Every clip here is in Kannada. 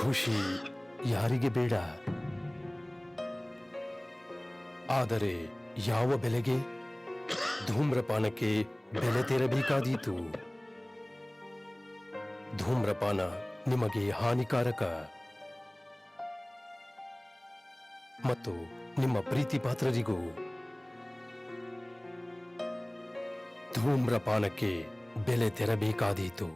ಖುಷಿ ಯಾರಿಗೆ ಬೇಡ, ಆದರೆ ಯಾವ ಬೆಲೆಗೆ ಧೂಮ್ರಪಾನಕ್ಕೆ ಬೆಲೆ ತೆರಬೇಕಾದೀತು. ಧೂಮ್ರಪಾನ ನಿಮಗೆ ಹಾನಿಕಾರಕ ಮತ್ತು ನಿಮ್ಮ ಪ್ರೀತಿ ಪಾತ್ರರಿಗೂ. ಧೂಮ್ರಪಾನಕ್ಕೆ ಬೆಲೆ ತೆರಬೇಕಾದೀತು.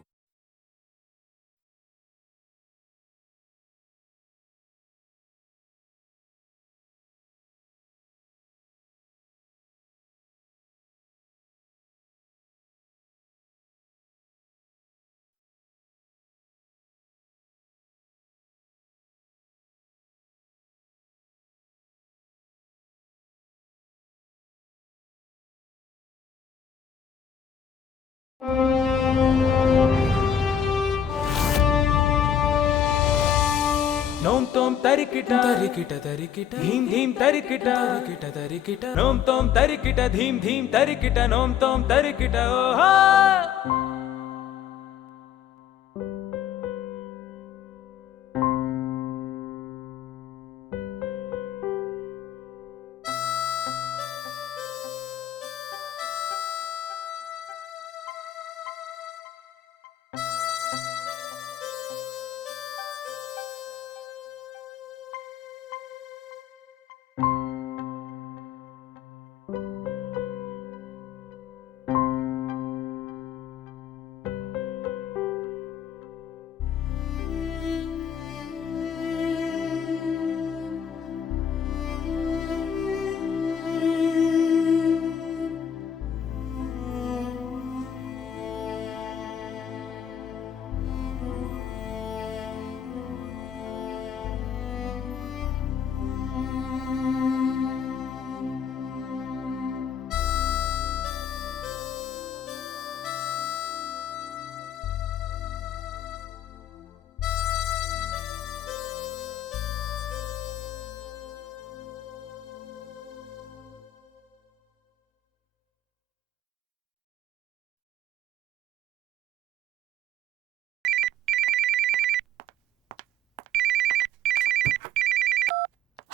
ನೋಂ ತೋಂ ತರಿಕಿಟ ತರಿಕಿಟ ತರಿಕಿಟ ಧೀಂ ಧೀಂ ತರಿಕಿಟ ತರಿಕಿಟ ತರಿಕಿಟ ನೋಂ ತೋಂ ತರಿಕಿಟ ಧೀಂ ಧೀಂ ತರಿಕಿಟ ನೋಂ ತೋಂ ತರಿಕಿಟ ಓಹೋ.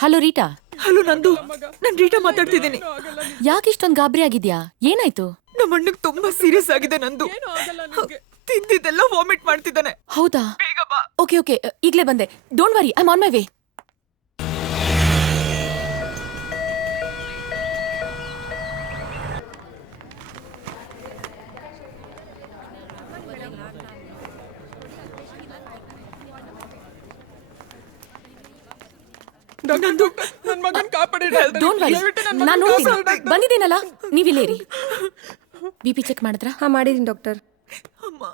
Hello Rita. ಹಲೋ ನಂದು, ನಾನ್ ರೀಟಾ ಮಾತಾಡ್ತಿದ್ದೀನಿ. ಯಾಕೆ ಇಷ್ಟೊಂದು ಗಾಬರಿ ಆಗಿದ್ಯಾ? ಏನಾಯ್ತು? ನಮ್ಮ ಅಣ್ಣಗ್ ತುಂಬಾ ಸೀರಿಯಸ್ ಆಗಿದೆ ನಂದು. ತಿಂದಿದ್ದೆಲ್ಲ ವಾಮಿಟ್ ಮಾಡ್ತಿದ್ದಾನೆ. ಹೌದಾ? ಬೇಗ ಬಾ. ಓಕೆ ಓಕೆ, ಈಗ್ಲೇ ಬಂದೆ. Don't worry, I am on my way. ನಂದು, ನನ್ ಮಗನ್ ಕಾಪಾಡಿ. ಡೋಂಟ್ ವರಿ, ನಾನು ನೋಡ್ತೀನಿ. ಬಂದಿದ್ದೀನಲ್ಲ, ನೀವಿಲ್ಲೇರಿ. ಬಿಪಿ ಚೆಕ್ ಮಾಡಿದ್ರಾ? ಹಾ, ಮಾಡಿದೀನಿ ಡಾಕ್ಟರ್. ಅಮ್ಮ,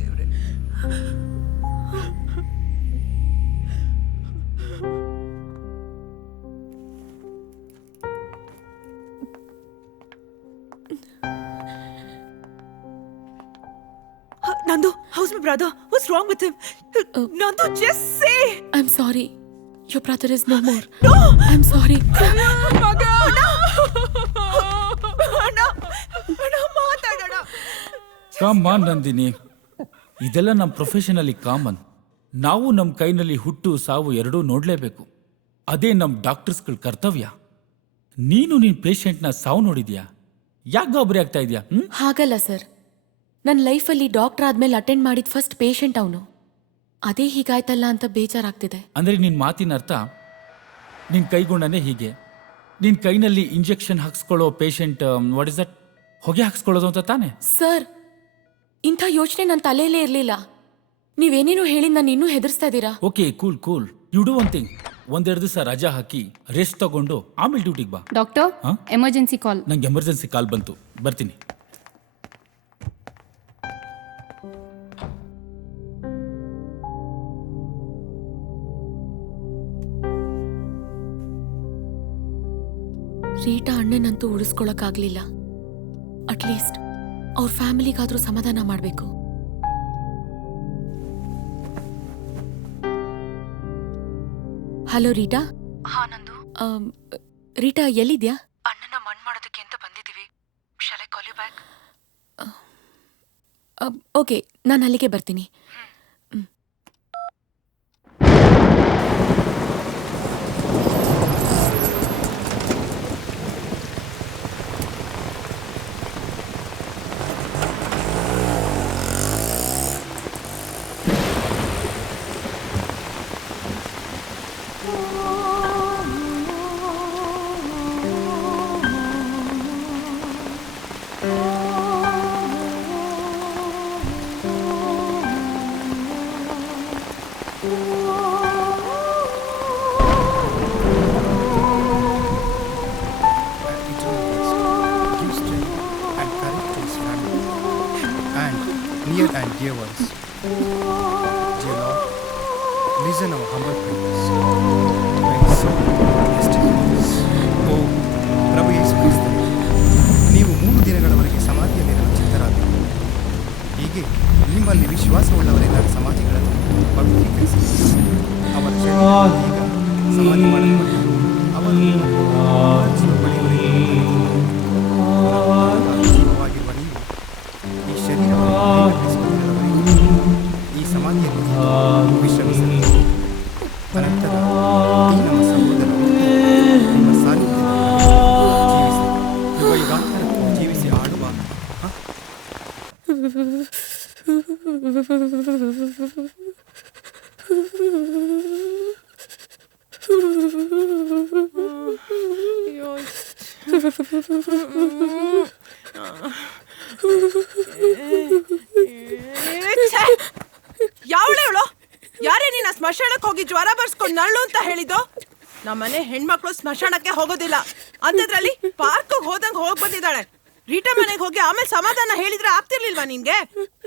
ದೇವ್ರೆ. Nandu, how's my brother? What's wrong with him? Nandu, just say. I'm sorry. Your brother is no more. No. I'm sorry. Maga. Anna, ಮಾತಾಡೋಣ. ಕಮ್ ಆನ್ ನಂದಿನಿ, ಇದೆಲ್ಲ ನಮ್ಮ ಪ್ರೊಫೆಷನಲ್ಲಿ ಕಾಮನ್. ನಾವು ನಮ್ಮ ಕೈನಲ್ಲಿ ಹುಟ್ಟು ಸಾವು ಎರಡೂ ನೋಡ್ಲೇಬೇಕು. ಅದೇ ನಮ್ಮ ಡಾಕ್ಟರ್ಸ್ಗಳ ಕರ್ತವ್ಯ. ನೀನು ನಿನ್ ಪೇಷಂಟ್ನ ಸಾವು ನೋಡಿದ್ಯಾ? ಯಾಕೆ ಗಾಬರಿ ಆಗ್ತಾ ಇದೆಯಾ? ಹಾಗಲ್ಲ ಸರ್, ನನ್ನ ಲೈಫಲ್ಲಿ ಡಾಕ್ಟರ್ ಆದ್ಮೇಲೆ ಅಟೆಂಡ್ ಮಾಡಿದ ಫಸ್ಟ್ ಪೇಷಂಟ್ ಅವನು. ಅದೇ ಹೀಗಾಯ್ತಲ್ಲ ಅಂತ ಬೇಜಾರಾಗ್ತಿದೆ. ಅಂದ್ರೆ ನಿನ್ ಮಾತಿನ ಅರ್ಥ, ನಿನ್ ಕೈಗುಣನೇ ಹೀಗೆ. ನಿನ್ ಕೈನಲ್ಲಿ ಇಂಜೆಕ್ಷನ್ ಹಾಕ್ಸ್ಕೊಳ್ಳೋ ಪೇಷಂಟ್ ವಾಟ್ ಇಸ್ ದಟ್, ಹೊಗೆ ಹಾಕ್ಸ್ಕೊಳ್ಳೋದು ಅಂತ ತಾನೆ? ಸರ್, ಇಂಥ ಯೋಚನೆ ನನ್ನ ತಲೆಯಲ್ಲೇ ಇರಲಿಲ್ಲ. ನೀವೇನೇನು ಹೇಳಿ ನಾನು ಇನ್ನೂ ಹೆದರ್ಸ್ತಾ ಇದ್ದೀರಾ. Okay, cool cool. You do one thing, ಒಂದೆರಡು ದಿವಸ ರಜಾ ಹಾಕಿ ರೆಸ್ಟ್ ತಗೊಂಡು ಆಮೇಲೆ ಡ್ಯೂಟಿಗೆ ಬಾ. Doctor, emergency call. ನಂಗೆ ಎಮರ್ಜೆನ್ಸಿ ಕಾಲ್ ಬಂತು, ಬರ್ತೀನಿ. ರೀಟಾ ಅಣ್ಣನಂತೂ ಉಳಿಸ್ಕೊಳಕ್ಕಾಗ್ಲಿಲ್ಲ. ಅಟ್ಲೀಸ್ಟ್ ಅವ್ರ ಫ್ಯಾಮಿಲಿಗಾದ್ರೂ ಸಮಾಧಾನ ಮಾಡಬೇಕು. Hello Rita. ಹಾ ನಂದು. ರೀಟಾ ಎಲ್ಲಿದ್ಯಾ? ಅಣ್ಣನ ಮಣ್ಣು ಮಾಡೋದಕ್ಕೆ ಅಂತ ಬಂದಿದ್ದೀವಿ. Shall I call you back? Okay, ನಾನು ಅಲ್ಲಿಗೆ ಬರ್ತೀನಿ. Near and dear ones, dear Lord, listen our humble prayers. My soul yesterday. ಓ ಪ್ರಭು ಯೇಸು ಕ್ರಿಸ್ತನೇ, ನೀವು 3 ದಿನಗಳವರೆಗೆ ಸಮಾಧಿಯಲ್ಲಿರಲು ಚಿತ್ತರಾದರು. ಹೀಗೆ ನಿಮ್ಮಲ್ಲಿ ವಿಶ್ವಾಸವುಳ್ಳವರೆಲ್ಲರ ಸಮಾಧಿಗಳನ್ನು ಪವಿತ್ರೀಕರಿಸಿ ಅವರ ಶರೀರವನ್ನು ಈಗ ಸಮಾಧಿ ಮಾಡಲ್ಪಟ್ಟಿದೆ. ಅವರು ಜೀವವಾಗಿರುವ ನೀವು ಈ ಶರೀರವನ್ನು ಈ ಸಮಾಧಿಯಲ್ಲಿ ವಿಶ್ರಮಿಸಬೇಕು. ಅನಂತರ ಈ ನಮ್ಮ ಸಹೋದರರು ನಿಮ್ಮ ಸಾನ್ನಿಧ್ಯದಲ್ಲಿ ಜೀವಿಸಿ ಯುಗಾಂತರಕ್ಕೂ ಜೀವಿಸಿ ಆಡುವ ಯಾವಳೆ ಅವಳು? ಯಾರೇ ನೀನ ಸ್ಮಶಾನಕ್ಕೆ ಹೋಗಿ ಜ್ವರ ಬರ್ಸ್ಕೊಂಡು ನರಳು ಅಂತ ಹೇಳಿದ್ದು? ನಮ್ಮನೆ ಹೆಣ್ಮಕ್ಳು ಸ್ಮಶಾನಕ್ಕೆ ಹೋಗೋದಿಲ್ಲ ಅಂತದ್ರಲ್ಲಿ ಪಾರ್ಕ್ ಹೋದಂಗ್ ಹೋಗ್ ಬಂದಿದ್ದಾಳೆ. ರೀಟಾ ಮನೆಗೆ ಹೋಗಿ ಆಮೇಲೆ ಸಮಾಧಾನ ಹೇಳಿದ್ರೆ ಆಗ್ತಿರ್ಲಿಲ್ವಾ ನಿನ್ಗೆ?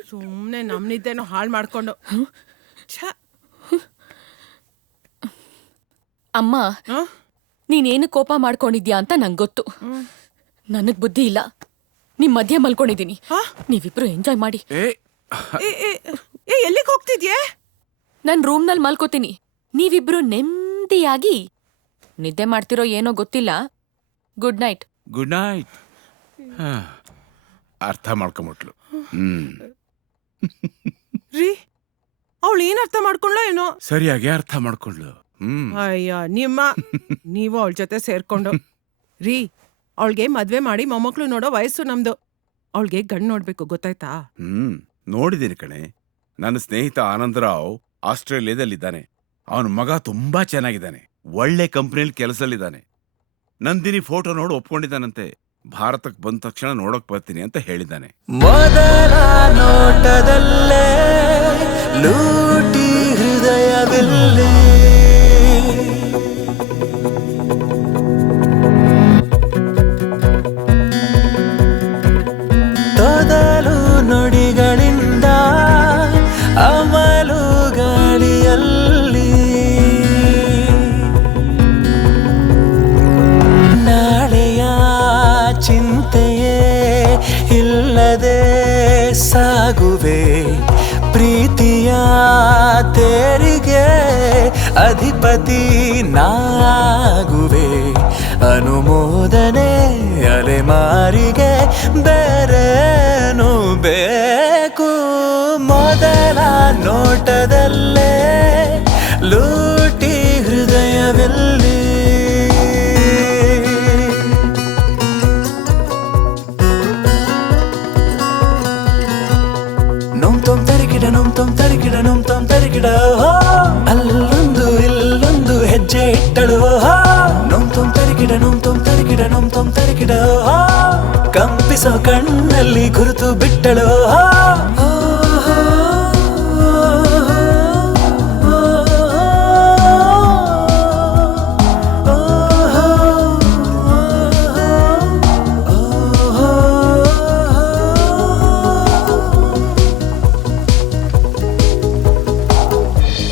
ಸುಮ್ನೆ ನಮ್ನಿದ್ದೇನೋ ಹಾಳು ಮಾಡ್ಕೊಂಡು. ಅಮ್ಮ, ನೀನೇನು ಕೋಪ ಮಾಡ್ಕೊಂಡಿದ್ಯಾ ಅಂತ ನಂಗೆ ಗೊತ್ತು. ನನಗ್ ಬುದ್ಧಿ ಇಲ್ಲ. ನಿಮ್ ಮಧ್ಯ ಮಲ್ಕೊಂಡಿದ್ದೀನಿ. ನೀವಿಬ್ರು ಎಂಜಾಯ್ ಮಾಡಿ. ಎಲ್ಲಿಗೆ ಹೋಗ್ತಿದ್ಯೆ? ನನ್ ರೂಮ್ನಲ್ಲಿ ಮಲ್ಕೋತೀನಿ. ನೀವಿಬ್ರು ನೆಮ್ಮದಿಯಾಗಿ ನಿದ್ದೆ ಮಾಡ್ತಿರೋ ಏನೋ ಗೊತ್ತಿಲ್ಲ. Good night. Good night. ಅರ್ಥ ಮಾಡ್ಕೊಂಬಿಟ್ಲು. ರೀ, ಅವಳು ಏನ್ ಅರ್ಥ ಮಾಡ್ಕೊಂಡ್ಲೋ ಏನೋ? ಸರಿಯಾಗಿ ಅರ್ಥ ಮಾಡ್ಕೊಂಡ್ಲು. ಅಯ್ಯ ನೀವು ಅವಳ ಜೊತೆ ಸೇರ್ಕೊಂಡು. ರೀ, ಅವಳಿಗೆ ಮದ್ವೆ ಮಾಡಿ ಮೊಮ್ಮಕ್ಳು ನೋಡೋ ವಯಸ್ಸು ನಮ್ದು. ಅವಳಿಗೆ ಗಂಡ್ ನೋಡ್ಬೇಕು, ಗೊತ್ತಾಯ್ತಾ? ನೋಡಿದ್ದೀನಿ ಕಣೆ. ನನ್ನ ಸ್ನೇಹಿತ ಆನಂದರಾವ್ ಆಸ್ಟ್ರೇಲಿಯಾದಲ್ಲಿದ್ದಾನೆ. ಅವನ ಮಗ ತುಂಬಾ ಚೆನ್ನಾಗಿದ್ದಾನೆ. ಒಳ್ಳೆ ಕಂಪ್ನಿಯಲ್ಲಿ ಕೆಲಸದಲ್ಲಿದ್ದಾನೆ. ನಂದಿನಿ ಫೋಟೋ ನೋಡಿ ಒಪ್ಕೊಂಡಿದ್ದಾನಂತೆ. ಭಾರತಕ್ಕೆ ಬಂದ ತಕ್ಷಣ ನೋಡಕ್ ಬರ್ತೀನಿ ಅಂತ ಹೇಳಿದ್ದಾನೆ. ಮೊದಲ ನೋಟದಲ್ಲೇ ಲೂಟಿ ಹೃದಯದಲ್ಲಿ ತೊದಲು ನುಡಿಗಳಿಂದ ಅಮಲು ಗಾಳಿಯಲ್ಲಿ ನಾಳೆಯ ಚಿಂತೆಯೇ ಇಲ್ಲದೆ ಸಾಗುವೆ. ಪ್ರೀತಿಯ ತೇರಿಗೆ ಅಧಿಪತಿ ನಾಗುವೆ. ಅನುಮೋದನೆ ಅಲೆಮಾರಿಗೆ ಬೇರೇನು ಬೇಕು. ಮೊದಲ ನೋಟದಲ್ಲೇ ಲೂಟಿ ಹೃದಯವೆಲ್ಲಿ. ನೊಮ್ ತರಿಕಿಡ ಅಲ್ಲೊಂದು ಇಲ್ಲೊಂದು ಹೆಜ್ಜೆ ಇಟ್ಟಳು. ನೊಮ್ ತೊಮ್ ತರಿಕಿಡ ಕಂಪಿಸೋ ಕಣ್ಣಲ್ಲಿ ಗುರುತು ಬಿಟ್ಟಳು.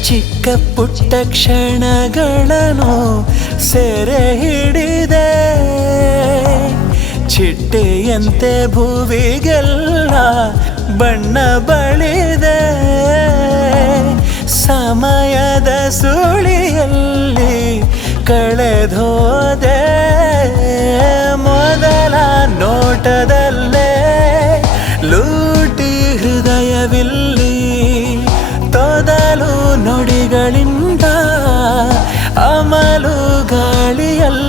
ಚಿಕ್ಕ ಪುಟ್ಟ ಕ್ಷಣಗಳನ್ನು ಸೆರೆ ಹಿಡಿದೆ. ಚಿಟ್ಟೆಯಂತೆ ಭುವಿಗೆಲ್ಲ ಬಣ್ಣ ಬಳಿದೆ ಸಮಯದ ಸುಳಿಯಲ್ಲಿ ಕಳೆದೋದೆ ಮೊದಲ ನೋಟದಲ್ಲೇ ಲೂಟಿ ಹೃದಯವಿಲ್ಲಿ ತೊದಲು ನುಡಿಗಳಿಂದ ಅಮಲು ಗಾಳಿಯಲ್ಲಿ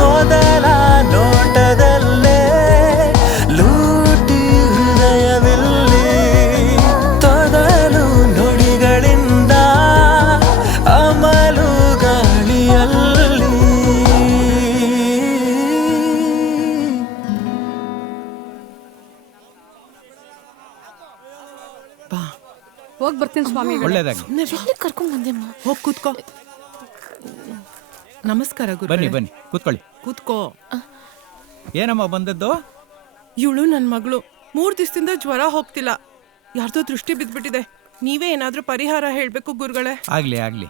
ಮೊದಲ ನೋಟದಲ್ಲೇ ಲೂಟಿ ಹೃದಯವಿಲ್ಲಿ ತೊದಲು ನುಡಿಗಳಿಂದ ಅಮಲು ಗಾಳಿಯಲ್ಲಿ ಹೋಗ್ ಬರ್ತೀನಿ ಸ್ವಾಮಿ. ಒಳ್ಳೇದಾಗಿ. ಕರ್ಕೊಂಡ್ ಬಂದೆಮ್ಮ. ಹೋಗ್ ಕೂತ್ಕೋ. ನಮಸ್ಕಾರ ಗುರು. ಬನ್ನಿ ಬನ್ನಿ ಕೂತ್ಕೊಳ್ಳಿ. ಕೂತ್ಕೋ. ಏನಮ್ಮ ಬಂದದ್ದು? ಇವಳು ನನ್ ಮಗಳು 3 ದಿವಸದಿಂದ ಜ್ವರ ಹೋಗ್ತಿಲ್ಲ. ಯಾರ್ದೋ ದೃಷ್ಟಿ ಬಿದ್ಬಿಟ್ಟಿದೆ. ನೀವೇ ಏನಾದ್ರೂ ಪರಿಹಾರ ಹೇಳ್ಬೇಕು ಗುರುಗಳೇ. ಆಗ್ಲಿ ಆಗ್ಲಿ.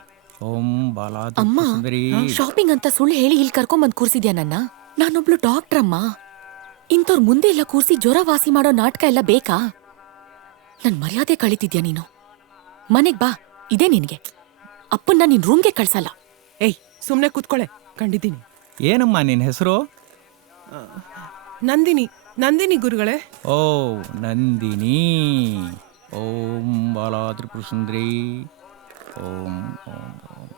ಓಂ ಬಾಲಾದಿ ಅಮ್ಮ ಸುಂದರಿ. ಶಾಪಿಂಗ್ ಅಂತ ಸುಳ್ಳು ಹೇಳಿ ಇಲ್ಲಿ ಕರ್ಕೊಂಡ್ ಬಂದ್ ಕೂರ್ಸಿದ್ಯಾ ನನ್ನ? ನಾನೊಬ್ಳು ಡಾಕ್ಟರ್ ಅಮ್ಮ. ಇಂಥವ್ರ ಮುಂದೆ ಎಲ್ಲ ಕೂರ್ಸಿ ಜ್ವರ ವಾಸಿ ಮಾಡೋ ನಾಟಕ ಎಲ್ಲ ಬೇಕಾ? ನನ್ ಮರ್ಯಾದೆ ಕಳಿತಿದ್ಯಾ ನೀನು? ಮನೆಗ್ ಬಾ, ಇದೇ ನಿನ್ಗೆ. ಅಪ್ಪನ್ನ ನಿನ್ ರೂಮ್ಗೆ ಕಳ್ಸಲ್ಲ. ಏಯ್ ಸುಮ್ನೆ ಕೂತ್ಕೊಳ್ಳೆ. ಕಂಡಿದ್ದೀನಿ. ಏನಮ್ಮ ನಿನ್ನ ಹೆಸರು? ನಂದಿನಿ. ನಂದಿನಿ ಗುರುಗಳೇ. ಓ ನಂದಿನಿ. ಓಂ ಬಾಲಾದಿ ಸುಂದರಿ. ಓಂ ಓಂ ಓಂ.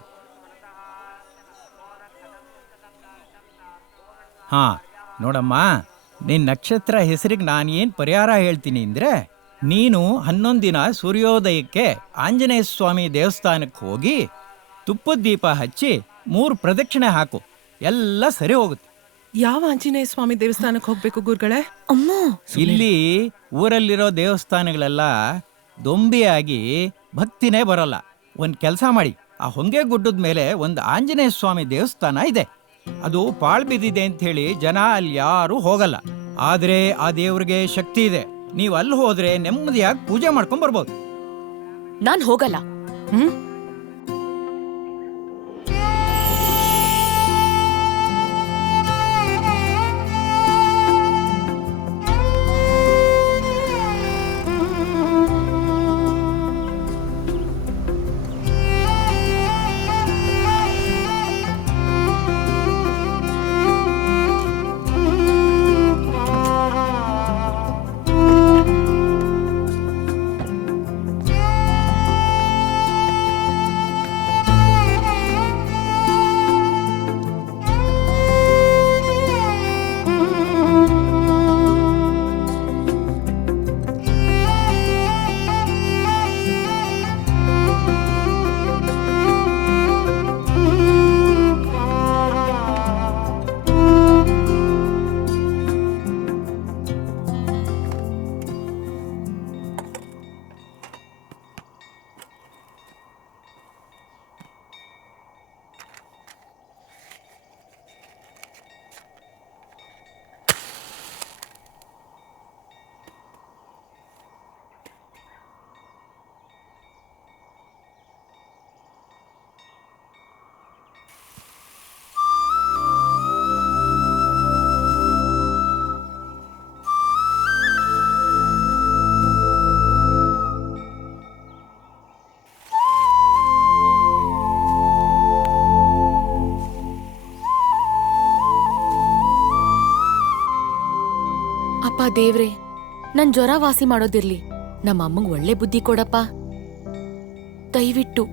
ಹಾ ನೋಡಮ್ಮ, ನಿನ್ನ ನಕ್ಷತ್ರ ಹೆಸರಿಗೆ ನಾನು ಏನು ಪರಿಹಾರ ಹೇಳ್ತೀನಿ ಅಂದರೆ, ನೀನು 11 ದಿನ ಸೂರ್ಯೋದಯಕ್ಕೆ ಆಂಜನೇಯ ಸ್ವಾಮಿ ದೇವಸ್ಥಾನಕ್ಕೆ ಹೋಗಿ ತುಪ್ಪದ ದೀಪ ಹಚ್ಚಿ 3 ಪ್ರದಕ್ಷಿಣೆ ಹಾಕು, ಎಲ್ಲ ಸರಿ ಹೋಗುತ್ತೆ. ಯಾವ ಆಂಜನೇಯ ಸ್ವಾಮಿ ದೇವಸ್ಥಾನಕ್ಕೆ ಹೋಗ್ಬೇಕು ಗುರುಗಳೇ? ಅಮ್ಮ ಇಲ್ಲಿ ಊರಲ್ಲಿರೋ ದೇವಸ್ಥಾನಗಳೆಲ್ಲ ದೊಂಬಿಯಾಗಿ ಭಕ್ತಿನೇ ಬರಲ್ಲ. ಒಂದು ಕೆಲಸ ಮಾಡಿ, ಆ ಹೊಂಗೆ ಗುಡ್ಡದ ಮೇಲೆ ಒಂದು ಆಂಜನೇಯ ಸ್ವಾಮಿ ದೇವಸ್ಥಾನ ಇದೆ. ಅದು ಪಾಳ್ ಬಿದ್ದಿದೆ ಅಂತ ಹೇಳಿ ಜನ ಅಲ್ಲಿ ಯಾರು ಹೋಗಲ್ಲ. ಆದ್ರೆ ಆ ದೇವ್ರಿಗೆ ಶಕ್ತಿ ಇದೆ. ನೀವು ಅಲ್ಲಿ ಹೋದ್ರೆ ನೆಮ್ಮದಿಯಾಗಿ ಪೂಜೆ ಮಾಡ್ಕೊಂಡ್ ಬರ್ಬೋದು. ನಾನ್ ಹೋಗಲ್ಲ. ಅಪ್ಪ ದೇವ್ರೆ, ನನ್ ಜ್ವರ ವಾಸಿ ಮಾಡೋದಿರ್ಲಿ. ನಮ್ಮ ಅಮ್ಮಂಗ್ ಒಳ್ಳೆ ಬುದ್ಧಿ ಕೊಡಪ್ಪ, ದಯವಿಟ್ಟು.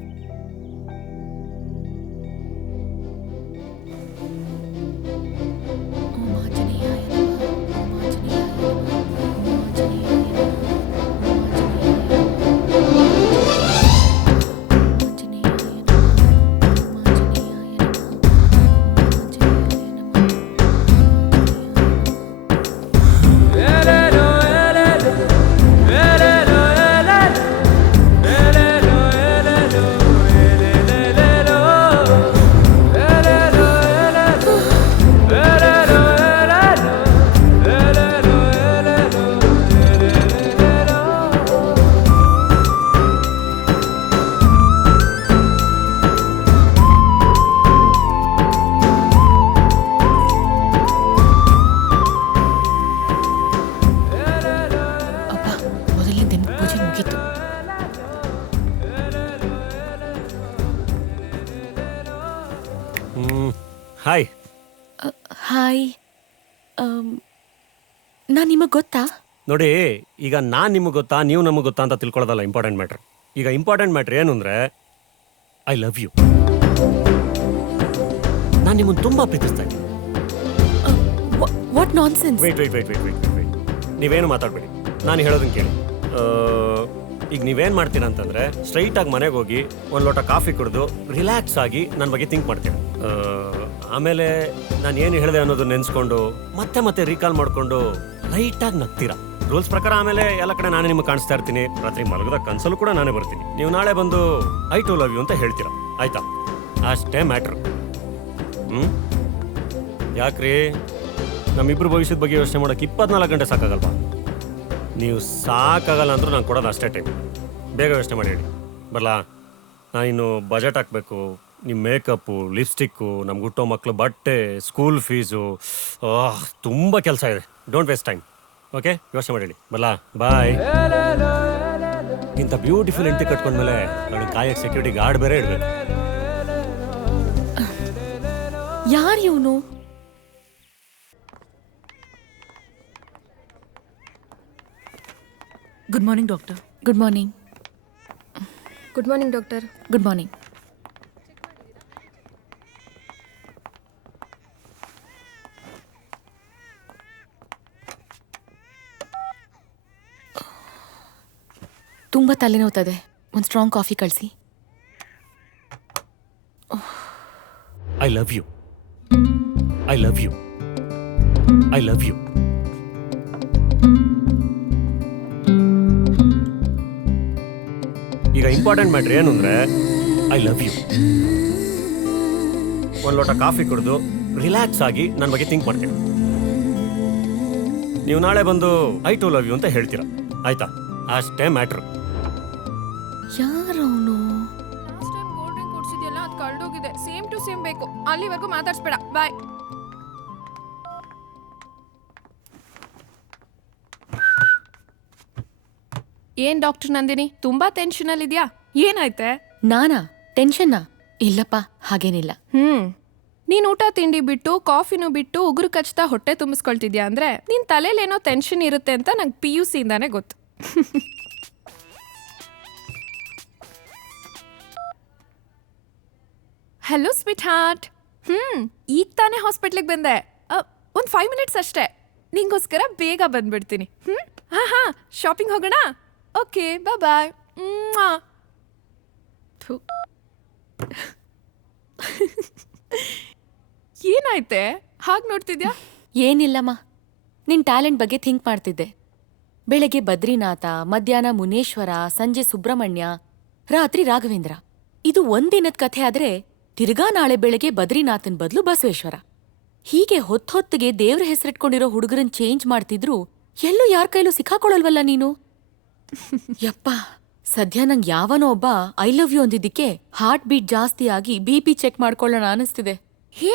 ಹಾಯ್ ನಾನು ನಿಮಗೆ ಗೊತ್ತಾ? ನೋಡಿ, ಈಗ ನಾನು ನಿಮಗೆ ಗೊತ್ತಾ ನೀವು ನಮಗೆ ಗೊತ್ತಾ ಅಂತ ತಿಳ್ಕೊಳ್ಳೋದಲ್ಲ ಇಂಪಾರ್ಟೆಂಟ್ ಮ್ಯಾಟ್ರ್. ಈಗ ಇಂಪಾರ್ಟೆಂಟ್ ಮ್ಯಾಟ್ರ್ ಏನು ಅಂದರೆ ಐ ಲವ್ ಯು. ನಾನು ನಿಮ್ಮನ್ನು ತುಂಬ ಪ್ರೀತಿಸ್ತಾ ಇದ್ದೀನಿ. What nonsense? ವೆಯ್ಟ್ ನೀವೇನು ಮಾತಾಡಬೇಡಿ, ನಾನು ಹೇಳೋದನ್ನ ಕೇಳಿ. ಈಗ ನೀವೇನು ಮಾಡ್ತೀರಾ ಅಂತಂದರೆ ಸ್ಟ್ರೈಟಾಗಿ ಮನೆಗೆ ಹೋಗಿ ಒಂದು ಲೋಟ ಕಾಫಿ ಕುಡಿದು ರಿಲ್ಯಾಕ್ಸ್ ಆಗಿ ನನ್ನ ಬಗ್ಗೆ ಥಿಂಕ್ ಮಾಡ್ತೀರಾ. ಆಮೇಲೆ ನಾನು ಏನು ಹೇಳಿದೆ ಅನ್ನೋದು ನೆನೆಸ್ಕೊಂಡು ಮತ್ತೆ ಮತ್ತೆ ರೀಕಾಲ್ ಮಾಡಿಕೊಂಡು ಲೈಟಾಗಿ ನಗ್ತೀರಾ. ರೂಲ್ಸ್ ಪ್ರಕಾರ ಆಮೇಲೆ ಎಲ್ಲ ಕಡೆ ನಾನೇ ನಿಮಗೆ ಕಾಣಿಸ್ತಾ ಇರ್ತೀನಿ. ರಾತ್ರಿ ಮಲಗದ ಕನ್ಸಲ್ಲೂ ಕೂಡ ನಾನೇ ಬರ್ತೀನಿ. ನೀವು ನಾಳೆ ಬಂದು ಐ ಟು ಲವ್ ಯು ಅಂತ ಹೇಳ್ತೀರಾ, ಆಯ್ತಾ? ಅಷ್ಟೇ ಮ್ಯಾಟ್ರ್. ಯಾಕ್ರಿ ನಮ್ಮಿಬ್ರು ಭವಿಷ್ಯದ ಬಗ್ಗೆ ಯೋಚನೆ ಮಾಡೋಕೆ 24 ಗಂಟೆ ಸಾಕಾಗಲ್ವಾ? ನೀವು ಸಾಕಾಗಲ್ಲ ಅಂದ್ರೂ ನಾನು ಕೊಡೋದು ಅಷ್ಟೇ ಟೈಮ್. ಬೇಗ ಯೋಚನೆ ಮಾಡಿ ಹೇಳಿ. ಬರಲಾ? ನಾನಿನ್ನು ಬಜೆಟ್ ಹಾಕಬೇಕು, ನಿಮ್ಮ ಮೇಕಪ್ಪು, ಲಿಪ್ಸ್ಟಿಕ್ಕು, ನಮ್ಗೆ ಹುಟ್ಟೋ ಮಕ್ಕಳು ಬಟ್ಟೆ, ಸ್ಕೂಲ್ ಫೀಸು, ತುಂಬ ಕೆಲಸ ಇದೆ. Don't waste time. ಓಕೆ, ಯೋಚನೆ ಮಾಡಿ ಹೇಳಿ. ಬರಲಾ? ಬಾಯ್. ಇಂಥ ಬ್ಯೂಟಿಫುಲ್ ಹೆಂಡತಿ ಕಟ್ಕೊಂಡ್ಮೇಲೆ ನನಗೆ ಕಾಯಕ್ಕೆ ಸೆಕ್ಯೂರಿಟಿ ಗಾರ್ಡ್ ಬೇರೆ ಇಡಬೇಕು. ಯಾರು ಇವನು? Good morning doctor. Good morning. Good morning doctor. Good morning. ತುಂಬ ತಲೆನೋವ್ತದೆ, ಒಂದು ಸ್ಟ್ರಾಂಗ್ ಕಾಫಿ ಕಳಿಸಿ. I love you. I love you. I love you. ಈಗ ಇಂಪಾರ್ಟೆಂಟ್ ಮ್ಯಾಟ್ರ್ ಏನು ಅಂದರೆ ಐ ಲವ್ ಯು. ಒಂದು ಲೋಟ ಕಾಫಿ ಕುಡಿದು ರಿಲ್ಯಾಕ್ಸ್ ಆಗಿ ನನ್ನ ಬಗ್ಗೆ ಥಿಂಕ್ ಮಾಡ್ತೀನಿ. ನೀವು ನಾಳೆ ಬಂದು ಐ ಟು ಲವ್ ಯು ಅಂತ ಹೇಳ್ತೀರಾ, ಆಯ್ತಾ? ಅಷ್ಟೇ ಮ್ಯಾಟ್ರ್. ಯಾರವನು? ಲಾಸ್ಟ್ ಟೈಮ್ ಕೋಲ್ಡ್ ಡ್ರಿಂಕ್ ಕೊಡ್ಸಿದ್ಯಲ್ಲ, ಅದು ಕಳ್ದೋಗಿದೆ. ಸೇಮ್ ಟು ಸೇಮ್ ಬೇಕು. ಅಲ್ಲಿವರೆಗೂ ಮಾತಾಡ್ಸ್ಬೇಡ. ಬಾಯ್. ಏನ್ ಡಾಕ್ಟರ್ ನಂದಿನಿ, ತುಂಬಾ ಟೆನ್ಷನ್ ಅಲ್ಲಿ ಇದ್ಯಾ? ಏನಾಯ್ತೆ? ನಾನಾ? ಟೆನ್ಷನ್ನಾ? ಇಲ್ಲಪ್ಪ, ಹಾಗೇನಿಲ್ಲ. ನೀನ್ ಊಟ ತಿಂಡಿ ಬಿಟ್ಟು ಕಾಫಿನೂ ಬಿಟ್ಟು ಉಗುರು ಕಚ್ತಾ ಹೊಟ್ಟೆ ತುಂಬಿಸ್ಕೊಳ್ತಿದ್ಯಾ ಅಂದ್ರೆ ನಿನ್ ತಲೆಯಲ್ಲಿ ಏನೋ ಟೆನ್ಷನ್ ಇರುತ್ತೆ ಅಂತ ನಂಗೆ PUC ಇಂದಾನೆ ಗೊತ್ತು. Hello sweet heart. ಈಗ ತಾನೇ ಹಾಸ್ಪಿಟ್ಲಿಗೆ ಬಂದೆ. ಒಂದು 5 ಮಿನಿಟ್ಸ್ ಅಷ್ಟೇ. ನಿಂಗೋಸ್ಕರ ಬೇಗ ಬಂದ್ಬಿಡ್ತೀನಿ. ಹಾ ಶಾಪಿಂಗ್ ಹೋಗೋಣ? ಓಕೆ, ಬಾಯ್. ಏನಾಯ್ತೆ ಹಾಗೆ ನೋಡ್ತಿದ್ಯಾ? ಏನಿಲ್ಲಮ್ಮ, ನಿನ್ ಟ್ಯಾಲೆಂಟ್ ಬಗ್ಗೆ ಥಿಂಕ್ ಮಾಡ್ತಿದ್ದೆ. ಬೆಳಗ್ಗೆ ಬದ್ರಿನಾಥ, ಮಧ್ಯಾಹ್ನ ಮುನೇಶ್ವರ, ಸಂಜೆ ಸುಬ್ರಹ್ಮಣ್ಯ, ರಾತ್ರಿ ರಾಘವೇಂದ್ರ. ಇದು ಒಂದಿನದ ಕಥೆ ಆದ್ರೆ ತಿರ್ಗಾ ನಾಳೆ ಬೆಳಗ್ಗೆ ಬದ್ರಿನಾಥನ್ ಬದಲು ಬಸವೇಶ್ವರ. ಹೀಗೆ ಹೊತ್ತೊತ್ತಿಗೆ ದೇವ್ರ ಹೆಸರಿಟ್ಕೊಂಡಿರೋ ಹುಡುಗರನ್ ಚೇಂಜ್ ಮಾಡ್ತಿದ್ರು ಎಲ್ಲೂ ಯಾರ ಕೈಲೂ ಸಿಕ್ಕಾಕೊಳಲ್ವಲ್ಲ ನೀನು? ಯಪ್ಪ, ಸದ್ಯ ನಂಗೆ ಯಾವನೋ ಒಬ್ಬ ಐ ಲವ್ ಯು ಅಂದಿದ್ದಕ್ಕೆ ಹಾರ್ಟ್ ಬೀಟ್ ಜಾಸ್ತಿ ಆಗಿ BP ಚೆಕ್ ಮಾಡ್ಕೊಳ್ಳೋಣ ಅನಿಸ್ತಿದೆ. ಹೇ,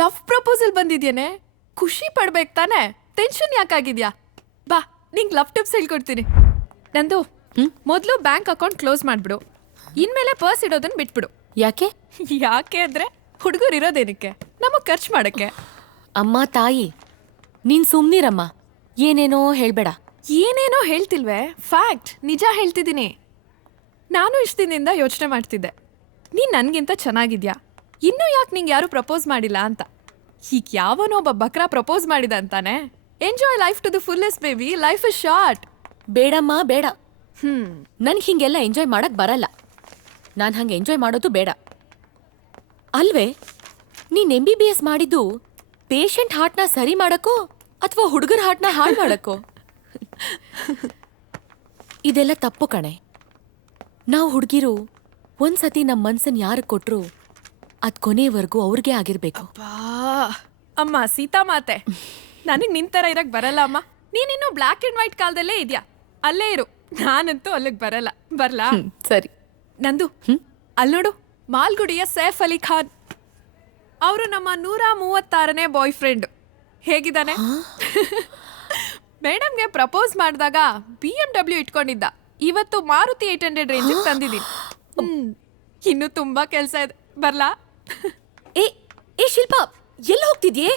ಲವ್ ಪ್ರಪೋಸಲ್ ಬಂದಿದ್ಯೇನೆ? ಖುಷಿ ಪಡ್ಬೇಕು ತಾನೆ? ಟೆನ್ಷನ್ ಯಾಕಾಗಿದ್ಯಾ? ಬಾ, ನಿಂಗೆ ಲವ್ ಟಿಪ್ಸ್ ಹೇಳ್ಕೊಡ್ತೀನಿ. ನಂದು ಮೊದಲು ಬ್ಯಾಂಕ್ ಅಕೌಂಟ್ ಕ್ಲೋಸ್ ಮಾಡ್ಬಿಡು. ಇನ್ಮೇಲೆ ಪರ್ಸ್ ಇಡೋದನ್ನ ಬಿಟ್ಬಿಡು. ಯಾಕೆ? ಯಾಕೆ ಅಂದ್ರೆ ಹುಡುಗರು ಇರೋದೇನಕ್ಕೆ? ನಮಗ್ ಖರ್ಚು ಮಾಡಕ್ಕೆ. ಅಮ್ಮ ತಾಯಿ, ನೀನ್ ಸುಮ್ನಿರಮ್ಮ, ಏನೇನೋ ಹೇಳ್ಬೇಡ. ಏನೇನೋ ಹೇಳ್ತಿಲ್ವೇ? ಫ್ಯಾಕ್ಟ್, ನಿಜ ಹೇಳ್ತಿದ್ದೀನಿ. ನಾನು ಇಷ್ಟು ದಿನದಿಂದ ಯೋಚನೆ ಮಾಡ್ತಿದ್ದೆ, ನೀನ್ ನನ್ಗಿಂತ ಚೆನ್ನಾಗಿದ್ಯಾ, ಇನ್ನೂ ಯಾಕೆ ನಿಂಗೆ ಯಾರು ಪ್ರಪೋಸ್ ಮಾಡಿಲ್ಲ ಅಂತ. ಈಗ ಯಾವನೋ ಒಬ್ಬ ಬಕ್ರಾ ಪ್ರಪೋಸ್ ಮಾಡಿದ ಅಂತಾನೆ. Enjoy life to the fullest baby, life is short. ಬೇಡಮ್ಮ ಬೇಡ, ನನ್ಗೆ ಹಿಂಗೆಲ್ಲ ಎಂಜಾಯ್ ಮಾಡಕ್ ಬರಲ್ಲ. ನಾನು ಹಂಗೆ ಎಂಜಾಯ್ ಮಾಡೋದು ಬೇಡ. ಅಲ್ವೇ, ನೀನ್ MBBS ಮಾಡಿದ್ದು ಪೇಷಂಟ್ ಹಾರ್ಟ್ನ ಸರಿ ಮಾಡಕ್ಕೋ ಅಥವಾ ಹುಡುಗರ ಹಾರ್ಟ್ನ ಹಾಳು ಮಾಡಕ್ಕೋ? ಇದೆಲ್ಲ ತಪ್ಪು ಕಣೆ. ನಾವು ಹುಡುಗಿರು ಒಂದ್ಸತಿ ನಮ್ಮ ಮನ್ಸನ್ ಯಾರಿಗೆ ಕೊಟ್ರು ಅದ್ ಕೊನೆವರೆಗೂ ಅವ್ರಿಗೆ ಆಗಿರ್ಬೇಕು. ಅಮ್ಮ ಸೀತಾ ಮಾತೆ, ನನಗೆ ನಿಂತರ ಇರಕ್ ಬರಲ್ಲ ಅಮ್ಮ. ನೀನಿನ್ನು ಬ್ಲ್ಯಾಕ್ ಅಂಡ್ ವೈಟ್ ಕಾಲದಲ್ಲೇ ಇದ್ಯಾ, ಅಲ್ಲೇ ಇರು. ನಾನಂತೂ ಅಲ್ಲಿಗೆ ಬರಲ್ಲ. ಬರ್ಲಾ? ಸರಿ. ನಂದು ಅಲ್ಲಿ ನೋಡು, ಮಾಲ್ಗುಡಿಯ ಸೈಫ್ ಅಲಿ ಖಾನ್. ಅವರು ನಮ್ಮ 136ನೇ ಬಾಯ್ ಫ್ರೆಂಡ್. ಹೇಗಿದ್ದಾನೆ? ಮೇಡಮ್ಗೆ ಪ್ರಪೋಸ್ ಮಾಡಿದಾಗ BMW ಇಟ್ಕೊಂಡಿದ್ದ. ಇವತ್ತು ಮಾರುತಿ 800 ರೇಂಜಿಗೆ ತಂದಿದ್ದೀನಿ. ಇನ್ನು ತುಂಬಾ ಕೆಲಸ ಇದೆ. ಬರ್ಲಾ? ಏ ಶಿಲ್ಪ, ಎಲ್ಲಿ ಹೋಗ್ತಿದ್ಯೇ?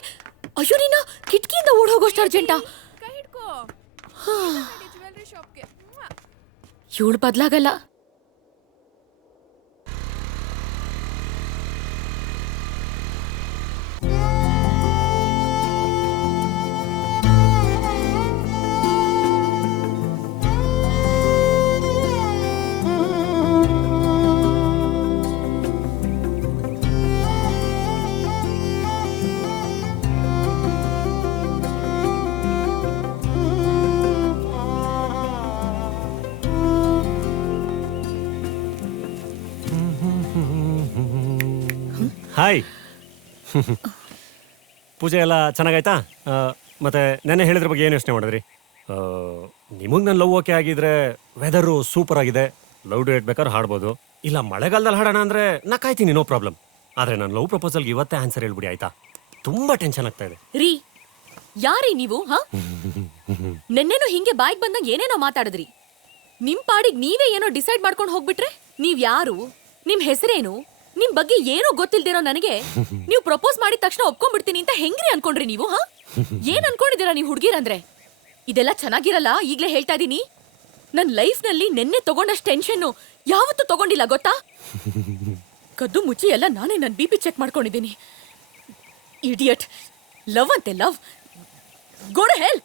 ಅಯ್ಯೋ ನೀನು ಕಿಟಕಿಯಿಂದ ಓಡ್ ಹೋಗೋಷ್ಟು ಅರ್ಜೆಂಟಾ? ಕೈ ಹಿಡ್ಕೋ ಜ್ಯುವೆಲ್ಲರಿ ಶಾಪ್ಗೆ. ಇವಳು ಬದ್ಲಾಗಲ್ಲ. ಹಾಯ್. ಪೂಜೆ ಎಲ್ಲ ಚೆನ್ನಾಗಾಯ್ತಾ? ಮತ್ತೆ ನೆನ್ನೆ ಹೇಳಿದ್ರ ಬಗ್ಗೆ ಏನು ಯೋಚನೆ ಮಾಡಿದ್ರಿ? ನಿಮಗೆ ನನ್ನ ಲವ್ ಓಕೆ ಆಗಿದ್ರೆ ವೆದರು ಸೂಪರ್ ಆಗಿದೆ, ಲವ್ ಡುಯೆಟ್ ಬೇಕಾದ್ರೆ ಹಾಡ್ಬೋದು. ಇಲ್ಲ ಮಳೆಗಾಲದಲ್ಲಿ ಹಾಡೋಣ ಅಂದರೆ ನಾ ಕಾಯ್ತೀನಿ, ನೋ ಪ್ರಾಬ್ಲಮ್. ಆದರೆ ನನ್ನ ಲವ್ ಪ್ರಪೋಸಲ್ಗೆ ಇವತ್ತೇ ಆನ್ಸರ್ ಹೇಳ್ಬಿಡಿ ಆಯ್ತಾ? ತುಂಬ ಟೆನ್ಷನ್ ಆಗ್ತಾ ಇದೆ. ರೀ ಯಾರೀ ನೀವು? ನೆನ್ನೆನೂ ಹಿಂಗೆ ಬಾಯಿಗೆ ಬಂದಂಗೆ ಏನೇನೋ ಮಾತಾಡಿದ್ರಿ. ನಿಮ್ ಪಾಡಿಗೆ ನೀವೇ ಏನೋ ಡಿಸೈಡ್ ಮಾಡ್ಕೊಂಡು ಹೋಗ್ಬಿಟ್ರೆ ನೀವ್ ಯಾರು, ನಿಮ್ ಹೆಸರೇನು, ನಿಮ್ ಬಗ್ಗೆ ಏನೋ ಗೊತ್ತಿಲ್ದಿರೋ ನನಗೆ ನೀವು ಪ್ರಪೋಸ್ ಮಾಡಿದ ತಕ್ಷಣ ಒಪ್ಕೊಂಡ್ಬಿಡ್ತೀನಿ ಅಂತ ಹೆಂಗ್ರಿ ಅನ್ಕೊಂಡ್ರಿ ನೀವು? ಏನ್ ಅನ್ಕೊಂಡಿದ್ದೀರಾ ನೀವು ಹುಡುಗಿರಂದ್ರೆ? ಇದೆಲ್ಲ ಚೆನ್ನಾಗಿರಲ್ಲ, ಈಗ್ಲೇ ಹೇಳ್ತಾ ಇದೀನಿ. ನನ್ ಲೈಫ್ ನಲ್ಲಿ ನೆನ್ನೆ ತಗೊಂಡಷ್ಟು ಟೆನ್ಷನ್ ಯಾವತ್ತೂ ತಗೊಂಡಿಲ್ಲ ಗೊತ್ತಾ? ಕದ್ದು ಮುಚ್ಚಿ ಎಲ್ಲ ನಾನೇ ನನ್ BP ಚೆಕ್ ಮಾಡ್ಕೊಂಡಿದ್ದೀನಿ. ಇಡಿಯಟ್. ಲವ್ ಅಂತೆ love. Go to hell.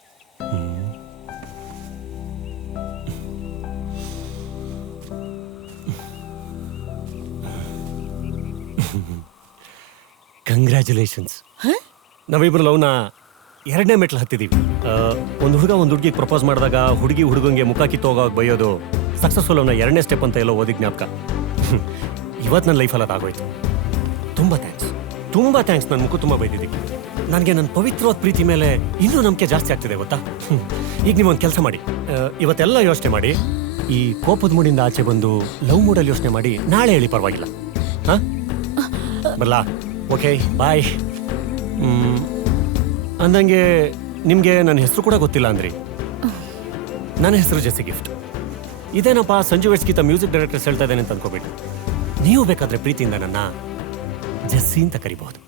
Congratulations. ನಾವಿಬ್ರು ಲವ್ನ 2ನೇ ಮೆಟ್ಲು ಹತ್ತಿದೀವಿ. ಒಂದು ಹುಡುಗ ಒಂದು ಹುಡುಗಿಗೆ ಪ್ರಪೋಸ್ ಮಾಡಿದಾಗ ಹುಡುಗಿ ಹುಡುಗಂಗೆ ಮುಖ ಕಿತ್ತೋಗೋವಾಗ ಬೈಯೋದು ಸಕ್ಸಸ್ಫುಲ್ ಅವನ 2ನೇ ಸ್ಟೆಪ್ ಅಂತ ಎಲ್ಲೋ ಓದಿ ಜ್ಞಾಪಕ. ಇವತ್ತು ನನ್ನ ಲೈಫಲ್ಲಿ ಅದಾಗೋಯ್ತು. ತುಂಬ ಥ್ಯಾಂಕ್ಸ್. ನನ್ನ ಮುಖ ತುಂಬ ಬೈದಿದ್ದೀವಿ. ನನಗೆ ನನ್ನ ಪವಿತ್ರವಾದ ಪ್ರೀತಿ ಮೇಲೆ ಇನ್ನೂ ನಂಬಿಕೆ ಜಾಸ್ತಿ ಆಗ್ತಿದೆ ಗೊತ್ತಾ? ಈಗ ನೀವೊಂದು ಕೆಲಸ ಮಾಡಿ, ಇವತ್ತೆಲ್ಲ ಯೋಚನೆ ಮಾಡಿ, ಈ ಕೋಪದ ಮೂಡಿಂದ ಆಚೆ ಬಂದು ಲವ್ ಮೂಡಲ್ಲಿ ಯೋಚನೆ ಮಾಡಿ ನಾಳೆ ಹೇಳಿ, ಪರವಾಗಿಲ್ಲ? ಹಾಂ ಬರಲಾ? Okay bye. ಅಂದಂಗೆ ನಿಮಗೆ ನನ್ನ ಹೆಸರು ಕೂಡ ಗೊತ್ತಿಲ್ಲ ಅಂದ್ರಿ. ನನ್ನ ಹೆಸರು ಜೆಸ್ಸಿ ಗಿಫ್ಟ್. ಇದೇನಪ್ಪ ಸಂಜು ವೆಟ್ಸ್ಗೀತ ಮ್ಯೂಸಿಕ್ ಡೈರೆಕ್ಟರ್ಸ್ ಹೇಳ್ತಾ ಇದ್ದೇನೆ ಅಂತ ಅನ್ಕೋಬೇಡಿ. ನೀವು ಬೇಕಾದ್ರೆ ಪ್ರೀತಿಯಿಂದ ನನ್ನ ಜೆಸ್ಸಿ ಅಂತ ಕರಿಬಹುದು.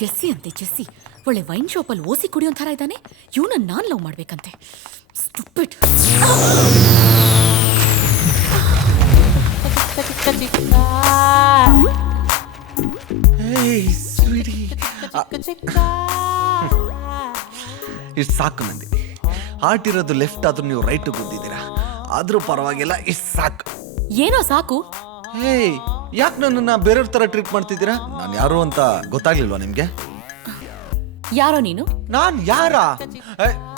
ಜೆಸ್ಸಿ ಅಂತೆ ಜೆಸ್ಸಿ. ಒಳ್ಳೆ ವೈನ್ ಶಾಪಲ್ಲಿ ಓಸಿ ಕುಡಿಯೋ ಥರ ಇದ್ದಾನೆ. ಇವನನ್ನ ನಾನ್ ಲವ್ ಮಾಡ್ಬೇಕಂತೆ. ಸ್ಟುಪಿಡ್. ಇಷ್ಟು ಸಾಕು ನಂದಿನಿ. ಹಾರ್ಟ್ ಇರೋದು ಲೆಫ್ಟ್ ಆದ್ರೂ ನೀವು ರೈಟ್ ಗುದ್ದಿದ್ದೀರಾ, ಆದ್ರೂ ಪರವಾಗಿಲ್ಲ, ಇಷ್ಟು ಸಾಕು. ಏನೋ ಸಾಕು? ಯಾಕೆ ನನ್ನನ್ನ ಬೇರೆಯವ್ರ ತರ ಟ್ರೀಟ್ ಮಾಡ್ತಿದ್ದೀರಾ? ನಾನು ಯಾರು ಅಂತ ಗೊತ್ತಾಗ್ಲಿಲ್ವಾ ನಿಮ್ಗೆ? ಯಾರೋ ನೀನು? ನಾನ್ ಯಾರ?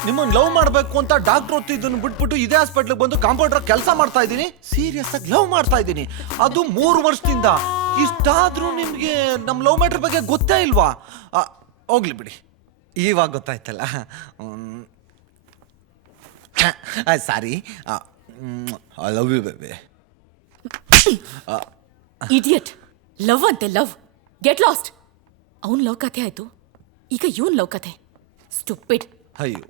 ನಿಮ್ಮನ್ನ ಲವ್ ಮಾಡ್ಬೇಕು ಅಂತ ಡಾಕ್ಟರ್ ಓದ್ತಿದ್ದನ್ನು ಬಿಟ್ಬಿಟ್ಟು ಇದೇ ಹಾಸ್ಪಿಟ್ಲಿಗೆ ಬಂದು ಕಾಂಪೌಂಡರ್ ಕೆಲಸ ಮಾಡ್ತಾ ಇದ್ದೀನಿ. ಸೀರಿಯಸ್ ಆಗಿ ಲವ್ ಮಾಡ್ತಾ ಇದ್ದೀನಿ, ಅದು 3 ವರ್ಷದಿಂದ. ಇಷ್ಟಾದ್ರೂ ನಿಮ್ಗೆ ನಮ್ ಲವ್ ಮ್ಯಾಟರ್ ಬಗ್ಗೆ ಗೊತ್ತೇ ಇಲ್ವಾ? ಹೋಗ್ಲಿ ಬಿಡಿ, ಇವಾಗ ಗೊತ್ತಾಯ್ತಲ್ಲ. Sorry. I love you baby. Idiot. Love ಅಂತೆ ಲವ್. Get lost. ಅವನ್ ಲವ್ ಕಥೆ ಆಯ್ತು, ಈಗ ಇವನ್ ಲವ್ ಕಥೆ. ಸ್ಟುಪಿಡ್. ಅಯ್ಯೋ,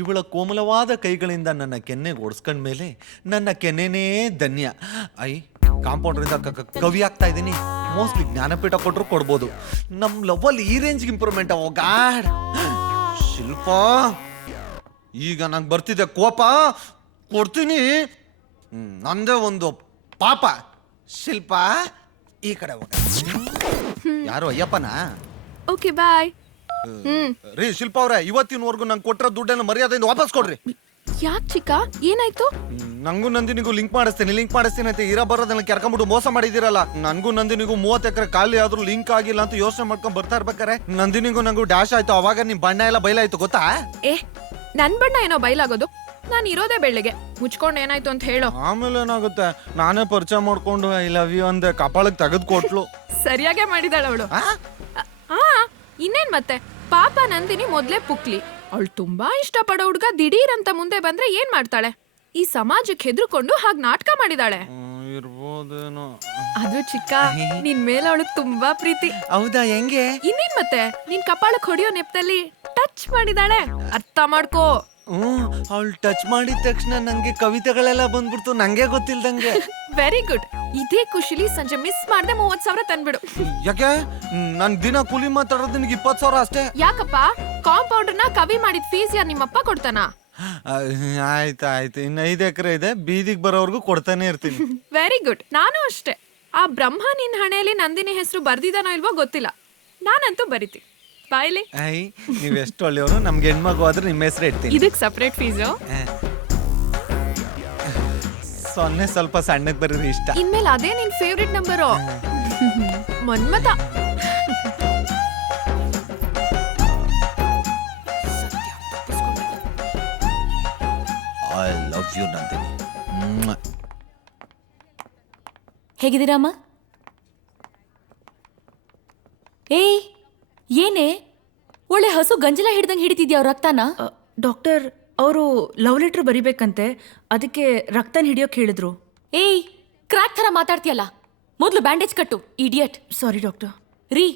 ಇವಳ ಕೋಮಲವಾದ ಕೈಗಳಿಂದ ನನ್ನ ಕೆನ್ನೆಗೆ ಓಡಿಸ್ಕೊಂಡ್ಮೇಲೆ ನನ್ನ ಕೆನ್ನೆನೇ ಧನ್ಯ. ಕಾಂಪೌಂಡ್ರಿಂದ ಕವಿ ಆಗ್ತಾ ಇದ್ದೀನಿ. ಮೋಸ್ಟ್ಲಿ ಜ್ಞಾನಪೀಠ ಕೊಟ್ಟರು ಕೊಡ್ಬೋದು. ನಮ್ಮ ಲವ್ವಲ್ಲಿ ಈ ರೇಂಜ್ಗೆ ಇಂಪ್ರೂವ್ಮೆಂಟ್. ಓ ಗಾಡ್. ಶಿಲ್ಪ, ಈಗ ನಂಗೆ ಬರ್ತಿದೆ ಕೋಪ, ಕೊಡ್ತೀನಿ. ನಂದೇ ಒಂದು ಪಾಪ. ಶಿಲ್ಪ, ಈ ಕಡೆ ಹೋಗ. ಯಾರು ಅಯ್ಯಪ್ಪನ? Okay bye. ರೀ ಶಿಲ್ಪ ಅವ್ರೆ, ಇವತ್ತಿನವರೆಗೂ ನಂಗೆ ಕೊಟ್ಟಿರೋ ದುಡ್ಡನ್ನು ಮರ್ಯಾದೆಯಿಂದ ವಾಪಸ್ ಕೊಡ್ರಿ. ಯಾಕೆ ಚಿಕ್ಕ, ಏನಾಯ್ತು? ನಂಗೂ ನಂದಿನಿಗೂ ಲಿಂಕ್ ಮಾಡಿಸ್ತೀನಿ ಅಂತ ಇರ ಬರೋದನ್ನ ಕೆರ್ಕೊಂಡ್ಬಿಟ್ಟು ಮೋಸ ಮಾಡಿದಿರಲ್ಲ. ನನ್ಗೂ ನಂದಿನಿಗೂ 30 ಎಕರೆ ಖಾಲಿ ಆದ್ರೂ ಲಿಂಕ್ ಆಗಿಲ್ಲ ಅಂತ ಯೋಚನೆ ಮಾಡ್ಕೊಂಡ್ ಬರ್ತಾ ಇರ್ಬೇಕಾರೆ ನಂದಿನಿಗೂ ನಂಗೂ ಡ್ಯಾಶ್ ಆಯ್ತು. ಅವಾಗ ನಿಮ್ ಬಣ್ಣ ಎಲ್ಲ ಬಯಲಾಯ್ತು ಗೊತ್ತಾ? ನನ್ ಬಣ್ಣ ಏನೋ ಬಯಲಾಗೋದು? ನಾನು ಇರೋದೇ ಬೆಳ್ಳಿಗೆ. ಮುಚ್ಕೊಂಡು ಏನಾಯ್ತು ಅಂತ ಹೇಳೋ. ಆಮೇಲೆ ಏನಾಗುತ್ತೆ, ನಾನೇ ಪರಿಚಯ ಮಾಡ್ಕೊಂಡು ಐ ಲವ್ ಯು ಅಂದೆ, ಕಪಾಳಕ್ಕೆ ತೆಗೆದು ಕೊಟ್ಲು. ಸರಿಯಾಗೆ ಮಾಡಿದಾಳ ಅವಳು. ಇನ್ನೇನ್ ಮತ್ತೆ, ಪಾಪ ನಂದಿನಿ ಮೊದ್ಲೇ ಪುಕ್ಲಿ. ಅವಳು ತುಂಬಾ ಇಷ್ಟಪಡೋ ಹುಡ್ಗ ದಿಢೀರ್ ಅಂತ ಮುಂದೆ ಬಂದ್ರೆ ಏನ್ ಮಾಡ್ತಾಳೆ? ಈ ಸಮಾಜಕ್ಕೆ ಹೆದರ್ಕೊಂಡು ಹಾಗೆ ನಾಟಕ ಮಾಡಿದಾಳೆ. ಇರ್ಬೋದೇನೋ. ಅದು ಚಿಕ್ಕ, ನಿನ್ ಮೇಲೆ ಅವಳಿಗೆ ತುಂಬಾ ಪ್ರೀತಿ. ಹೌದಾ? ಹೆಂಗೆ? ಇನ್ನೇನ್ ಮತ್ತೆ, ನಿನ್ ಕಪಾಳಕ್ ಹೊಡಿಯೋ ನೆಪದಲ್ಲಿ ಟಚ್ ಮಾಡಿದಾಳೆ. ಅರ್ಥ ಮಾಡ್ಕೋ. ಅವಳು ಟಚ್ ಮಾಡಿದ ತಕ್ಷಣ ನಂಗೆ ಕವಿತೆಗಳೆಲ್ಲ ಬಂದ್ಬಿಡ್ತು, ನಂಗೆ ಗೊತ್ತಿಲ್ದಂಗೆ. Very good. ಇದೇ ಖುಷಿಲಿ ಸಂಜೆ ಮಿಸ್ ಮಾಡ್ದೆ 30,000 ತಂದ್ಬಿಡು. ಯಾಕೆ ನನ್ ದಿನ ಕೂಲಿ ಮಾತಾಡೋದು ನಿನಗೆ 20,000 ಅಷ್ಟೇ. ಯಾಕಪ್ಪ ಕಾಂಪೌಂಡರ್ನ ಕವಿ ಮಾಡಿದ ಫೀಸ್ ಯಾರು ನಿಮ್ಮಪ್ಪ ಕೊಡ್ತಾನ? ಆಯ್ತು, ಇನ್ನು 5 ಎಕರೆ ಇದೆ, ಬೀದಿಗೆ ಬರೋರ್ಗು ಕೊಡ್ತಾನೆ ಇರ್ತೀನಿ. Very good. ನಾನು ಅಷ್ಟೇ. ಆ ಬ್ರಹ್ಮ ನಿನ್ ಹಣೆಯಲ್ಲಿ ನಂದಿನಿ ಹೆಸರು ಬರ್ದಿದಾನೋ ಇಲ್ವೋ ಗೊತ್ತಿಲ್ಲ, ನಾನಂತೂ ಬರಿತೀನಿ. ಬಾಯ್ಲಿ. ನೀವ್ ಎಷ್ಟು ಒಳ್ಳೆಯವರು. ನಮ್ಗೆ ಹೆಣ್ಮಗು ಆದ್ರೆ ನಿಮ್ಮ ಹೆಸರು ಇಡ್ತೀನಿ. ಇದಕ್ ಸಪ್ರೇಟ್ ಫೀಸು? ಸೊನ್ನೆ ಸ್ವಲ್ಪ ಸಣ್ಣಕ್ ಬರೀರಿ ಇಷ್ಟ. ಇನ್ಮೇಲೆ ಅದೇ ನಿನ್ favourite number. Manmatha. I love you Nandini. ಹೇಗಿದ್ದೀರಾ ಅಮ್ಮ? ಏಯ್, ಏನೇ ಒಳ್ಳೆ ಹಸು ಗಂಜಲ ಹಿಡ್ದಂಗೆ ಹಿಡಿತಿದ್ಯಾ ಅವ್ರ ರಕ್ತನ? ಡಾಕ್ಟರ್, ಅವರು ಲವ್ ಲೆಟರ್ ಬರಿಬೇಕಂತೆ, ಅದಕ್ಕೆ ರಕ್ತನ ಹಿಡಿಯೋಕೆ ಹೇಳಿದ್ರು. ಏಯ್, ಕ್ರಾಕ್ ಥರ ಮಾತಾಡ್ತೀಯಲ್ಲ, ಮೊದಲು ಬ್ಯಾಂಡೇಜ್ ಕಟ್ಟು, ಇಡಿಯಟ್. ಸಾರಿ ಡಾಕ್ಟರ್. ರೀ,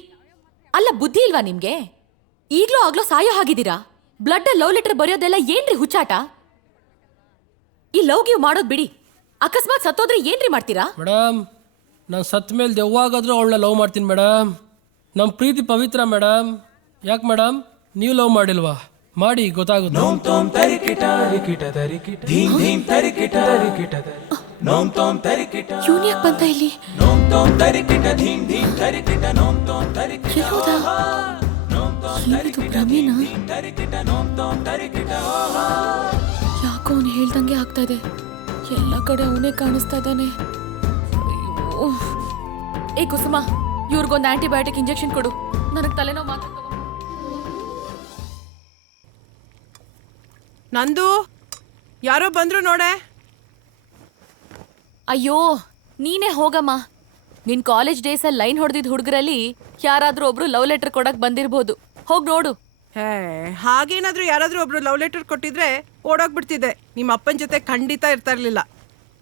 ಅಲ್ಲ ಬುದ್ಧಿ ಇಲ್ವಾ ನಿಮ್ಗೆ? ಈಗ್ಲೂ ಆಗ್ಲೋ ಸಾಯೋ ಹಾಗಿದ್ದೀರಾ? ಬ್ಲಡ್ ಲವ್ ಲೆಟರ್ ಬರೆಯೋದೆಲ್ಲ ಏನ್ರಿ ಹುಚ್ಚಾಟ? ಈ ಲವ್ ಗಿವ್ ಮಾಡೋದ್ ಬಿಡಿ, ಅಕಸ್ಮಾತ್ ಸತ್ತೋದ್ರೆ ಏನ್ರಿ ಮಾಡ್ತೀರಾ? ಮೇಡಮ್, ನಾನು ಸತ್ತ ಮೇಲೆ ದೆವ್ವಾಗಾದ್ರೂ ಅವಳನ್ನ ಲವ್ ಮಾಡ್ತೀನಿ ಮೇಡಮ್. ನಮ್ಮ ಪ್ರೀತಿ ಪವಿತ್ರ ಮೇಡಮ್. ಯಾಕೆ ಮೇಡಮ್, ನೀವು ಲವ್ ಮಾಡಿಲ್ವಾ? ಮಾಡಿ, ಗೊತ್ತಾಗುತ್ತೆ. ಇವ್ನ್ ಯಾಕ್ ಬಂತ ಇಲ್ಲಿ? ಎಲ್ಲೋದ? ಏನಿದು ಭ್ರಮೆನಾ? ಯಾಕೋ ಅವನು ಹೇಳ್ದಂಗೆ ಆಗ್ತಾ ಇದೆ. ಎಲ್ಲ ಕಡೆ ಅವನೇ ಕಾಣಿಸ್ತಾ ಇದ್ದಾನೆ. ಅಯ್ಯೋ. ಏ ಕುಸುಮ, ಇವ್ರಿಗೊಂದು ಆಂಟಿಬಯೋಟಿಕ್ ಇಂಜೆಕ್ಷನ್ ಕೊಡು, ನನಗೆ ತಲೆನೋವು ಮಾತ್ರ. ನಂದು ಯಾರೋ ಬಂದ್ರು ನೋಡೆ. ಅಯ್ಯೋ, ನೀನೇ ಹೋಗಮ್ಮ. ನಿನ್ ಕಾಲೇಜ್ ಡೇಸಲ್ಲಿ ಲೈನ್ ಹೊಡೆದಿದ್ದ ಹುಡುಗರಲ್ಲಿ ಯಾರಾದ್ರೂ ಒಬ್ರು ಲವ್ ಲೆಟರ್ ಕೊಡಕ್ ಬಂದಿರ್ಬೋದು. ಹೋಗ್ ನೋಡು. ಹೇ, ಹಾಗೇನಾದ್ರೂ ಯಾರಾದ್ರೂ ಒಬ್ರು ಲವ್ ಲೆಟರ್ ಕೊಟ್ಟಿದ್ರೆ ಓಡೋಗ್ಬಿಡ್ತಿದ್ದೆ. ನಿಮ್ಮ ಅಪ್ಪನ ಜೊತೆ ಖಂಡಿತ ಇರ್ತಾ ಇರ್ಲಿಲ್ಲ.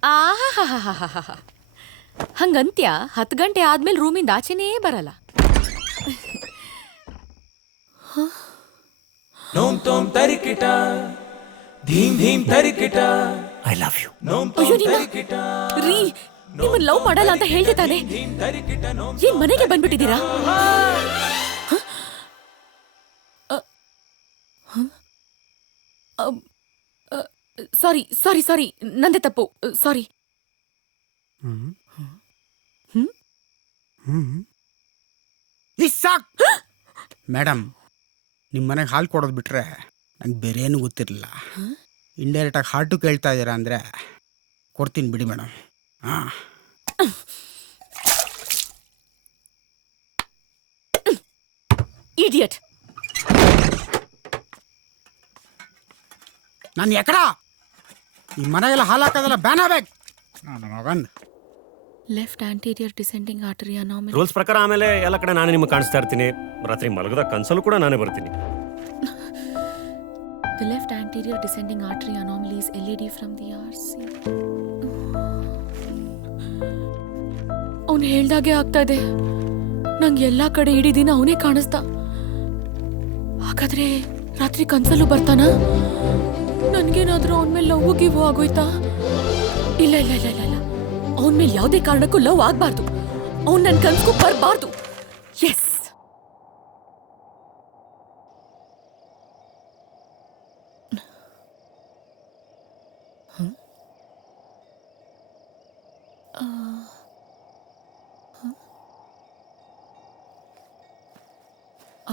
ಆಹಾಹಾಹಾಹಾಹಾ. ಹಂಗಂತ್ಯ 10 ಗಂಟೆ ಆದ್ಮೇಲೆ ರೂಮಿಂದ ಆಚೆನೇ ಬರಲ್ಲ. I love you. ರೀ, ನಿಮ್ಮನ್ನ ಲವ್ ಮಾಡಲ್ಲ ಅಂತ ಹೇಳ್ತಿದ್ದಾನೆ. ಏನ್ ಮನೆಗೆ ಬಂದ್ಬಿಟ್ಟಿದ್ದೀರಾ? ಸಾರಿ ಸಾರಿ ಸಾರಿ, ನಂದೇ ತಪ್ಪು. ಸಾರಿ. ಮೇಡಮ್, ನಿಮ್ಮ ಮನೆಗೆ ಹಾಲು ಕೊಡೋದು ಬಿಟ್ರೆ ನಂಗೆ ಬೇರೆ ಏನು ಗೊತ್ತಿರಲಿಲ್ಲ. ಇಂಡೈರೆಕ್ಟಾಗಿ ಹಾರ್ಟು ಕೇಳ್ತಾ ಇದ್ದೀರಾ ಅಂದರೆ ಕೊಡ್ತೀನಿ ಬಿಡಿ ಮೇಡಮ್. ಹಾಂ, ಇಡಿಯಟ್. ನಾನು ಎಕಡ ಈ ಮನೆಗೆಲ್ಲ ಹಾಲು ಹಾಕೋದೆಲ್ಲ ಬ್ಯಾನ್ ಆಗ್ಬೇಕು. ನಾನು ಮಗನ್ left anterior descending artery anomaly. Rules ಪ್ರಕಾರ ಆಮೇಲೆ ಎಲ್ಲ ಕಡೆ ನಾನೇ ನಿಮಗೆ ಕಾಣಿಸ್ತಾ ಇರ್ತೀನಿ. ರಾತ್ರಿ ಮಲಗದ ಕನ್ಸಲ್ಲೂ ಕೂಡ ನಾನೇ ಬರ್ತೀನಿ. The left anterior descending artery anomalies LED from the RC. ಅವನು ಹೇಳ್ದಾಗೆ ಆಗ್ತಾ ಇದೆ. ನಂಗೆ ಎಲ್ಲಾ ಕಡೆ ಇಡೀ ದಿನ ಅವನೇ ಕಾಣಿಸ್ತಾ. ಹಾಗಾದ್ರೆ ರಾತ್ರಿ ಕನ್ಸಲ್ಲೂ ಬರ್ತಾನ? ನನ್ಗೇನಾದ್ರೂ ಅವನ ಮೇಲೆ ಲವ್ ಗಿವ್ ಆಗೋಯ್ತಾ? ಇಲ್ಲ ಇಲ್ಲ ಇಲ್ಲ ಇಲ್ಲ ಇಲ್ಲ, ಅವನ ಮೇಲೆ ಯಾವುದೇ ಕಾರಣಕ್ಕೂ ಲವ್ ಆಗ್ಬಾರ್ದು. ಅವ್ನು ನನ್ನ ಕನ್ಸ್ಗೂ ಬರಬಾರ್ದು. ಎಸ್.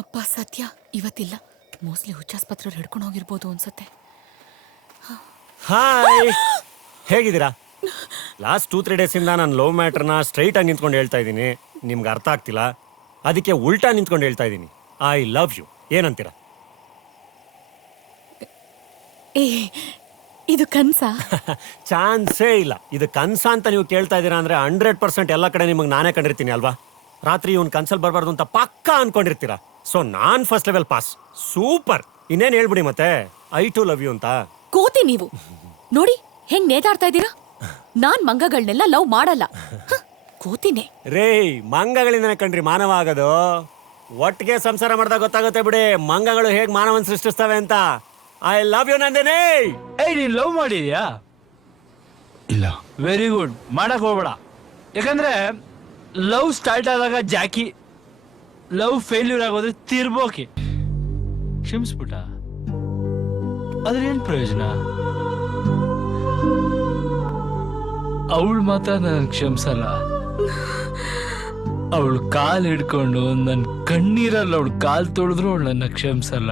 ಅಪ್ಪ ಸತ್ಯ ಇವತ್ತಿಲ್ಲ. ಮೋಸ್ಟ್ಲಿ ಹುಚ್ಚಾಸ್ಪತ್ರೆಯವ್ರು ಹಿಡ್ಕೊಂಡು ಹೋಗಿರ್ಬೋದು ಅನ್ಸತ್ತೆ. ಹಾಯ್, ಹೇಗಿದ್ದೀರಾ? ಲಾಸ್ಟ್ 2-3 ಡೇಸಿಂದ ನಾನು ಲವ್ ಮ್ಯಾಟ್ರನ್ನ ಸ್ಟ್ರೈಟ್ ಆಗಿ ನಿಂತ್ಕೊಂಡು ಹೇಳ್ತಾ ಇದ್ದೀನಿ. ನಿಮ್ಗೆ ಅರ್ಥ ಆಗ್ತಿಲ್ಲ, ಅದಕ್ಕೆ ಉಲ್ಟಾ ನಿಂತ್ಕೊಂಡು ಹೇಳ್ತಾ ಇದ್ದೀನಿ. I love you. ಏನಂತೀರಾ? ಏ, ಇದು ಕನ್ಸಾ? ಚಾನ್ಸೇ ಇಲ್ಲ. ಇದು ಕನ್ಸ ಅಂತ ನೀವು ಕೇಳ್ತಾ ಇದ್ದೀರಾ ಅಂದ್ರೆ 100% ಎಲ್ಲ ಕಡೆ ನಿಮಗೆ ನಾನೇ ಕಂಡಿರ್ತೀನಿ ಅಲ್ವಾ? ರಾತ್ರಿ ಇವ್ನು ಕನ್ಸಲ್ ಬರಬಾರ್ದು ಅಂತ ಪಕ್ಕಾ ಅನ್ಕೊಂಡಿರ್ತೀರಾ. ಸೊ ನಾನ್ ಫಸ್ಟ್ ಲೆವೆಲ್ ಪಾಸ್. ಸೂಪರ್. ಇನ್ನೇನು ಹೇಳ್ಬಿಡಿ ಮತ್ತೆ, ಐ ಟು ಲವ್ ಯು ಅಂತ. ಕೋತಿ ನೀವು ನೋಡಿ ಹೆಂಗ್ ನೇತಾಡ್ತಾ ಇದ್ದೀರಾ. ನಾನ್ ಮಂಗಗಳನ್ನೆಲ್ಲ ಲವ್ ಮಾಡಲ್ಲ. ಕೋತಿನೇ ರೇ. ಮಂಗಗಳಿಂದನೇ ಕಂಡ್ರಿ ಮಾನವ ಆಗೋದು. ಒಟ್ಟಿಗೆ ಸಂಸಾರ ಮಾಡಿದಾಗ ಗೊತ್ತಾಗುತ್ತೆ ಬಿಡಿ ಮಂಗಗಳು ಹೇಗ್ ಮಾನವನ್ ಸೃಷ್ಟಿಸ್ತವೆ ಅಂತ. I love you Nandini. ಏಯ್ ನೀನ್ ಲವ್ ಮಾಡಿದ್ಯಾ? ಇಲ್ಲ. Very good. ಮಾಡಕ್ ಹೋಗ್ಬೇಡ. ಯಾಕಂದ್ರೆ ಲವ್ ಸ್ಟಾರ್ಟ್ ಆದಾಗ ಜಾಕಿ, ಲವ್ ಫೇಲ್ಯೂರ್ ಆಗೋದ್ರೆ ತಿರ್ಬೋಕಿ. ಕ್ಷಮಿಸ್ಬಿಟ್ಟ, ಅದ್ರೇನ್ ಪ್ರಯೋಜನ? ಅವಳು ಮಾತ್ರ ನನ್ನ ಕ್ಷಮಿಸಲ್ಲ. ಅವಳು ಕಾಲ್ ಹಿಡ್ಕೊಂಡು ನನ್ನ ಕಣ್ಣೀರಲ್ಲಿ ಅವಳು ಕಾಲ್ ತೊಳೆದ್ರು ಅವಳು ನನ್ನ ಕ್ಷಮಿಸಲ್ಲ.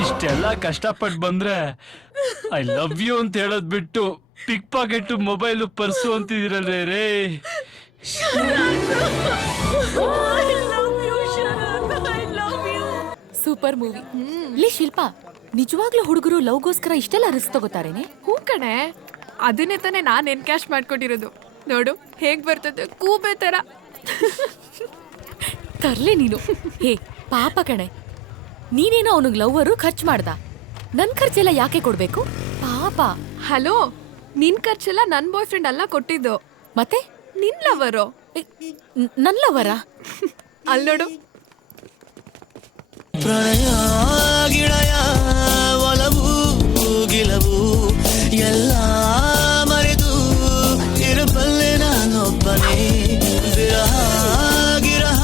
ಇಷ್ಟೆಲ್ಲ ಕಷ್ಟಪಟ್ಟು ಬಂದ್ರೆ ಐ ಲವ್ ಯು ಅಂತ ಹೇಳೋದ್ ಬಿಟ್ಟು ಪಿಕ್ ಪಾಕೆಟ್, ಮೊಬೈಲು, ಪರ್ಸು ಅಂತಿದಿರಲ್ರೇ ರೇ. Super movie. ಲೇ ಶಿಲ್ಪ, ನಿಜವಾಗ್ಲೂ ಹುಡುಗರು ಲವ್ಗೋಸ್ಕರ ಇಷ್ಟೆಲ್ಲ ರಿಸ್ಕ್ ತಗೋತಾರೇನೆ? ಹೂ ಕಣೆ, ಅದನ್ನೇ ತಾನೇ ನಾನು ಎನ್ಕ್ಯಾಶ್ ಮಾಡ್ಕೊಟ್ಟಿರೋದು. ನೋಡು ಹೇಗ್ ಬರ್ತದೆ, ಕೂಬೆ ತರ. ತರ್ಲೆ ನೀನು. ಹೇ ಪಾಪ ಕಣೆ, ನೀನೇನೋ ಅವನಿಗೆ ಲವ್ವರು ಖರ್ಚು ಮಾಡ್ದ. ನನ್ ಖರ್ಚೆಲ್ಲ ಯಾಕೆ ಕೊಡ್ಬೇಕು ಪಾಪ? ಹಲೋ, ನಿನ್ ಖರ್ಚೆಲ್ಲ ನನ್ ಬಾಯ್ ಫ್ರೆಂಡ್ ಅಲ್ಲ ಕೊಟ್ಟಿದ್ದು, ಮತ್ತೆ ನಿನ್ ಲವರು. ನನ್ ಲವರ? ಅಲ್ಲಿ ನೋಡು. ಪ್ರಣಯ ಗಿಳಯ ಒಲವು ಗಿಲವು ಎಲ್ಲ ಮರೆತು ಇರಬಲ್ಲೆ ನಾನೊಬ್ಬನೇ. ವಿರಹ ಗಿರಹ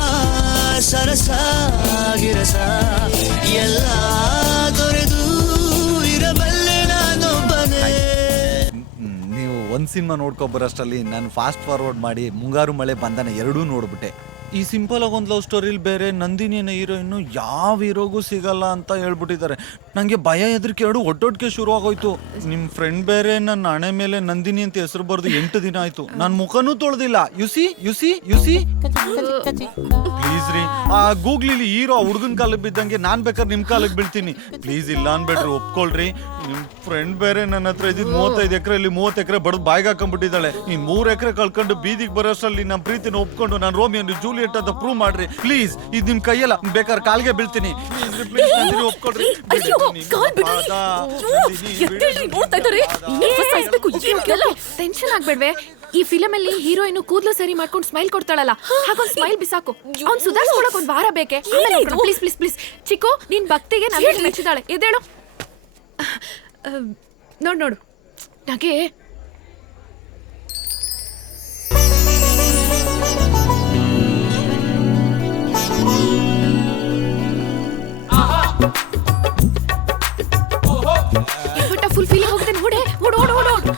ಸರಸ ಗಿರಸ ಎಲ್ಲ ತೊರೆದು ಇರಬಲ್ಲೆ ನಾನೊಬ್ಬನೇ. ನೀವು ಒಂದು ಸಿನಿಮಾ ನೋಡ್ಕೊಬರೋಷ್ಟರಲ್ಲಿ ನಾನು ಫಾಸ್ಟ್ ಫಾರ್ವರ್ಡ್ ಮಾಡಿ ಮುಂಗಾರು ಮಳೆ ಬಂಧನ ಎರಡೂ ನೋಡ್ಬಿಟ್ಟೆ. ಈ ಸಿಂಪಲ್ ಆಗಿ ಒಂದು ಲವ್ ಸ್ಟೋರಿಲಿ ಬೇರೆ ನಂದಿನಿನ ಹೀರೋಯಿನ್ನು ಯಾವ ಹೀರೋಗೂ ಸಿಗಲ್ಲ ಅಂತ ಹೇಳ್ಬಿಟ್ಟಿದ್ದಾರೆ. ನನಗೆ ಭಯ ಹೆದರಿಕೆ ಎರಡು ಒಟ್ಟೊಟ್ಟಿಗೆ ಶುರು ಆಗೋಯ್ತು. ನಿಮ್ಮ ಫ್ರೆಂಡ್ ಬೇರೆ ನನ್ನ ಹಣೆ ಮೇಲೆ ನಂದಿನಿ ಅಂತ ಹೆಸರು ಬರೆದು 8 ದಿನ ಆಯ್ತು. ನಾನು ಮುಖನೂ ತೊಳೆದಿಲ್ಲ. ಯುಸಿ ಯುಸಿ ಯುಸಿ ಪ್ಲೀಸ್ ರೀ, ಆ ಗೂಗ್ಲಿಲಿ ಹೀರೋ ಹುಡುಗನ ಕಾಲಿಗೆ ಬಿದ್ದಂಗೆ ನಾನು ಬೇಕಾದ್ರೆ ನಿಮ್ಮ ಕಾಲಿಗೆ ಬೀಳ್ತೀನಿ. ಪ್ಲೀಸ್ ಇಲ್ಲ ಅನ್ಬೇಡ್ರಿ, ಒಪ್ಕೊಳ್ರಿ. ನಿಮ್ಮ ಫ್ರೆಂಡ್ ಬೇರೆ ನನ್ನ ಹತ್ರ ಇದ್ದಿದ್ದು 35 ಎಕರೆಯಲ್ಲಿ 30 ಎಕರೆ ಬಡ್ದು ಬಾಯಿಗೆ ಹಾಕೊಂಡ್ಬಿಟ್ಟಿದ್ದಾಳೆ. ನೀನು 3 ಎಕರೆ ಕಳ್ಕೊಂಡು ಬೀದಿಗೆ ಬರೋಷ್ಟರಲ್ಲಿ ನಮ್ಮ ಪ್ರೀತಿನ ಒಪ್ಕೊಂಡು ನಾನು ರೋಮಿಯೋ ಜೂಲಿಯಟ್ ಅಂತ ಪ್ರೂವ್ ಮಾಡ್ರಿ ಪ್ಲೀಸ್. ಇದು ನಿಮ್ ಕೈಯಲ್ಲ, ಬೇಕಾದ್ರೆ ಕಾಲ್ಗೆ ಬೀಳ್ತೀನಿ. ಒಪ್ಕೊಳ್ರಿ. ಟೆನ್ಷನ್ ಆಗ್ಬೇಡ್ವೆ. ಈ ಫಿಲಮ್ ಅಲ್ಲಿ ಹೀರೋಯಿನ್ ಕೂದಲು ಸರಿ ಮಾಡ್ಕೊಂಡು ಸ್ಮೈಲ್ ಕೊಡ್ತಾಳಲ್ಲ, ಹಾಗೊಂದ್ ಸ್ಮೈಲ್ ಬಿಸಾಕು. ಅವ್ನ್ ಸುಧಾರಿಸ್ಕೊಳಕ್ ಒಂದ್ ವಾರ ಬೇಕೆ. ಪ್ಲೀಸ್ ಪ್ಲೀಸ್ ಪ್ಲೀಸ್ ಚಿಕ್ಕು, ನಿನ್ ಭಕ್ತಿಗೆ ನಾನು ಮೆಚ್ಚಿದಾಳೆ. ಎದ್ದೇಳು. ನೋಡ್ ನೋಡು ನಗೆ. ಫುಲ್ ಫೀಲಿಂಗ್ ಹೋಗುತ್ತೆ. ನೋಡೆ ಓಡು ಓಡು ಓಡು ಓಡು.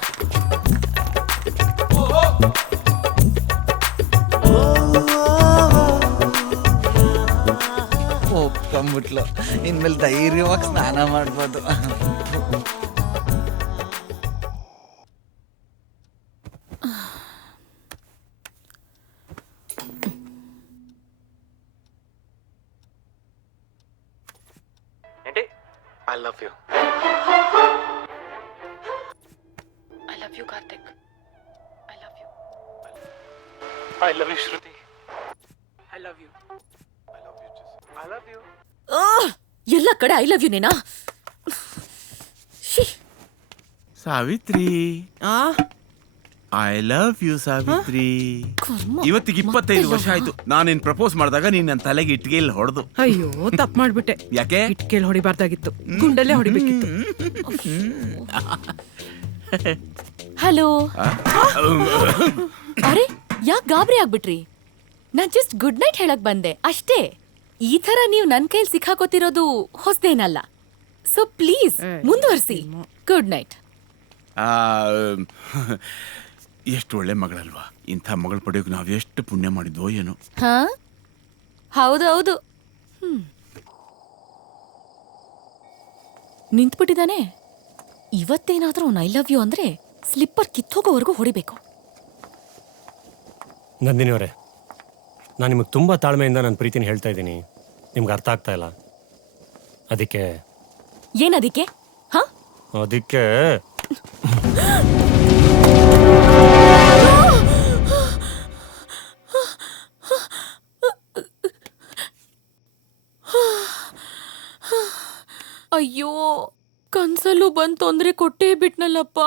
ಒಪ್ಕೊಂಬಿಟ್ಲು. ಇನ್ಮೇಲೆ ಧೈರ್ಯವಾಗಿ ಸ್ನಾನ ಮಾಡ್ಬೋದು. I love you. I love you Karthik. I love you. I love you Shruti. I love you. I love you. ಎಲ್ಲ ಕಡೆ ಐ ಲವ್ ಯು ನೇನಾ? Savitri, I love you Savitri. ಇವತ್ತಿಗೆ 25 ವರ್ಷ ಆಯ್ತು ನಾನೇನ್ ಪ್ರಪೋಸ್ ಮಾಡಿದಾಗ ನೀನ್ ನನ್ನ ತಲೆಗೆ ಇಟ್ಗೆಲ್ ಹೊಡೆದು. ಅಯ್ಯೋ ತಪ್ಪು ಮಾಡ್ಬಿಟ್ಟೆ. ಯಾಕೆ? ಇಟ್ಕೇಲ್ ಹೊಡಿಬಾರ್ದಾಗಿತ್ತು, ಗುಂಡಲ್ಲೇ ಹೊಡಿಬೇಕಿತ್ತು. ಹಲೋ. ಅರೆ ಯಾಕೆ ಗಾಬರಿ ಆಗ್ಬಿಟ್ರಿ? ನಾನ್ ಜಸ್ಟ್ ಗುಡ್ ನೈಟ್ ಹೇಳಕ್ ಬಂದೆ ಅಷ್ಟೇ. ಈ ತರ ನೀವು ನನ್ ಕೈಲಿ ಸಿಕ್ಕಾಕೋತಿರೋದು ಹೊಸದೇನಲ್ಲ. ಸೊ ಪ್ಲೀಸ್ ಮುಂದುವರಿಸಿ. Good night. ಎಷ್ಟು ಒಳ್ಳೆ ಮಗಳಲ್ವಾ? ಇಂಥ ಮಗಳು ಪಡೆಯೋಕೆ ನಾವು ಎಷ್ಟು ಪುಣ್ಯ ಮಾಡಿದ್ವೋ ಏನೋ. ಹಾ ಹೌದು ಹೌದು. ನಿಂತ್ಬಿಟ್ಟಿದ್ದಾನೆ. ಇವತ್ತೇನಾದ್ರೂ ಅವ್ನು ಐ ಲವ್ ಯು ಅಂದ್ರೆ ಸ್ಲಿಪ್ಪರ್ ಕಿತ್ತೋಗೋವರೆಗೂ ಹೊಡಿಬೇಕು. ನಂದಿನಿ ಅವರೇ, ನಾನು ನಿಮಗೆ ತುಂಬ ತಾಳ್ಮೆಯಿಂದ ನನ್ನ ಪ್ರೀತಿನ ಹೇಳ್ತಾ ಇದ್ದೀನಿ. ನಿಮ್ಗೆ ಅರ್ಥ ಆಗ್ತಾ ಇಲ್ಲ. ಅದಕ್ಕೆ ಏನದಕ್ಕೆ? ಹಾ ಅದಕ್ಕೆ ಅಯ್ಯೋ, ಕನ್ಸಲ್ಲೂ ಬಂದ್ ತೊಂದ್ರೆ ಕೊಟ್ಟೇ ಬಿಟ್ನಲ್ಲಪ್ಪ.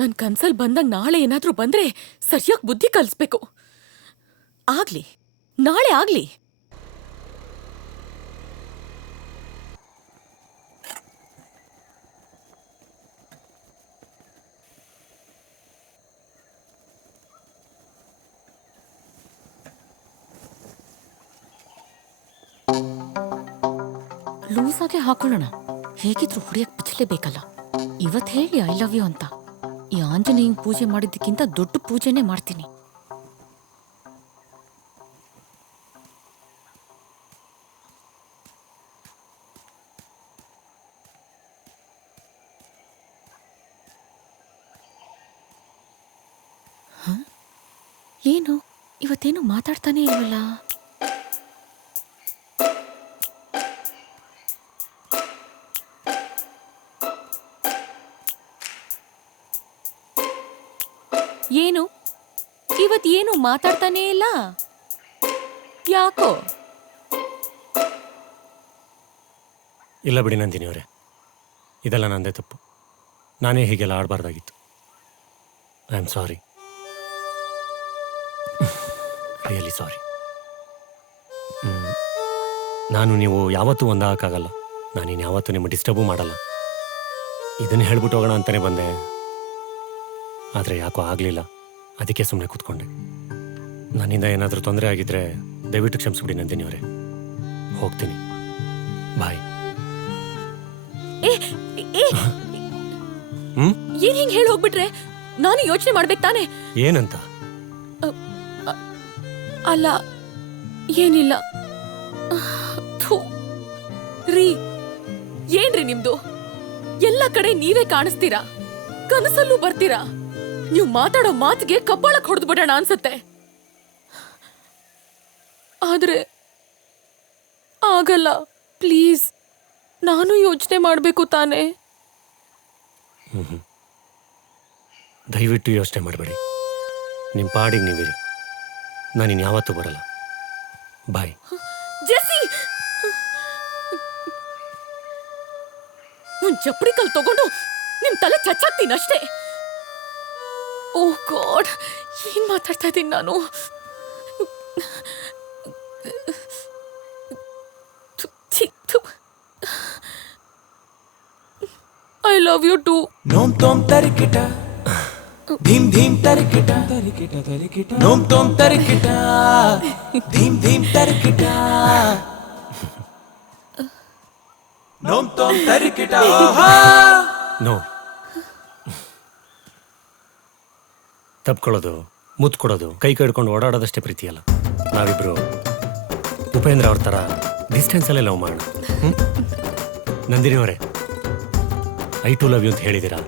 ನನ್ ಕನ್ಸಲ್ ಬಂದಂಗ್ ನಾಳೆ ಏನಾದ್ರೂ ಬಂದ್ರೆ ಸರಿಯಾಗಿ ಬುದ್ಧಿ ಕಲಿಸ್ಬೇಕು. ಆಗ್ಲಿ, ನಾಳೆ ಆಗ್ಲಿ. ಲೂಸ್ ಆಗಿ ಹಾಕೊಳ್ಳೋಣ, ಹೇಗಿದ್ರು ಹೊಡಿಯಕ್ ಬಿಚ್ಚಲೇಬೇಕಲ್ಲ. ಇವತ್ ಹೇಳಿ ಐ ಲವ್ ಯು ಅಂತ. ಈ ಆಂಜನೇಯನ್ ಪೂಜೆ ಮಾಡಿದ್ದಕ್ಕಿಂತ ದೊಡ್ಡ ಪೂಜೆನೇ ಮಾಡ್ತೀನಿ. ಏನು ಇವತ್ತೇನು ಮಾತಾಡ್ತಾನೆ ಇಲ್ವಲ್ಲ? ಏನು ಇವತ್ತೇನು ಮಾತಾಡ್ತಾನೇ ಇಲ್ಲ? ಯಾಕೋ? ಇಲ್ಲ ಬಿಡಿ ನಂದಿನಿ ಅವರೇ, ಇದೆಲ್ಲ ನಂದೇ ತಪ್ಪು. ನಾನೇ ಹೀಗೆಲ್ಲ ಆಡಬಾರ್ದಾಗಿತ್ತು. I am sorry, really sorry. ನಾನು ನೀವು ಯಾವತ್ತೂ ಒಂದಾಗಕ್ಕಾಗಲ್ಲ. ನಾನಿನ್ನು ಯಾವತ್ತೂ ನಿಮ್ಮ ಡಿಸ್ಟರ್ಬು ಮಾಡಲ್ಲ. ಇದನ್ನು ಹೇಳ್ಬಿಟ್ಟು ಹೋಗೋಣ ಅಂತಲೇ ಬಂದೆ, ಆದರೆ ಯಾಕೋ ಆಗಲಿಲ್ಲ. ಅದಕ್ಕೆ ಸುಮ್ಮನೆ ಕೂತ್ಕೊಂಡೆ. ನನ್ನಿಂದ ಏನಾದರೂ ತೊಂದರೆ ಆಗಿದ್ರೆ ದಯವಿಟ್ಟು ಕ್ಷಮಿಸ್ಬಿಡಿ ನಂದಿನಿ ಅವರೇ. ಹೋಗ್ತೀನಿ, ಬಾಯ್. ಏನ್ ಹಿಂಗ್ ಹೇಳಿ ಹೋಗ್ಬಿಟ್ರೆ ನಾನು ಯೋಚನೆ ಮಾಡ್ಬೇಕು ತಾನೆ? ಏನಂತ? ಅಲ್ಲ, ಏನಿಲ್ಲ. ರೀ, ಏನ್ರಿ ನಿಮ್ದು? ಎಲ್ಲ ಕಡೆ ನೀವೇ ಕಾಣಿಸ್ತೀರಾ, ಕನಸಲ್ಲೂ ಬರ್ತೀರಾ. ನೀವು ಮಾತಾಡೋ ಮಾತಿಗೆ ಕಬ್ಬಾಳಕ್ ಹೊಡೆದು ಬಿಡೋಣ ಅನ್ಸತ್ತೆ. ಆದ್ರೆ ಆಗಲ್ಲ. ಪ್ಲೀಸ್, ನಾನು ಯೋಚನೆ ಮಾಡ್ಬೇಕು ತಾನೆ. ದಯವಿಟ್ಟು ಯೋಚನೆ ಮಾಡಬೇಡಿ. ನಿಮ್ಮ ಪಾಡಿಗೆ ನೀವಿರಿ. ನಾನಿನ್ ಯಾವತ್ತೂ ಬರಲ್ಲ. ಬಾಯ್. ಜೆಸ್ಸಿ, ಒಂದ್ ಚಪ್ಪಡಿ ಕಲ್ ತಗೊಂಡು ನಿಮ್ ತಲೆ ಚಚ್ಚಾಕ್ತೀನಿ ಅಷ್ಟೇ. ಓ ಗಾಡ್, ಏನ್ ಮಾತಾಡ್ತಾ ಇದ್ದೀನಿ ನಾನು? I love you too. ನೋಮ್ ತೋಮ್ ತರಿಕಿಟ, ಧೀಮ್ ಧೀಮ್ ತರಿಕಿಟ, ತರಿಕಿಟ ತರಿಕಿಟ, ನೋಮ್ ತೋಮ್ ತರಿಕಿಟ, ಧೀಮ್ ಧೀಮ್ ತರಿಕಿಟ, ನೋಮ್ ತೋಮ್ ತರಿಕಿಟ. ನೋ, ತಪ್ಕೊಳ್ಳೋದು, ಮುತ್ತು ಕೊಡೋದು, ಕೈ ಹಿಡ್ಕೊಂಡು ಓಡಾಡೋದಷ್ಟೇ ಪ್ರೀತಿ ಅಲ್ಲ. ನಾವಿಬ್ರು ಉಪೇಂದ್ರ ಅವ್ರ ಥರ ಡಿಸ್ಟೆನ್ಸಲ್ಲೇ ಲವ್ ಮಾಡೋಣ. ನಂದಿನಿ ಅವರೇ, ಐ ಟು ಲವ್ ಯು ಅಂತ ಹೇಳಿದ್ದೀರಾ.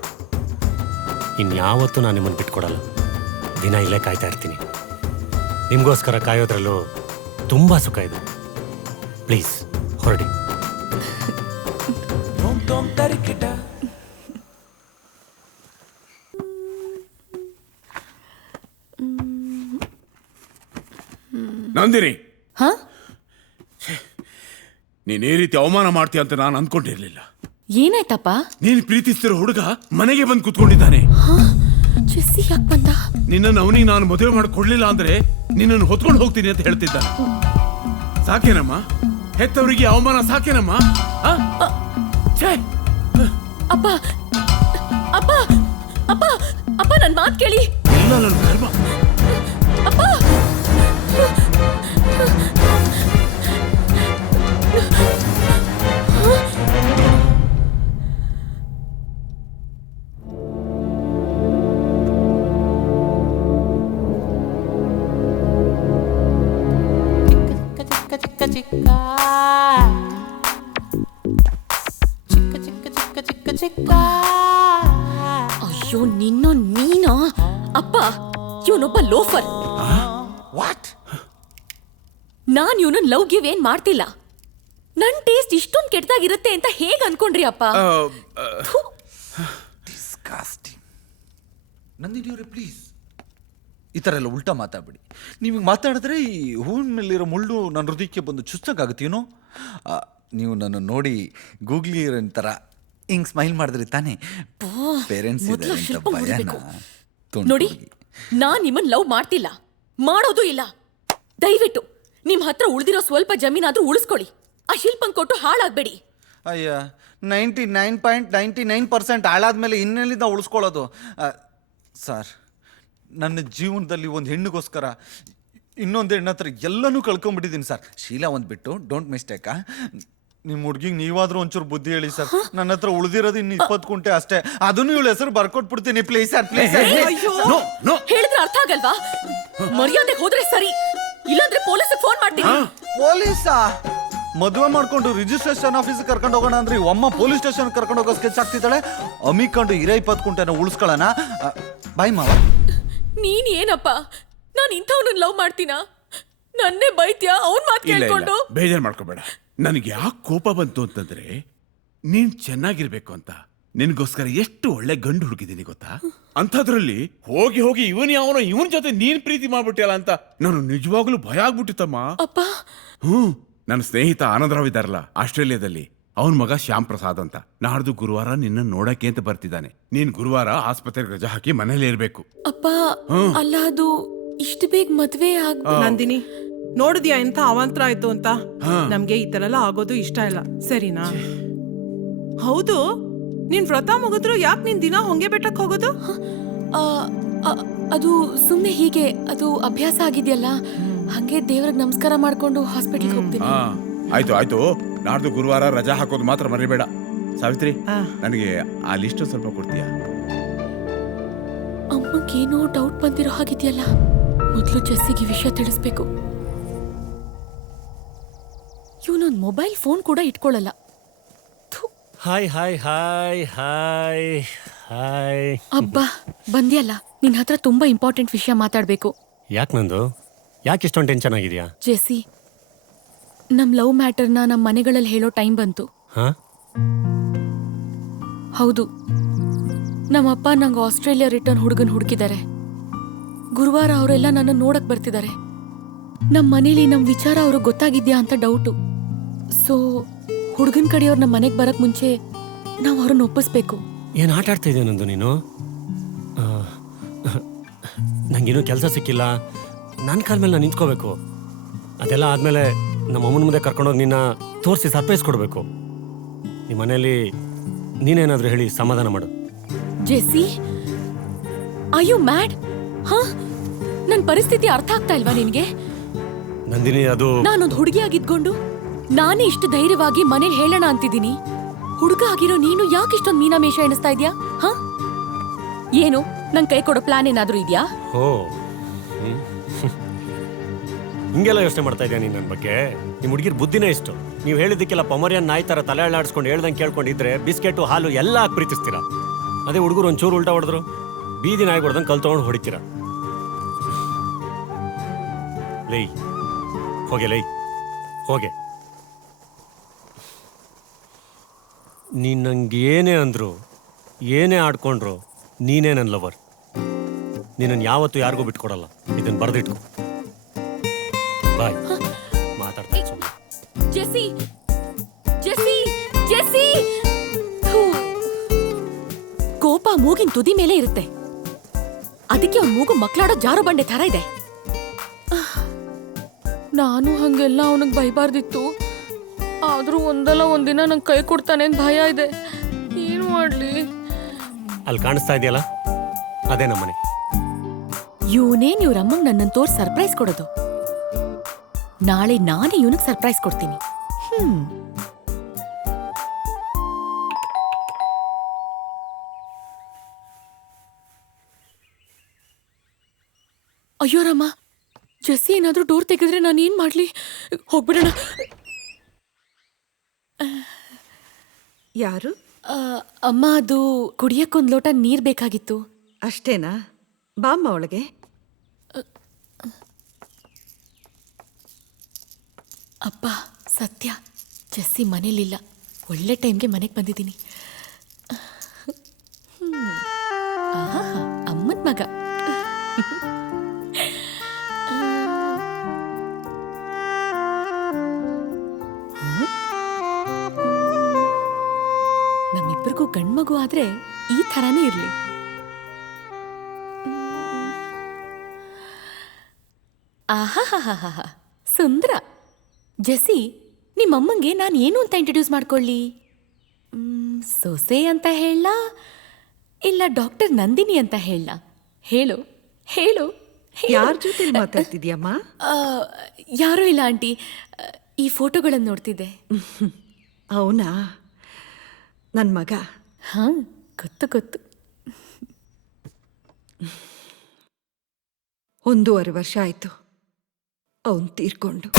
ಇನ್ಯಾವತ್ತೂ ನಾನು ನಿಮ್ಮನ್ನು ಬಿಟ್ಕೊಡಲ್ಲ. ದಿನ ಇಲ್ಲೇ ಕಾಯ್ತಾ ಇರ್ತೀನಿ. ನಿಮಗೋಸ್ಕರ ಕಾಯೋದ್ರಲ್ಲೂ ತುಂಬ ಸುಖ ಇದೆ. ಪ್ಲೀಸ್ ಹೊರಡಿ. ನಂದಿನಿ, ಹಾ? ನೀನ್ ಈ ರೀತಿ ಅವಮಾನ ಮಾಡ್ತೀಯ ಅಂತ ನಾನು ಅನ್ಕೊಂಡಿರ್ಲಿಲ್ಲ. ಏನಾಯ್ತಪ್ಪ? ನೀನ್ ಪ್ರೀತಿಸ್ತಿರೋ ಹುಡುಗ ಮನೆಗೆ ಬಂದು ಕುತ್ಕೊಂಡಿದ್ದಾನೆ. ಜೆಸ್ಸಿ ಯಾಕೆ ಬಂದ? ನಿನ್ನನ್ನು ಅವನಿಗೆ ನಾನು ಮದುವೆ ಮಾಡಿಕೊಡ್ಲಿಲ್ಲ ಅಂದ್ರೆ ನಿನ್ನನ್ನು ಹೊತ್ಕೊಂಡು ಹೋಗ್ತೀನಿ ಅಂತ ಹೇಳ್ತಿದ್ದಾನೆ. ಸಾಕೇನಮ್ಮ? ಹೆತ್ತವರಿಗೆ ಅವಮಾನ ಸಾಕೇನಮ್ಮ? ಅಪ್ಪ ಅಪ್ಪ ಅಪ್ಪ ಅಪ್ಪ, ನನ್ ಮಾತು ಕೇಳಿ. ಇಲ್ಲ, ನನ್ನ ಕರ್ಮ. ಅಪ್ಪ, ಅಯ್ಯೋ ನೀನಾ? ಅಪ್ಪ, ಇವನೊಬ್ಬ ಲೋಫರ್. ನಾನ್ ಇವನನ್ನ ಲವ್ ಗಿವ್ ಏನ್ ಮಾಡ್ತಿಲ್ಲ. ನನ್ ಟೇಸ್ಟ್ ಇಷ್ಟೊಂದು ಕೆಟ್ಟದಾಗಿರುತ್ತೆ ಅಂತ ಹೇಗ್ ಅನ್ಕೊಂಡ್ರಿ ಅಪ್ಪ? ಡಿಸ್ಕಾಸ್ಟಿಂಗ್. ನಂದಿನಿ ಅವರೇ, ಪ್ಲೀಸ್. ಈ ಥರ ಎಲ್ಲ ಉಲ್ಟಾ ಮಾತಾಡ್ಬಿಡಿ. ನೀವಿಗೆ ಮಾತಾಡಿದ್ರೆ ಈ ಹೂವಿನ ಮೇಲಿರೋ ಮುಳ್ಳು ನನ್ನ ಹೃದಯಕ್ಕೆ ಬಂದು ಚುಚ್ಚಕ್ಕಾಗುತ್ತೇನೋ. ನೀವು ನನ್ನ ನೋಡಿ ಗೂಗ್ಲಿ ಥರ ಹಿಂಗೆ ಸ್ಮೈಲ್ ಮಾಡಿದ್ರಿ ತಾನೇ ಪೇರೆಂಟ್ಸ್ ಮೊದ್ಲು ಇದ್ದಾರೆ ಶಿಲ್ಪ ಅಂತ ಭಯನ ಮುರಿಬೇಕು. ನೋಡಿ, ನಾನ್ ನಿಮ್ಮನ್ ಲವ್ ಮಾಡ್ತಿಲ್ಲ, ಮಾಡೋದು ಇಲ್ಲ. ದಯವಿಟ್ಟು ನಿಮ್ ಹತ್ರ ಉಳಿದಿರೋ ಸ್ವಲ್ಪ ಜಮೀನಾದ್ರೂ ಉಳಿಸ್ಕೊಳ್ಳಿ. ಆ ಶಿಲ್ಪನ್ ಕೊಟ್ಟು ಹಾಳಾಗ್ಬೇಡಿ. ಅಯ್ಯ 99.99% ಹಾಳಾದ್ಮೇಲೆ ಇನ್ನೆಲ್ಲಿಂದ ಉಳಿಸ್ಕೊಳ್ಳೋದು? ಸರ್, ನನ್ನ ಜೀವನದಲ್ಲಿ ಒಂದು ಹೆಣ್ಣಿಗೋಸ್ಕರ ಇನ್ನೊಂದು ಹೆಣ್ಣು ಹತ್ರ ಎಲ್ಲನೂ ಕಳ್ಕೊಂಡ್ಬಿಟ್ಟಿದ್ದೀನಿ ಸರ್. ಶೀಲಾ ಒಂದು ಬಿಟ್ಟು, ಡೋಂಟ್ ಮಿಸ್ಟೇಕಾ. ನಿಮ್ಮ ಹುಡುಗಿಗೆ ನೀವಾದ್ರೂ ಒಂಚೂರು ಬುದ್ಧಿ ಹೇಳಿ ಸರ್. ನನ್ನ ಹತ್ರ ಉಳಿದಿರೋದು ಇನ್ನು 20 ಕುಂಟೆ ಅಷ್ಟೇ. ಅದನ್ನು ಇವಳ ಹೆಸರು ಬರ್ಕೊಟ್ಬಿಡ್ತೀನಿ ಪ್ಲೀಸ್ ಸರ್, ಪ್ಲೀಸ್. ಹೇಳಿದ್ರೆ ಅರ್ಥ ಆಗಲ್ವಾ? ಮರ್ಯಾದೆ ಹೋದ್ರೆ ಸರಿ, ಇಲ್ಲಾಂದ್ರೆ ಪೊಲೀಸ್ ಫೋನ್ ಮಾಡ್ತೀನಿ. ಪೊಲೀಸಾ? ಮದುವೆ ಮಾಡ್ಕೊಂಡು ರಿಜಿಸ್ಟ್ರೇಷನ್ ಆಫೀಸ್ ಕರ್ಕೊಂಡು ಹೋಗೋಣ ಅಂದ್ರೆ ಅಮ್ಮ ಪೊಲೀಸ್ ಸ್ಟೇಷನ್ ಕರ್ಕೊಂಡು ಹೋಗೋ ಸ್ಕೆಚ್ ಆಗ್ತಿದ್ದಾಳೆ. ಅಮ್ಮಿಕೊಂಡು 20 ಕುಂಟೆನ ಉಳಿಸ್ಕೊಳ್ಳೋಣ. ಬಾಯ್ ಮಾವ. ನೀನ್ ಏನಪ್ಪ, ನಾನ್ ಇಂಥವ್ನ ಲವ್ ಮಾಡ್ತೀನ? ನನ್ನೇ ಬೈತ್ಯಾ ಅವನ್ ಮಾತು ಕೇಳ್ಕೊಂಡು? ಬೇಜಾರು ಮಾಡ್ಕೋಬೇಡ. ನನಗೆ ಯಾಕೆ ಕೋಪ ಬಂತು ಅಂತಂದ್ರೆ, ನೀನ್ ಚೆನ್ನಾಗಿರ್ಬೇಕು ಅಂತ ನಿನ್ಗೋಸ್ಕರ ಎಷ್ಟು ಒಳ್ಳೆ ಗಂಡು ಹುಡುಕಿದ್ದೀನಿ ಗೊತ್ತಾ? ಅಂಥದ್ರಲ್ಲಿ ಹೋಗಿ ಹೋಗಿ ಇವನ್ ಜೊತೆ ನೀನ್ ಪ್ರೀತಿ ಮಾಡ್ಬಿಟ್ಟಿಯಲ್ಲ ಅಂತ ನಾನು ನಿಜವಾಗ್ಲೂ ಭಯ ಆಗ್ಬಿಟ್ಟಿತ್ತಮ್ಮ. ನನ್ನ ಸ್ನೇಹಿತ ಆನಂದರಾವ್ ಇದ್ದಾರಲ್ಲ ಆಸ್ಟ್ರೇಲಿಯಾದಲ್ಲಿ, ಅವನ್ ಮಗ ಶ್ಯಾಮ್ ಪ್ರಸಾದ್ ಅಂತ ನಾಡ್ದು ಗುರುವಾರ ನಿನ್ನ ನೋಡಕ್ಕೆ ಅಂತ ಬರ್ತಿದ್ದಾನೆ. ನೀನ್ ಗುರುವಾರ ಆಸ್ಪತ್ರೆಗೆ ರಜಾ ಹಾಕಿ ಮನೇಲಿ ಇರ್ಬೇಕು. ಅಪ್ಪ, ಅಲ್ಲ ಅದು ಇಷ್ಟು ಬೇಗ ಮದ್ವೆ ನಂದಿನಿ, ನೋಡಿದ್ಯಾ ಎಂತ ಅವಾಂತರ ಆಯ್ತು ಅಂತ? ನಮ್ಗೆ ಈ ತರ ಎಲ್ಲ ಆಗೋದು ಇಷ್ಟ ಇಲ್ಲ, ಸರಿನಾ? ಹೌದು, ನೀನ್ ವ್ರತ ಮುಗಿದ್ರು ಯಾಕೆ ನೀನ್ ದಿನ ಹೊಂಗೆ ಬೆಟ್ಟಕ್ ಹೋಗೋದು? ಅದು ಸುಮ್ನೆ ಹೀಗೆ, ಅದು ಅಭ್ಯಾಸ ಆಗಿದೆಯಲ್ಲ, ಹಂಗೆ ದೇವ್ರಿಗೆ ನಮಸ್ಕಾರ ಮಾಡ್ಕೊಂಡು ಹಾಸ್ಪಿಟಲ್ಗೆ ಹೋಗ್ತೀನಿ. ಆಯ್ತು ಆಯ್ತು, ನಾಡ್ದು ಗುರುವಾರ ರಜಾ ಹಾಕೋದು ಮಾತ್ರ ಮರಿಬೇಡ. ಸಾವಿತ್ರಿ, ನನಗೆ ಆ ಲಿಸ್ಟ್ ಸ್ವಲ್ಪ ಕೊಡ್ತೀಯಾ? ಅಮ್ಮಗೇನೋ ಡೌಟ್ ಬಂದಿರೋ ಹಾಗಿದೆಯಲ್ಲ, ಮೊದಲು ಜೆಸ್ಸಿಗೆ ವಿಷಯ ತಿಳಿಸ್ಬೇಕು. ಇವನೊಂದು ಮೊಬೈಲ್ ಫೋನ್ ಕೂಡ ಇಟ್ಕೊಳ್ಳಲ್ಲ. Hi hi hi hi hi. ಅಬ್ಬಾ, ಬಂದ್ಯಲ್ಲ, ನಿನ್ ಹತ್ರ ತುಂಬಾ ಇಂಪಾರ್ಟೆಂಟ್ ವಿಷಯ ಮಾತಾಡ್ಬೇಕು. ಯಾಕೆ ನಂದು? ಯಾಕೆ ಇಷ್ಟೊಂದು ಟೆನ್ಷನ್ ಆಗಿದ್ಯಾ? ಜೆಸ್ಸಿ, ನಮ್ ಲವ್ ಮ್ಯಾಟರ್ನ ನಮ್ಮ ಮನೆಗಳಲ್ಲಿ ಹೇಳೋ ಟೈಮ್ ಬಂತು. ಹೌದು, ನಮ್ಮಪ್ಪ ನಂಗೆ ಆಸ್ಟ್ರೇಲಿಯಾ ರಿಟರ್ನ್ ಹುಡುಗನ್ ಹುಡುಕಿದ್ದಾರೆ. ಗುರುವಾರ ಅವರೆಲ್ಲ ನನ್ನ ನೋಡಕ್ ಬರ್ತಿದ್ದಾರೆ. ನಮ್ಮ ಮನೇಲಿ ನಮ್ ವಿಚಾರ ಅವ್ರಿಗೆ ಗೊತ್ತಾಗಿದ್ಯಾ ಅಂತ ಡೌಟು. ಸೊ ಹುಡುಗನ್ ಕಡೆಯವ್ರು ನಮ್ಮ ಮನೆಗೆ ಬರಕ್ ಮುಂಚೆ ನಾವು ಅವ್ರನ್ನ ಒಪ್ಪಿಸ್ಬೇಕು. ಏನು ಆಟ ಆಡ್ತಾ ಇದೆಯಾ ನಂದು ನೀನು? ನಂಗೇನು ಕೆಲಸ ಸಿಕ್ಕಿಲ್ಲ, ನನ್ನ ಕಾಲ ಮೇಲೆ ನಾನು ನಿಂತ್ಕೋಬೇಕು. ಅದೆಲ್ಲ ಆದಮೇಲೆ ನಮ್ಮ ಅಮ್ಮನ ಮುಂದೆ ಕರ್ಕೊಂಡೋಗಿ ನಿನ್ನ ತೋರಿಸಿ ಸರ್ಪ್ರೈಸ್ ಕೊಡಬೇಕು. ನಿಮ್ಮ ಮನೇಲಿ ನೀನೇನಾದರೂ ಹೇಳಿ ಸಮಾಧಾನ ಮಾಡು. Jessie, are you mad? ನನ್ನ ಪರಿಸ್ಥಿತಿ ಅರ್ಥ ಆಗ್ತಾ ಇಲ್ವಾ ನಿನ್ಗೆ? ನಂದಿನಿ, ಅದು ನಾನೊಂದು ಹುಡುಗಿ ಆಗಿದ್ಕೊಂಡು ನಾನೇ ಇಷ್ಟು ಧೈರ್ಯವಾಗಿ ಮನೇಲಿ ಹೇಳೋಣ ಅಂತಿದ್ದೀನಿ. ಹುಡುಗ ಆಗಿರೋ ನೀನು ಯಾಕೆ ಇಷ್ಟೊಂದು ಮೀನಾಮೇಷ ಎಣಿಸ್ತಾ ಇದ್ಯಾ? ಏನು, ನನ್ ಕೈ ಕೊಡೋ ಪ್ಲಾನ್ ಏನಾದ್ರೂ ಇದೆಯಾ? ಓ, ಹಿಂಗೆಲ್ಲ ಯೋಚನೆ ಮಾಡ್ತಾ ಇದ್ಯಾ ನೀನು ನನ್ನ ಬಗ್ಗೆ? ನಿಮ್ಮ ಹುಡುಗಿರ್ ಬುದ್ಧಿನೇ ಇಷ್ಟು. ನೀವು ಹೇಳಿದ್ದಕ್ಕೆಲ್ಲ ಪಮರಿಯನ್ ನಾಯಿ ಥರ ತಲೆ ಅಳ್ಳಾಡಿಸ್ಕೊಂಡು ಹೇಳ್ದಂಗೆ ಕೇಳ್ಕೊಂಡಿದ್ರೆ ಬಿಸ್ಕೆಟು ಹಾಲು ಎಲ್ಲ ಹಾಕಿ ಪ್ರೀತಿಸ್ತೀರಾ. ಅದೇ ಹುಡುಗರು ಒಂಚೂರು ಉಲ್ಟಾ ಹೊಡೆದ್ರು ಬೀದಿ ನಾಯಿ ಹೊಡೆದಂಗೆ ಕಲ್ ತೊಗೊಂಡು ಹೊಡಿತೀರಾ. ಲೈ ಹೋಗೆ, ಲೈ ಹೋಗೆ. ನೀನು ನಂಗೆ ಏನೇ ಅಂದ್ರು, ಏನೇ ಆಡ್ಕೊಂಡ್ರು, ನೀನೇ ನನ್ನ ಲವರ್. ನೀನನ್ನು ಯಾವತ್ತೂ ಯಾರಿಗೂ ಬಿಟ್ಕೊಡಲ್ಲ. ಇದನ್ನು ಬರೆದಿಟ್ಕೊ. ಬಾಯ್. ಮಾತಾಡ್ತಾ ಜೆಸ್ಸಿ, ಜೆಸ್ಸಿ, ಜೆಸ್ಸಿ. ಕೋಪ ಮೂಗಿನ ತುದಿ ಮೇಲೆ ಇರುತ್ತೆ, ಅದಕ್ಕೆ ಅವ್ನ ಮೂಗು ಮಕ್ಕಳಾಡೋ ಜಾರು ಬಂಡೆ ತರ ಇದೆ. ನಾನು ಹಂಗೆಲ್ಲ ಅವನಿಗೆ ಬೈಬಾರ್ದಿತ್ತು. ಆದ್ರೂ ಒಂದಲ್ಲ ಒಂದಿನ ನಂಗೆ ಕೈ ಕೊಡ್ತಾನೆ ಅಂತ ಭಯ ಇದೆ. ಏನು ಮಾಡ್ಲಿ? ಅಲ್ಲಿ ಕಾಣಿಸ್ತಾ ಇದೆಯಲ್ಲ, ಅದೇ ನಮ್ಮನೆ. ಇವನೇ ಇವ್ರಮ್ಮಂಗ್ ನನ್ನನ್ನು ತೋರ್ಸಿ ಸರ್ಪ್ರೈಸ್ ಕೊಡೋದು. ನಾಳೆ ನಾನೇ ಇವನಿಗೆ ಸರ್ಪ್ರೈಸ್ ಕೊಡ್ತೀನಿ. ಅಯ್ಯೋ ರಾಮ, ಜೆಸ್ಸಿ ಏನಾದ್ರೂ ಡೋರ್ ತೆಗೆದ್ರೆ ನಾನು ಏನ್ ಮಾಡ್ಲಿ? ಹೋಗ್ಬಿಡೋಣ. ಯಾರು? ಅಮ್ಮ, ಅದು ಕುಡಿಯಕ್ಕೊಂದು ಲೋಟ ನೀರ್ ಬೇಕಾಗಿತ್ತು. ಅಷ್ಟೇನಾ? ಬಾಮ್ಮ ಒಳಗೆ. ಅಪ್ಪ, ಸತ್ಯ, ಜೆಸ್ಸಿ ಮನೇಲಿಲ್ಲ. ಒಳ್ಳೆ ಟೈಮ್ಗೆ ಮನೆಗೆ ಬಂದಿದ್ದೀನಿ. ಅಮ್ಮನ ಮಗ. ಮಗು ಆದ್ರೆ ಈ ಥರನೇ ಇರ್ಲಿ. ಆಹಾಹಾಹಾಹಾ, ಸುಂದರ. ಜೆಸ್ಸಿ, ನಿಮ್ಮಮ್ಮಂಗೆ ನಾನು ಏನು ಅಂತ ಇಂಟ್ರೊಡ್ಯೂಸ್ ಮಾಡ್ಕೊಳ್ಳಿ? ಸೊಸೆ ಅಂತ ಹೇಳ, ಇಲ್ಲ ಡಾಕ್ಟರ್ ನಂದಿನಿ ಅಂತ ಹೇಳ? ಹೇಳು ಹೇಳು. ಯಾರ ಜೊತೆ ಮಾತಾಡ್ತಿದ್ಯಮ್ಮ? ಯಾರೂ ಇಲ್ಲ ಆಂಟಿ, ಈ ಫೋಟೋಗಳನ್ನು ನೋಡ್ತಿದ್ದೆ. ಅವನಾ? ನನ್ನ ಮಗ. ಹಾಂ, ಗೊತ್ತು ಗೊತ್ತು. 1.5 ವರ್ಷ ಆಯ್ತು ಅವನು ತೀರ್ಕೊಂಡು.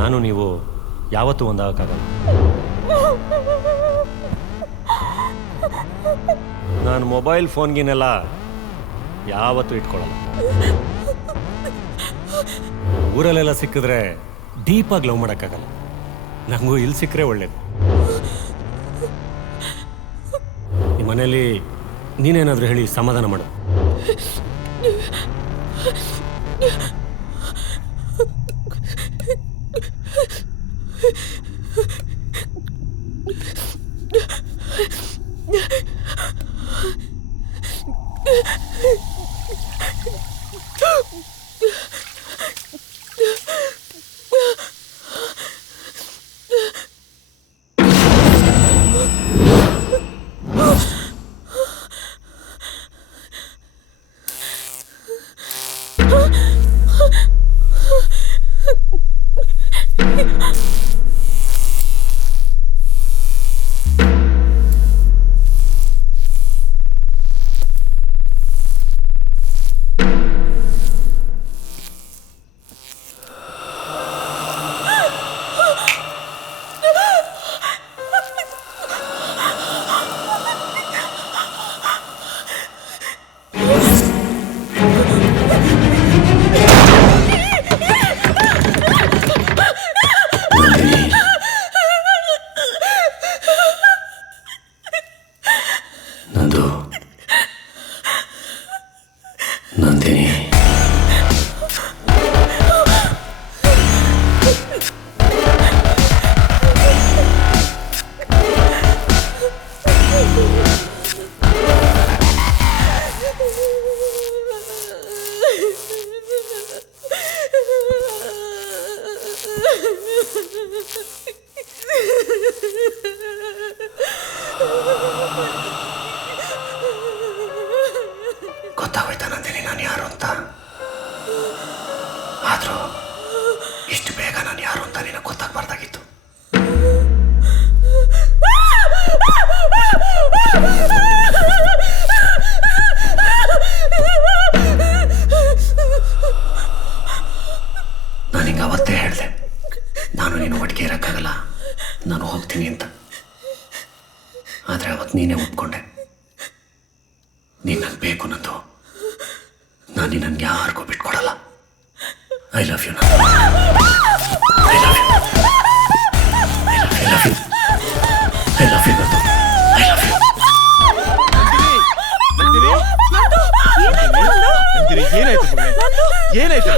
ನಾನು ನೀವು ಯಾವತ್ತೂ ಒಂದಾಗಕ್ಕಾಗಲ್ಲ. ನಾನು ಮೊಬೈಲ್ ಫೋನ್ಗಿನೆಲ್ಲ ಯಾವತ್ತೂ ಇಟ್ಕೊಳ್ಳಲ್ಲ. ಊರಲ್ಲೆಲ್ಲ ಸಿಕ್ಕಿದ್ರೆ ಡೀಪಾಗಿ ಲವ್ ಮಾಡೋಕ್ಕಾಗಲ್ಲ. ನನಗೂ ಇಲ್ಲಿ ಸಿಕ್ಕರೆ ಒಳ್ಳೇದು. ಈ ಮನೇಲಿ ನೀನೇನಾದರೂ ಹೇಳಿ ಸಮಾಧಾನ ಮಾಡು. ಗೊತ್ತಾಗೋಯ್ತಾ ನಂದಿನಿ ನಾನು ಯಾರು ಅಂತ? ಆದರೂ ಇಷ್ಟು ಬೇಗ ನಾನು ಯಾರು ಅಂತ ನಿನಗೆ ಗೊತ್ತಾಗಬಾರ್ದಾಗಿತ್ತು. ನಾನು ಹಿಂಗೆ ಅವತ್ತೇ ಹೇಳಿದೆ, ನಾನು ನೀನು ಒಟ್ಟಿಗೆ ಇರೋಕ್ಕಾಗಲ್ಲ, ನಾನು ಹೋಗ್ತೀನಿ ಅಂತ. ಆದರೆ ಅವತ್ತು ನೀನೇ ಒಪ್ಕೊಂಡೆ. ನೀನು ನನಗೆ ಬೇಕು ನಂದು. ನಾನು ನಿನ್ನನ್ನು ಯಾರಿಗೂ ಬಿಟ್ಕೊಡಲ್ಲ. I love you. I love you. I love you. I love you. I love you. ಏನಾಯ್ತು ಮಗಳೇ? ಏನಾಯ್ತು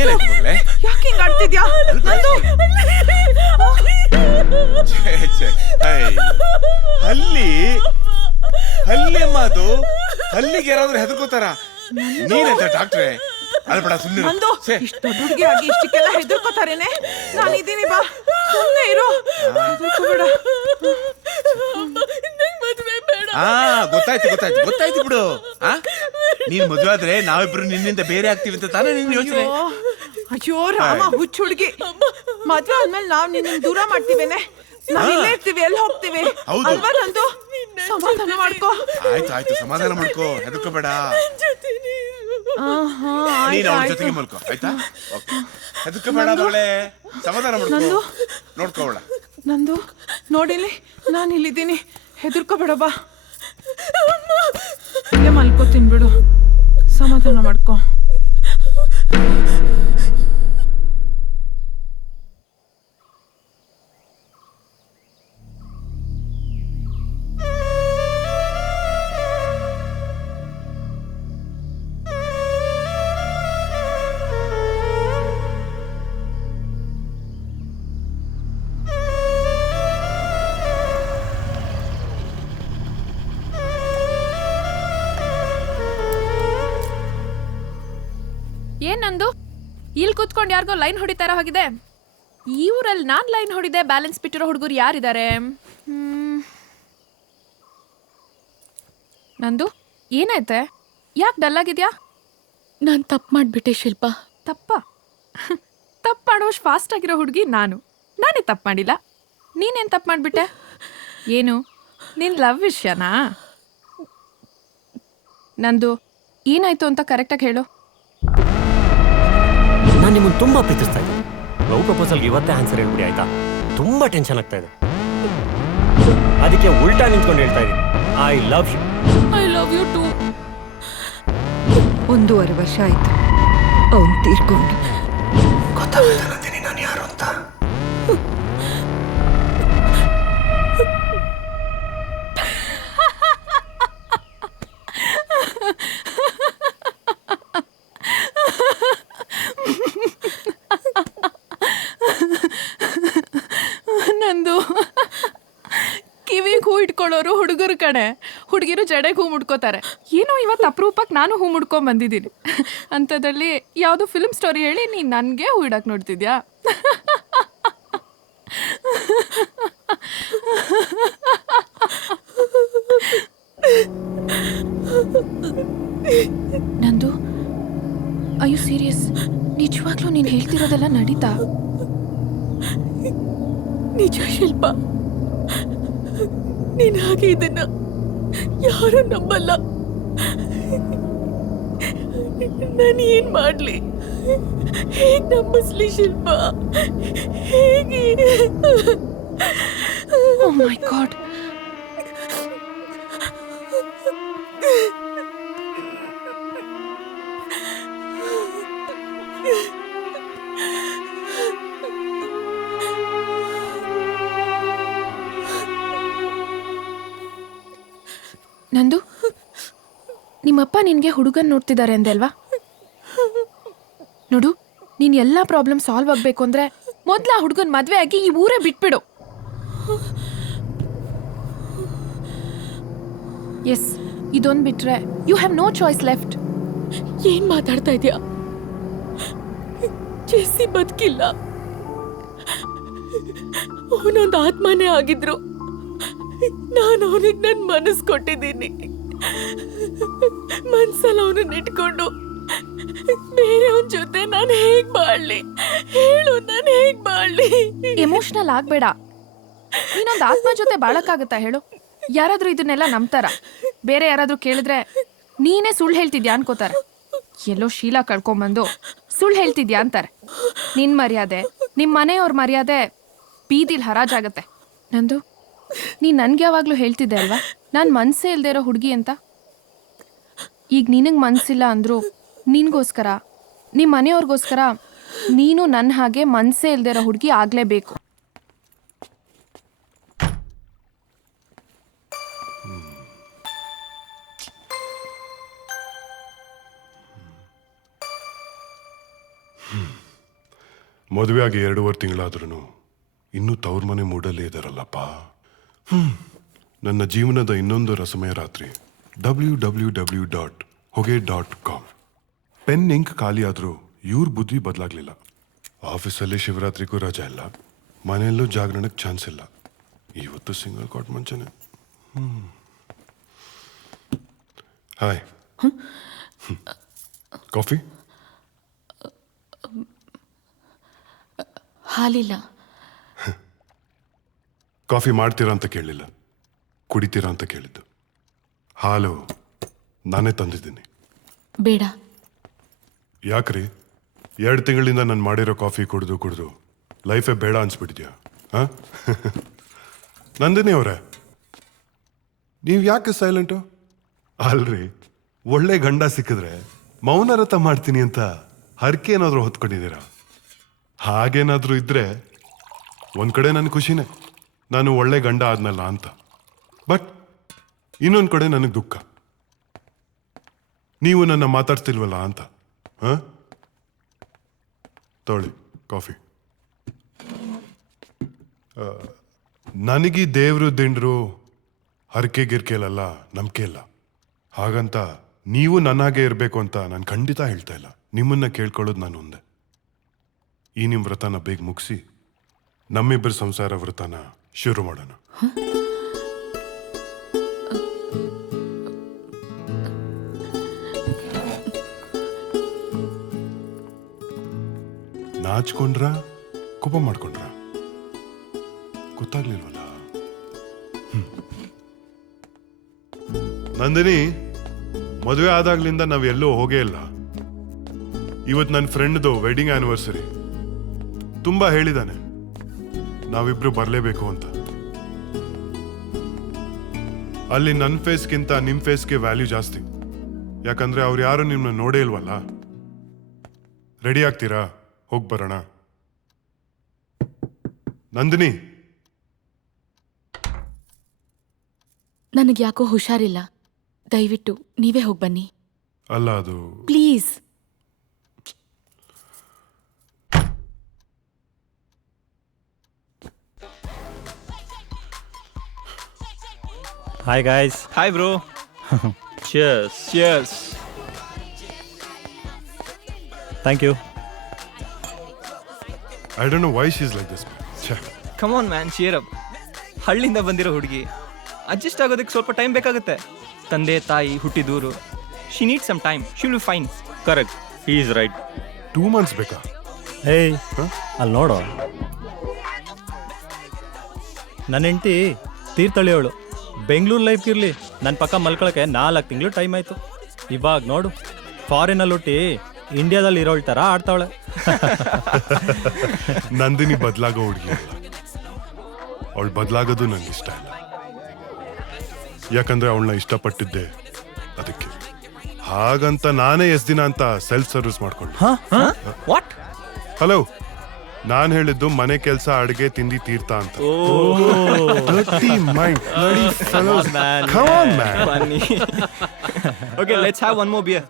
ಏನಾಯ್ತು ಮಗಳೇ? ಯಾಕೆ ಹಿಂಗ್ ಆಡ್ತಿದ್ಯಾ? ಅಲ್ಲಿ ಅಮ್ಮ ಅದು ಅಲ್ಲಿಗೆ ಯಾರಾದ್ರೂ ಹೆದರ್ಕೋತಾರ? ನೀನಂತ ಡಾಕ್ಟ್ರೆ ಅಲ್ಬೇಡ ಸುಮ್ಮನೆ. ನಂದು ಇಷ್ಟು ದೊಡ್ಡ ಹುಡುಗಿ ಆಗಿ ಇಷ್ಟಕ್ಕೆಲ್ಲ ಹೆದರ್ಕೋತಾರೇನೆ? ನಾನು ಇದ್ದೀನಿ, ಬಾ ಸುಮ್ಮನೆ ಇರು. ಗೊತ್ತಾಯ್ತು ಗೊತ್ತಾಯ್ತು ಗೊತ್ತಾಯ್ತು ಬಿಡು. ನೀನ್ ಮದುವೆ ಆದ್ರೆ ನಾವಿಬ್ರು ನಿನ್ನಿಂದ ಬೇರೆ ಆಗ್ತೀವಿ ಅಂತ ತಾನೇ ನಿನ್ ಯೋಚನೆ. ಅಯ್ಯೋ ರಾಮ, ಹುಚ್ಚ ಹುಡುಗಿ. ಮದ್ವೆ ಆದ್ಮೇಲೆ ನಾವ್ ನಿನ್ನ ದೂರ ಮಾಡ್ತೀವೇನೆ. ನಾವ್ ಇಲ್ಲೇ ಇರ್ತೀವಿ, ಎಲ್ಲಿ ಹೋಗ್ತೀವಿ ಹೌದು. ಅಲ್ವಾ ನಂದು? ಸಮಾಧಾನ ಮಾಡ್ಕೋ. ಆಯ್ತು ಸಮಾಧಾನ ಮಾಡ್ಕೋ, ಹೆದರ್ಕೋಬೇಡ. ನೀನ್ ಅವಳ ಜೊತೆಗೆ ಮಲ್ಕೋ, ಆಯ್ತಾ? ಹೆದರ್ಕೋಬೇಡ ಮಗಳೇ, ಸಮಾಧಾನ ಮಾಡ್ಕೋ, ನೋಡ್ಕೋಬೇಡ. ನಂದು ನೋಡಿಲಿ, ನಾನು ಇಲ್ಲಿದ್ದೀನಿ, ಹೆದರ್ಕೋಬೇಡ, ಬಾ. ಇಲ್ಲೇ ಮಲ್ಕೋತೀನಿ ಬಿಡು, ಸಮಾಧಾನ ಮಾಡ್ಕೋ. ಏನ್ ನಂದು ಇಲ್ಲಿ ಕೂತ್ಕೊಂಡು ಯಾರಿಗೋ ಲೈನ್ ಹೊಡಿತಾರ ಹೋಗಿದೆ. ಈ ಊರಲ್ಲಿ ನಾನ್ ಲೈನ್ ಹೊಡಿದೆ ಬ್ಯಾಲೆನ್ಸ್ ಬಿಟ್ಟಿರೋ ಹುಡುಗರು ಯಾರಿದ್ದಾರೆ? ನಂದು ಏನಾಯ್ತೆ? ಯಾಕೆ ಡಲ್ ಆಗಿದ್ಯಾ? ನಾನು ತಪ್ಪು ಮಾಡಿಬಿಟ್ಟೆ ಶಿಲ್ಪ. ತಪ್ಪ ಮಾಡೋಷ್ಟು ಫಾಸ್ಟ್ ಆಗಿರೋ ಹುಡುಗಿ ನಾನೇ ತಪ್ಪು ಮಾಡಿಲ್ಲ. ನೀನೇನು ತಪ್ಪು ಮಾಡಿಬಿಟ್ಟೆ? ಏನು ನಿನ್ ಲವ್ ವಿಷಯನಾ? ನಂದು ಏನಾಯ್ತು ಅಂತ ಕರೆಕ್ಟಾಗಿ ಹೇಳು. ನಾನು ನಿಮ್ಮನ್ನು ತುಂಬಾ ಪ್ರೀತಿಸ್ತಾ ಇದ್ದೀನಿ. ಲವ್ ಪ್ರಪೋಸಲ್ಗೆ ಇವತ್ತೇ ಆನ್ಸರ್ ಹೇಳ್ಬಿಡಿ ಆಯ್ತಾ? ತುಂಬಾ ಟೆನ್ಷನ್ ಆಗ್ತಾ ಇದೆ, ಅದಕ್ಕೆ ಉಲ್ಟಾ ನಿಂತ್ಕೊಂಡು ಹೇಳ್ತಾ ಇದ್ದೀನಿ, I love you. I love you too. 1.5 ವರ್ಷ ಆಯ್ತು ಅವನು ತೀರ್ಕೊಂಡು. ಗೊತ್ತಾಗುತ್ತೆ ನಂದಿನಿ ನಾನು ಯಾರು ಅಂತ. ನಂದು ಕಿವಿಗೆ ಹೂ ಇಟ್ಕೊಳ್ಳೋರು ಹುಡುಗರು ಕಡೆ, ಹುಡುಗಿರು ಜಡೆಗೆ ಹೂ ಮುಡ್ಕೋತಾರೆ. ಏನೋ ಇವತ್ತು ಅಪರೂಪಕ್ಕೆ ನಾನು ಹೂ ಮುಡ್ಕೊಂಡ್ ಬಂದಿದ್ದೀನಿ. ಅಂಥದ್ರಲ್ಲಿ ಯಾವುದೋ ಫಿಲ್ಮ್ ಸ್ಟೋರಿ ಹೇಳಿ ನೀನು ನನಗೆ ಹೂ ಇಡಕ್ಕೆ ನೋಡ್ತಿದ್ಯಾ? ನಂದು ಅಯ್ಯೋ ಸೀರಿಯಸ್? ನಿಜವಾಗ್ಲೂ ನೀನು ಹೇಳ್ತಿರೋದೆಲ್ಲ ನಡೀತಾ? ನಿಜ ಶಿಲ್ಪ, ನೀನು ಹಾಗೆ ಇದನ್ನ ಯಾರು ನಂಬಲ್ಲ. ನಾನು ಏನ್ ಮಾಡ್ಲಿ? ಹೇಗ್ ನಂಬಿಸ್ಲಿ ಶಿಲ್ಪ? ಹೇಗೆ? ಓ ಮೈ ಗಾಡ್. ನಂದು, ನಿಮ್ಮಪ್ಪ ನಿನಗೆ ಹುಡುಗನ್ ನೋಡ್ತಿದ್ದಾರೆ ಅಂದೆ ಅಲ್ವಾ? ನೋಡು, ನೀನು ಎಲ್ಲ ಪ್ರಾಬ್ಲಮ್ ಸಾಲ್ವ್ ಆಗಬೇಕು ಅಂದರೆ ಮೊದಲು ಆ ಹುಡುಗನ ಮದುವೆ ಆಗಿ ಈ ಊರೇ ಬಿಟ್ಬಿಡು. ಎಸ್, ಇದೊಂದು ಬಿಟ್ರೆ you have no choice left. ಏನ್ ಮಾತಾಡ್ತಾ ಇದೀಯಾ? ಜೆಸ್ಸಿ ಬದುಕಿಲ್ಲ, ಅವನೊಂದು ಆತ್ಮನೇ ಆಗಿದ್ರು. ನಾನು ಅವನಿಗೆ ನನ್ನ ಮನಸ್ಸು ಕೊಟ್ಟಿದ್ದೀನಿ. ಮನ್ಸಲ್ಲಿ ಅವನನ್ನ ಇಟ್ಕೊಂಡು ಬೇರೆಯವನ ಜೊತೆ ನಾನು ಹೇಗ್ ಬಾಳ್ಲಿ ಹೇಳು? ನಾನು ಹೇಗ್ ಬಾಳ್ಲಿ? ಎಮೋಷನಲ್ ಆಗಬೇಡ. ನೀನೊಂದು ಆತ್ಮ ಜೊತೆ ಬಾಳಕ್ಕಾಗತ್ತಾ ಹೇಳು? ಯಾರಾದರೂ ಇದನ್ನೆಲ್ಲ ನಂಬ್ತಾರ? ಬೇರೆ ಯಾರಾದರೂ ಕೇಳಿದ್ರೆ ನೀನೇ ಸುಳ್ಳು ಹೇಳ್ತಿದ್ಯಾ ಅನ್ಕೋತಾರೆ. ಎಲ್ಲೋ ಶೀಲ ಕಳ್ಕೊಂಬಂದು ಸುಳ್ಳು ಹೇಳ್ತಿದ್ಯಾ ಅಂತಾರೆ. ನಿನ್ನ ಮರ್ಯಾದೆ, ನಿಮ್ಮ ಮನೆಯವ್ರ ಮರ್ಯಾದೆ ಬೀದಿಲ್ ಹರಾಜಾಗತ್ತೆ. ನಂದು, ನೀನು ನನ್ಗೆ ಯಾವಾಗಲೂ ಹೇಳ್ತಿದ್ದೆ ಅಲ್ವಾ ನಾನು ಮನಸ್ಸೇ ಇಲ್ಲದೆ ಇರೋ ಹುಡುಗಿ ಅಂತ. ಈಗ ನಿನಗೆ ಮನಸ್ಸಿಲ್ಲ ಅಂದರೂ ನಿನಗೋಸ್ಕರ, ನಿಮ್ಮ ಮನೆಯವ್ರಿಗೋಸ್ಕರ ನೀನು ನನ್ನ ಹಾಗೆ ಮನಸ್ಸೇ ಇಲ್ಲದೆ ಇರೋ ಹುಡುಗಿ ಆಗಲೇಬೇಕು. ಮದುವೆ ಆಗಿ 2.5 ತಿಂಗಳಾದ್ರೂ ಇನ್ನೂ ತವ್ರ ಮನೆ ಮೂಡಲ್ಲೇ ಇದ್ದಾರಲ್ಲಪ್ಪ. ನನ್ನ ಜೀವನದ ಇನ್ನೊಂದು ರಸಮಯ ರಾತ್ರಿ www.hoge.com. ಪೆನ್ ಇಂಕ್ ಖಾಲಿ ಆದರೂ ಇವ್ರ ಬುದ್ಧಿ ಬದಲಾಗ್ಲಿಲ್ಲ. ಆಫೀಸಲ್ಲಿ ಶಿವರಾತ್ರಿಗೂ ರಜಾ ಇಲ್ಲ, ಮನೆಯಲ್ಲೂ ಜಾಗರಣಕ್ಕೆ ಚಾನ್ಸ್ ಇಲ್ಲ. ಇವತ್ತು ಸಿಂಗಲ್ ಕಾಟ್ ಮುಂಚೆನೆ. Hi, coffee? ಹಾಲಿಲ್ಲ. ಕಾಫಿ ಮಾಡ್ತೀರಾ ಅಂತ ಕೇಳಿಲ್ಲ, ಕುಡಿತೀರಾ ಅಂತ ಕೇಳಿದ್ದು. ಹಾಲು ನಾನೇ ತಂದಿದ್ದೀನಿ. ಬೇಡ. ಯಾಕ್ರಿ? 2 ತಿಂಗಳಿಂದ ನಾನು ಮಾಡಿರೋ ಕಾಫಿ ಕುಡಿದು ಲೈಫೇ ಬೇಡ ಅನ್ಸ್ಬಿಟ್ಟಿದ್ಯಾ? ಹಾಂ? ನಂದಿನಿ ಅವರೇ, ನೀವು ಯಾಕೆ ಸೈಲೆಂಟು? ಅಲ್ರಿ, ಒಳ್ಳೆ ಗಂಡ ಸಿಕ್ಕಿದ್ರೆ ಮೌನರತ ಮಾಡ್ತೀನಿ ಅಂತ ಹರಕೆ ಏನಾದರೂ ಹೊತ್ಕೊಂಡಿದ್ದೀರಾ? ಹಾಗೇನಾದರೂ ಇದ್ರೆ ಒಂದು ಕಡೆ ನನ್ನ ಖುಷಿನೇ, ನಾನು ಒಳ್ಳೆ ಗಂಡ ಆದ್ನಲ್ಲ ಅಂತ. ಬಟ್ ಇನ್ನೊಂದು ಕಡೆ ನನಗೆ ದುಃಖ, ನೀವು ನನ್ನ ಮಾತಾಡ್ತಿಲ್ವಲ್ಲ ಅಂತ. ಹಾಂ, ತೊಗೊಳ್ಳಿ ಕಾಫಿ. ನನಗೀ ದೇವರು ದಿಂಡ್ರು ಹರಕೆ ಗಿರ್ಕೆಲಲ್ಲ ನಂಬಿಕೆ ಇಲ್ಲ. ಹಾಗಂತ ನೀವು ನನ್ನಾಗೆ ಇರಬೇಕು ಅಂತ ನಾನು ಖಂಡಿತ ಹೇಳ್ತಾ ಇಲ್ಲ. ನಿಮ್ಮನ್ನ ಕೇಳ್ಕೊಳ್ಳೋದು ನಾನು ಒಂದೇ, ಈ ನಿಮ್ಮ ವ್ರತನ ಬೇಗ ಮುಗಿಸಿ ನಮ್ಮಿಬ್ಬರ ಸಂಸಾರ ವ್ರತನ ಶುರು ಮಾಡೋಣ. ನಾಚ್ಕೊಂಡ್ರ ಕೋಪ ಮಾಡ್ಕೊಂಡ್ರ ಗೊತ್ತಾಗ್ಲಿಲ್ವಲ್ಲ. ನಂದಿನಿ, ಮದುವೆ ಆದಾಗ್ಲಿಂದ ನಾವ್ ಎಲ್ಲೂ ಹೋಗೇ ಇಲ್ಲ. ಇವತ್ತು ನನ್ನ ಫ್ರೆಂಡ್ದು ವೆಡ್ಡಿಂಗ್ ಆನಿವರ್ಸರಿ. ತುಂಬಾ ಹೇಳಿದಾನೆ ನಾವಿಬ್ರು ಬರಲೇಬೇಕು ಅಂತ. ಅಲ್ಲಿ ನನ್ನ ಫೇಸ್ಗಿಂತ ನಿಮ್ಮ ಫೇಸ್ಗೆ ವ್ಯಾಲ್ಯೂ ಜಾಸ್ತಿ, ಯಾಕಂದ್ರೆ ಅವ್ರು ಯಾರು ನಿಮ್ಮನ್ನ ನೋಡೇ ಇಲ್ವಲ್ಲ. ರೆಡಿ ಆಗ್ತೀರಾ? ಹೋಗಿ ಬರೋಣ. ನಂದಿನಿ, ನನಗೆ ಯಾಕೋ ಹುಷಾರಿಲ್ಲ, ದಯವಿಟ್ಟು ನೀವೇ ಹೋಗಿ ಬನ್ನಿ. ಅಲ್ಲ, ಅದು please. Hi guys. Hi bro. Cheers. Cheers. Thank you. I don't know why she's like this. Come on man, cheer up. ಹಳ್ಳಿಯಿಂದ ಬಂದಿರೋ ಹುಡುಗಿ, ಅಡ್ಜಸ್ಟ್ ಆಗೋದಕ್ಕೆ ಸ್ವಲ್ಪ ಟೈಮ್ ಬೇಕಾಗುತ್ತೆ. ತಂದೆ ತಾಯಿ ಹುಟ್ಟಿದೂರು. She need some time. She will be fine. Correct. He is right. 2 months ಬೇಕಾ? Hey, ಅಲ್ಲಿ ನೋಡು, ನನ್ನ ಹೆಂಡತಿ ತೀರ್ಥಳ್ಳಿಯವಳು. ಬೆಂಗಳೂರು ಲೈಫ್ ಇರಲಿ, ನನ್ನ ಪಕ್ಕ ಮಲ್ಕೊಳಕ್ಕೆ 4 ತಿಂಗಳು ಟೈಮ್ ಆಯಿತು. ಇವಾಗ ನೋಡು, ಫಾರಿನಲ್ಲಿ ಹುಟ್ಟಿ ಇಂಡಿಯಾದಲ್ಲಿ ಇರೋಳ್ ಥರ ಆಡ್ತಾವಳೆ. ನಂದಿನಿ ಬದಲಾಗೋ ಹುಡುಗಿ, ಅವಳು ಬದಲಾಗೋದು ನನಗೆ ಇಷ್ಟ ಇಲ್ಲ. ಯಾಕಂದ್ರೆ ಅವಳನ್ನ ಇಷ್ಟಪಟ್ಟಿದ್ದೆ ಅದಕ್ಕೆ. ಹಾಗಂತ ನಾನೇ ಎಷ್ಟು ದಿನ ಅಂತ ಸೆಲ್ಫ್ ಸರ್ವಿಸ್ ಮಾಡ್ಕೊಂಡೆ. ವಾಟ್? ಹಲೋ, ನಾನು ಹೇಳಿದ್ದು ಮನೆ ಕೆಲಸ, ಅಡುಗೆ, ತಿಂಡಿ, ತೀರ್ಥ ಅಂತ. Dirty mind. Bloody fellows. Come on, man. Funny. Okay, let's have one more beer.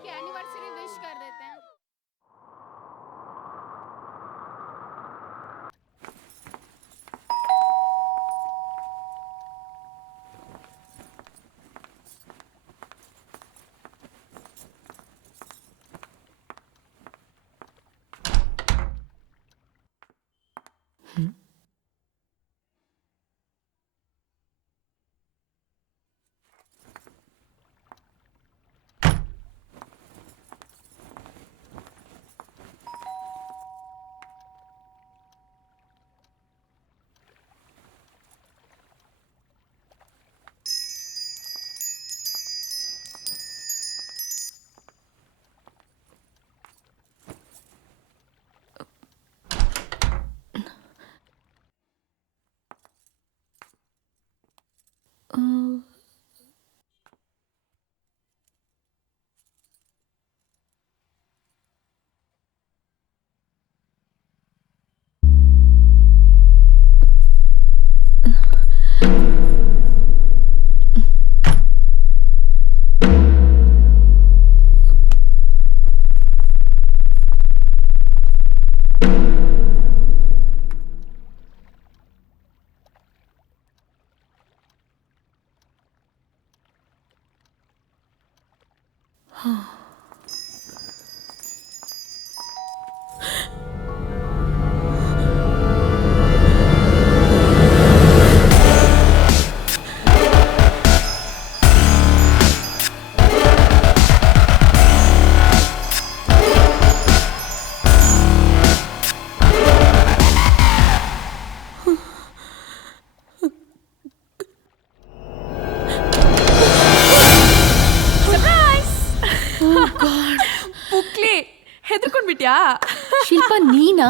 ನೀನಾ?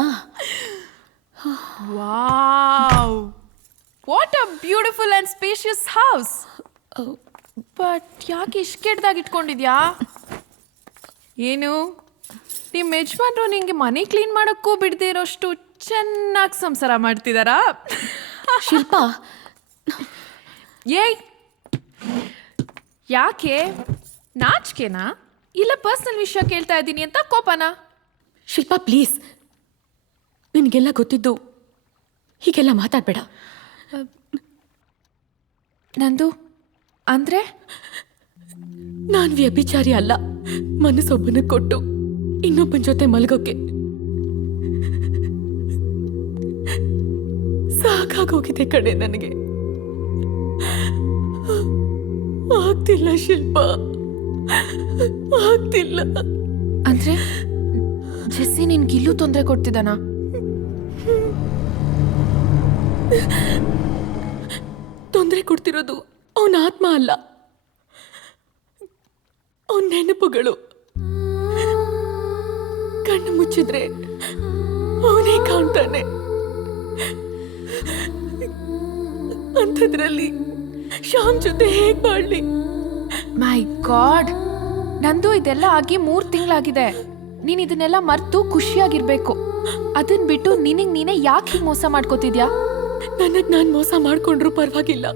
Wow, what a beautiful and spacious house. But ಯಾಕೆ ಇಷ್ಟು ಕೆಟ್ಟದಾಗಿ ಇಟ್ಕೊಂಡಿದ್ಯಾ? ಏನು ನಿಮ್ಮ ಯಜಮಾನ್ರು ನಿಂಗೆ ಮನೆ ಕ್ಲೀನ್ ಮಾಡೋಕ್ಕೂ ಬಿಡದೇ ಇರೋಷ್ಟು ಚೆನ್ನಾಗಿ ಸಂಸಾರ ಮಾಡ್ತಿದಾರಾ? ಶಿಲ್ಪ, ಏಯ್, ಯಾಕೆ ನಾಚಿಕೆನಾ ಇಲ್ಲ ಪರ್ಸನಲ್ ವಿಷಯ ಕೇಳ್ತಾ ಇದ್ದೀನಿ ಅಂತ ಕೋಪನಾ? ಶಿಲ್ಪ ಪ್ಲೀಸ್, ನಿನಗೆಲ್ಲ ಗೊತ್ತಿದ್ದು ಹೀಗೆಲ್ಲ ಮಾತಾಡ್ಬೇಡ. ನಂದು ಅಂದ್ರೆ ನಾನು ವ್ಯಭಿಚಾರಿ ಅಲ್ಲ. ಮನಸ್ಸೊಬ್ಬನ ಕೊಟ್ಟು ಇನ್ನೊಬ್ಬನ ಜೊತೆ ಮಲಗೋಕೆ ಸಾಕಾಗೋಗಿದೆ ಕಡೆ. ನನಗೆ ಆಗ್ತಿಲ್ಲ ಶಿಲ್ಪ, ಆಗ್ತಿಲ್ಲ. ಅಂದ್ರೆ ಜೆಸ್ಸಿ ನಿನ್ಗಿಲ್ಲೂ ತೊಂದರೆ ಕೊಡ್ತಿದ್ದಾನಾ? ತೊಂದರೆ ಕೊಡ್ತಿರೋದು ಅವನ ಆತ್ಮ ಅಲ್ಲ, ಅವನ ನೆನಪುಗಳು. ಕಣ್ಣು ಮುಚ್ಚಿದ್ರೆ ಅವನೇ ಕಾಣ್ತಾನೆ. ಅಂಥದ್ರಲ್ಲಿ ಶ್ಯಾಮ್ ಜೊತೆ ಹೇಗ್ ಬಾಳ್ಲಿ? ಮೈ ಗಾಡ್, ನಂದು ಇದೆಲ್ಲ ಆಗಿ 3 ತಿಂಗಳಾಗಿದೆ. ನೀನ್ ಇದನ್ನೆಲ್ಲ ಮರ್ತು ಖುಷಿಯಾಗಿರ್ಬೇಕು. ಅದನ್ ಬಿಟ್ಟು ನಿನಗ್ ನೀನೇ ಯಾಕೆ ಹೀಗೆ ಮೋಸ ಮಾಡ್ಕೋತಿದ್ಯಾ? ನನಗ್ ನಾನ್ ಮೋಸ ಮಾಡ್ಕೊಂಡ್ರು ಪರವಾಗಿಲ್ಲ.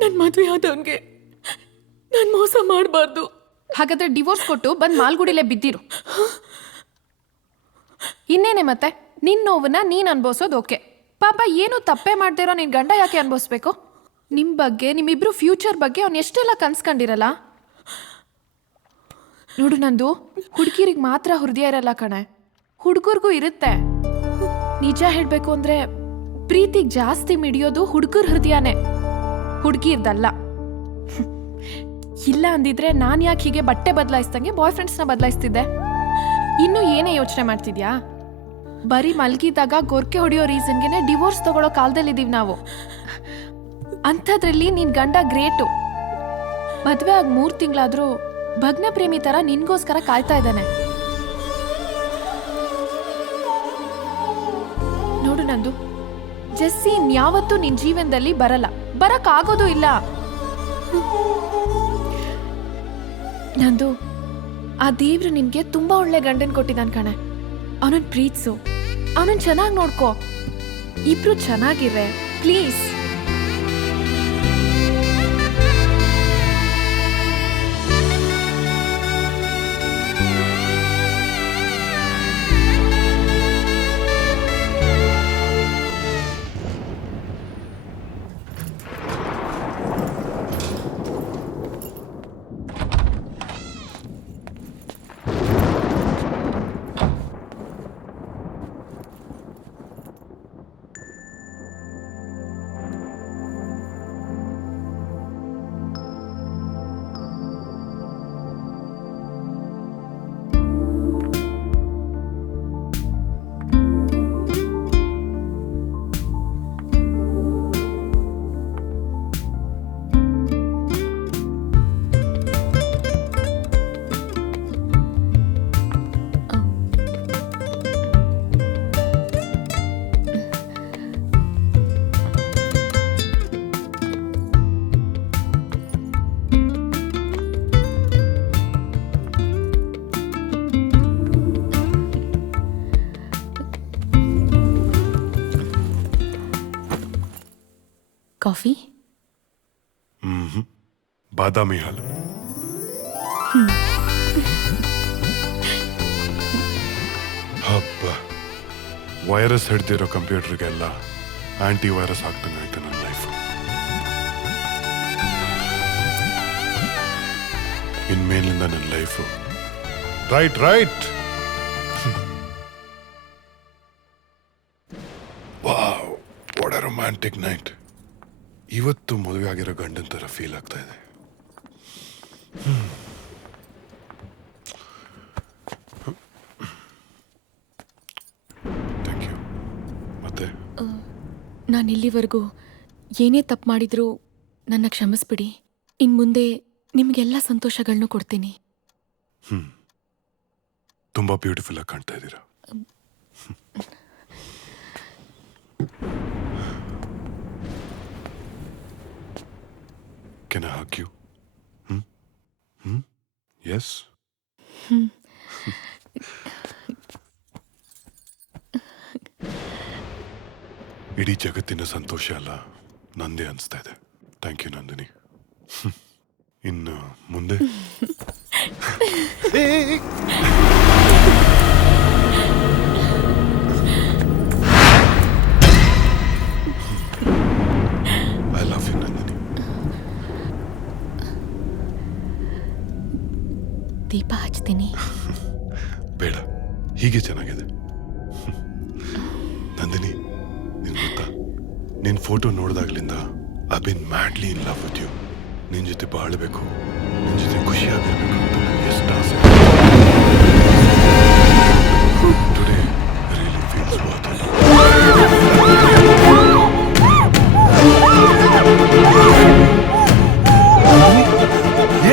ನನ್ ಮದ್ವೆ ಆದವನ್ಗೆ ನಾನ್ ಮೋಸ ಮಾಡಬಾರ್ದು. ಹಾಗಾದ್ರೆ ಡಿವೋರ್ಸ್ ಕೊಟ್ಟು ಬಂದ್ ಮಾಲ್ಗುಡಿಲೇ ಬಿದ್ದಿರು. ಇನ್ನೇನೆ ಮತ್ತೆ ನಿನ್ ನೋವನ್ನ ನೀನ್ ಅನ್ಭವಿಸೋದು ಓಕೆ. ಪಾಪ ಏನು ತಪ್ಪೇ ಮಾಡ್ದಿರೋ ನಿನ್ ಗಂಡ ಯಾಕೆ ಅನ್ಭವಿಸ್ಬೇಕು? ನಿಮ್ ಬಗ್ಗೆ, ನಿಮ್ಮಿಬ್ರು ಫ್ಯೂಚರ್ ಬಗ್ಗೆ ಅವ್ನು ಎಷ್ಟೆಲ್ಲ ಕನ್ಸ್ಕೊಂಡಿರಲ್ಲ. ನೋಡು ನಂದು, ಹುಡುಗಿರಿಗೆ ಮಾತ್ರ ಹೃದಯ ಇರಲ್ಲ ಕಣೆ, ಹುಡುಗರ್ಗೂ ಇರುತ್ತೆ. ನಿಜ ಹೇಳ್ಬೇಕು ಅಂದ್ರೆ ಪ್ರೀತಿಗೆ ಜಾಸ್ತಿ ಮಿಡಿಯೋದು ಹುಡುಗರ ಹೃದಯನೇ, ಹುಡುಗಿರ್ದಲ್ಲ. ಇಲ್ಲ ಅಂದಿದ್ರೆ ನಾನು ಯಾಕೆ ಹೀಗೆ ಬಟ್ಟೆ ಬದಲಾಯಿಸ್ದಂಗೆ ಬಾಯ್ ಫ್ರೆಂಡ್ಸ್ನ ಬದಲಾಯಿಸ್ತಿದ್ದೆ? ಇನ್ನು ಏನೇ ಯೋಚನೆ ಮಾಡ್ತಿದ್ಯಾ? ಬರೀ ಮಲ್ಗಿದಾಗ ಗೊರ್ಕೆ ಹೊಡೆಯೋ ರೀಸನ್ಗೆನೆ ಡಿವೋರ್ಸ್ ತಗೊಳ್ಳೋ ಕಾಲದಲ್ಲಿದ್ದೀವಿ ನಾವು. ಅಂಥದ್ರಲ್ಲಿ ನಿನ್ ಗಂಡ ಗ್ರೇಟು. ಮದ್ವೆ ಆಗಿ 3 ತಿಂಗಳಾದ್ರೂ ಭಗ್ನ ಪ್ರೇಮಿ ತರ ನಿನ್ಗೋಸ್ಕರ ಕಾಯ್ತಾ ಇದ್ದಾನೆ. ನೋಡು ನಂದು, ಜೆಸ್ಸಿ ಇನ್ಯಾವತ್ತೂ ನಿನ್ ಜೀವನದಲ್ಲಿ ಬರಲ್ಲ, ಬರಕ್ ಆಗೋದು ಇಲ್ಲ. ನಂದು, ಆ ದೇವ್ರು ನಿನ್ಗೆ ತುಂಬಾ ಒಳ್ಳೆ ಗಂಡನ್ ಕೊಟ್ಟಿದ್ದಾನ್ ಕಣೆ. ಅವನನ್ ಪ್ರೀತ್ಸು, ಅವನನ್ ಚೆನ್ನಾಗಿ ನೋಡ್ಕೋ. ಇಬ್ರು ಚೆನ್ನಾಗಿರ್ರೆ ಪ್ಲೀಸ್. ಕಾಫಿ? ಬಾದಾಮಿ ಹಾಲು. ಹಬ್ಬ, ವೈರಸ್ ಹಿಡ್ದಿರೋ ಕಂಪ್ಯೂಟರ್ಗೆಲ್ಲ ಆಂಟಿ ವೈರಸ್ ಆಗ್ತಂಗಾಯ್ತು ನನ್ನ ಲೈಫ್. ಇನ್ಮೇಲಿಂದ ನನ್ನ life right. Wow, what a romantic night. ಇವತ್ತು ಮದುವೆ ಆಗಿರೋ ಗಂಡನ ಥರ ಫೀಲ್ ಆಗ್ತಾ ಇದೆ. Thank you. ಮತ್ತೆ ನಾನು ಇಲ್ಲಿವರೆಗೂ ಏನೇ ತಪ್ಪು ಮಾಡಿದ್ರೂ ನನ್ನ ಕ್ಷಮಿಸ್ಬಿಡಿ. ಇನ್ನು ಮುಂದೆ ನಿಮಗೆಲ್ಲ ಸಂತೋಷಗಳನ್ನೂ ಕೊಡ್ತೀನಿ. ತುಂಬಾ ಬ್ಯೂಟಿಫುಲ್ ಆಗಿ ಕಾಣ್ತಾ ಇದ್ದೀರಾ. Can I hug you? Yes? ಇಡೀ ಜಗತ್ತಿನ ಸಂತೋಷ ಅಲ್ಲ ನಂದೇ ಅನಿಸ್ತಾ ಇದೆ. Thank you Nandini. ಇನ್ನು ಮುಂದೆ ಐ ಲವ್ ಯು ನಂದಿನಿ. ದೀಪ ಹಚ್ತೀನಿ. ಬೇಡ, ಹೀಗೆ ಚೆನ್ನಾಗಿದೆ. ನಂದಿನಿ, ನಿನ್ ಗೊತ್ತಾ, ನಿನ್ ಫೋಟೋ ನೋಡಿದಾಗ್ಲಿಂದ I been madly in love with you. ನಿನ್ ಜೊತೆ ಬಾಳ್ಬೇಕು, ನಿನ್ ಜೊತೆ ಖುಷಿಯಾಗಿರ್ಬೇಕು ಅಂತ ನನಗೆ ಎಷ್ಟು ಆಸೆ. Today really feels worth it.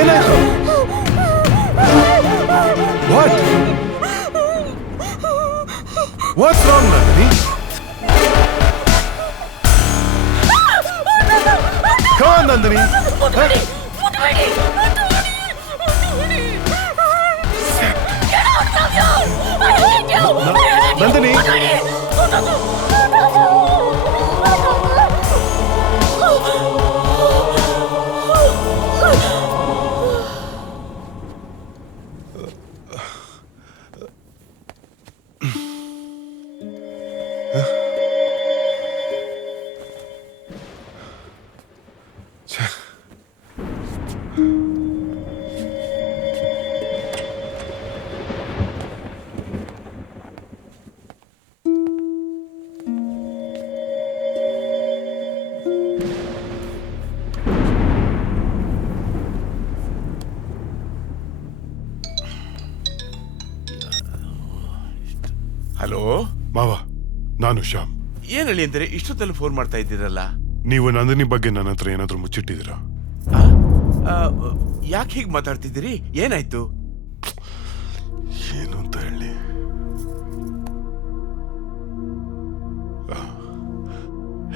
ಏನಾಯ್ತು? What? What's wrong, Nandini? Come on, Nandini. Nandini. Hello ಮಾವ, ನಾನು ಶ್ಯಾಮ್. ಏನ್ ಹೇಳಿ ಅಂತಾರೆ ಇಷ್ಟೊತ್ತಲ್ಲಿ ಫೋನ್ ಮಾಡ್ತಾ ಇದ್ದೀರಲ್ಲ? ನೀವು ನಂದಿನಿ ಬಗ್ಗೆ ನನ್ನ ಹತ್ರ ಏನಾದ್ರೂ ಮುಚ್ಚಿಟ್ಟಿದ್ದೀರಾ? ಯಾಕೆ ಹೀಗೆ ಮಾತಾಡ್ತಿದ್ದೀರಿ? ಏನಾಯ್ತು? ಏನು ಅಂತ ಹೇಳಿ,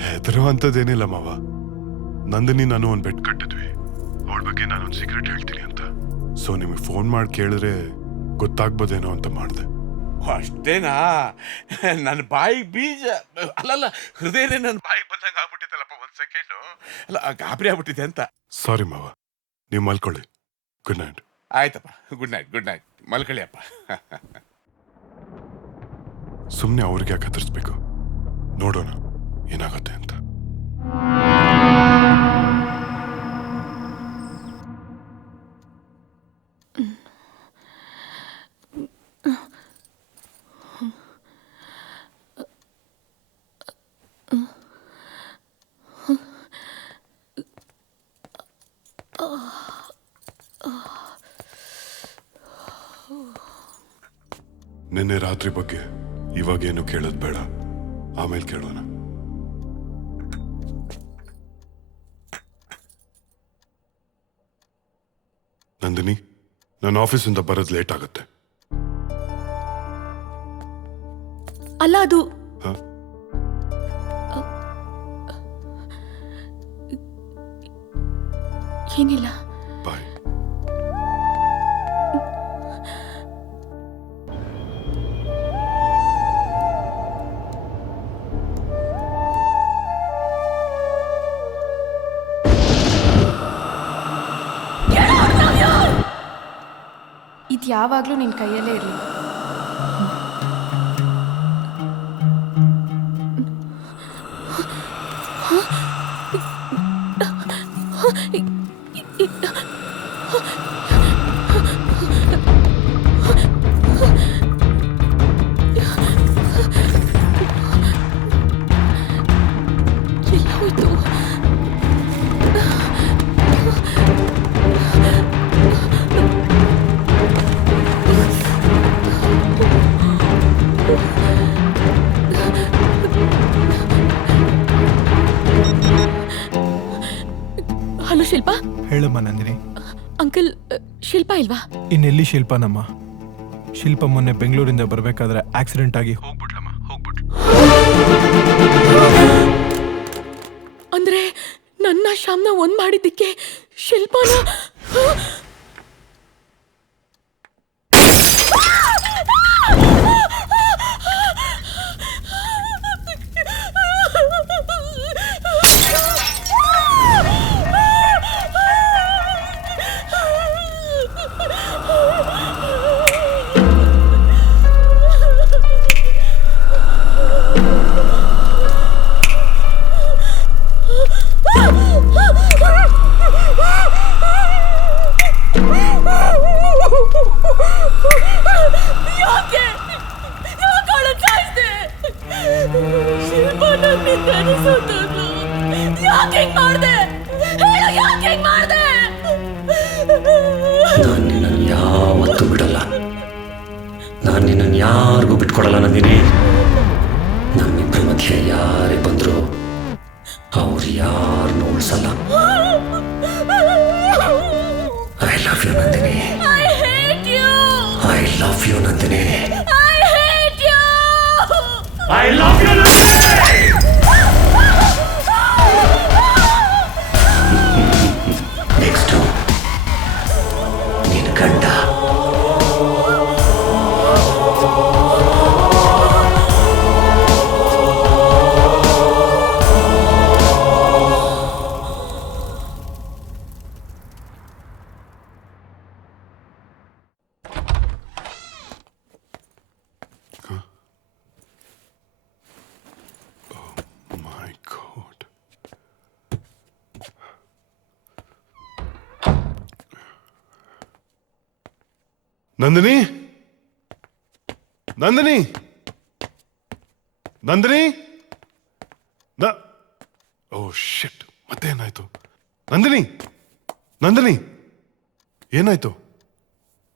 ಹೆದರುವಂಥದ್ದೇನಿಲ್ಲ ಮಾವ. ನಂದಿನಿ ನಾನು ಒಂದು ಬೆಟ್ ಕಟ್ಟಿದ್ವಿ, ಅವಳ ಬಗ್ಗೆ ನಾನೊಂದು ಸೀಕ್ರೆಟ್ ಹೇಳ್ತೀನಿ ಅಂತ. ಸೊ ನಿಮಗೆ ಫೋನ್ ಮಾಡಿ ಕೇಳಿದ್ರೆ ಗೊತ್ತಾಗ್ಬೋದೇನೋ ಅಂತ ಮಾಡಿದೆ. ಅಷ್ಟೇನಾ? ನನ್ನ ಬಾಯಿಗೆ ಬೀಜ ಅಲ್ಲಲ್ಲ, ಹೃದಯನೇ ನನ್ನ ಬಾಯಿಗೆ ಬಂದಂಗೆ ಆಗ್ಬಿಟ್ಟಿತ್ತಲ್ಲಪ್ಪ. ಒಂದು ಸೆಕೆಂಡು ಅಲ್ಲ, ಗಾಬರಿ ಆಗ್ಬಿಟ್ಟಿದೆ ಅಂತ. ಸಾರಿ ಮಾವ, ನೀವು ಮಲ್ಕೊಳ್ಳಿ. Good night. ಆಯ್ತಪ್ಪ, ಗುಡ್ ನೈಟ್. ಗುಡ್ ನೈಟ್, ಮಲ್ಕೊಳ್ಳಿ ಅಪ್ಪ. ಸುಮ್ಮನೆ ಅವ್ರಿಗೆ ಯಾಕೆ ಹತ್ತಿಸ್ಬೇಕು? ನೋಡೋಣ ಏನಾಗುತ್ತೆ ಅಂತ. ನಿನ್ನೆ ರಾತ್ರಿ ಬಗ್ಗೆ ಇವಾಗೇನು ಕೇಳೋದು ಬೇಡ, ಆಮೇಲೆ ಕೇಳೋಣ. ನಂದಿನಿ, ನನ್ನ ಆಫೀಸಿಂದ ಬರೋದು ಲೇಟ್ ಆಗುತ್ತೆ. ಅಲ್ಲ, ಅದು ಏನಿಲ್ಲ. ಬಾಯ್. ಇದು ಯಾವಾಗಲೂ ನಿನ್ನ ಕೈಯಲ್ಲೇ ಇರಲಿ. ಹಲೋ ಶಿಲ್ಪಾ. ಹೇಳಮ್ಮ ನಂದಿನಿ. ಅಂಕಲ್, ಶಿಲ್ಪಾ ಇಲ್ವಾ? ಇನ್ನೆಲ್ಲಿ ಶಿಲ್ಪಾನಮ್ಮ? ಶಿಲ್ಪ ಮೊನ್ನೆ ಬೆಂಗಳೂರಿಂದ ಬರಬೇಕಾದ್ರೆ ಆಕ್ಸಿಡೆಂಟ್ ಆಗಿ ಹೋಗ್ಬಿಟ್ಲಮ್ಮ, ಹೋಗ್ಬಿಟ್ಲು. ಅಂದ್ರೆ ನನ್ನ ಶ್ಯಾಮ್ನ ಒಂದ್ ಮಾಡಿದ್ದಕ್ಕೆ ಶಿಲ್ಪಾನ ನಾನು ನಿನ್ನನ್ನು ಯಾವತ್ತೂ ಬಿಡಲ್ಲ. ನಾನು ನಿನ್ನನ್ನು ಯಾರಿಗೂ ಬಿಟ್ಕೊಡಲ್ಲ ನಂದಿನಿ. ನಮ್ಮಿಬ್ಬರ ಮಧ್ಯೆ ಯಾರೇ ಬಂದ್ರು ಅವ್ರು ಯಾರನ್ನೂ ಉಳಿಸಲ್ಲ. I love you Nandini. I love you Nandini. I love you Nandini. Next ನಿನ್ನ ಗಂಡ. ನಂದಿನಿ, ನಂದಿನಿ, ನಂದಿನಿ. ಓ ಶಿಟ್, ಮತ್ತೆ ಏನಾಯ್ತು? ನಂದಿನಿ, ನಂದಿನಿ, ಏನಾಯ್ತು?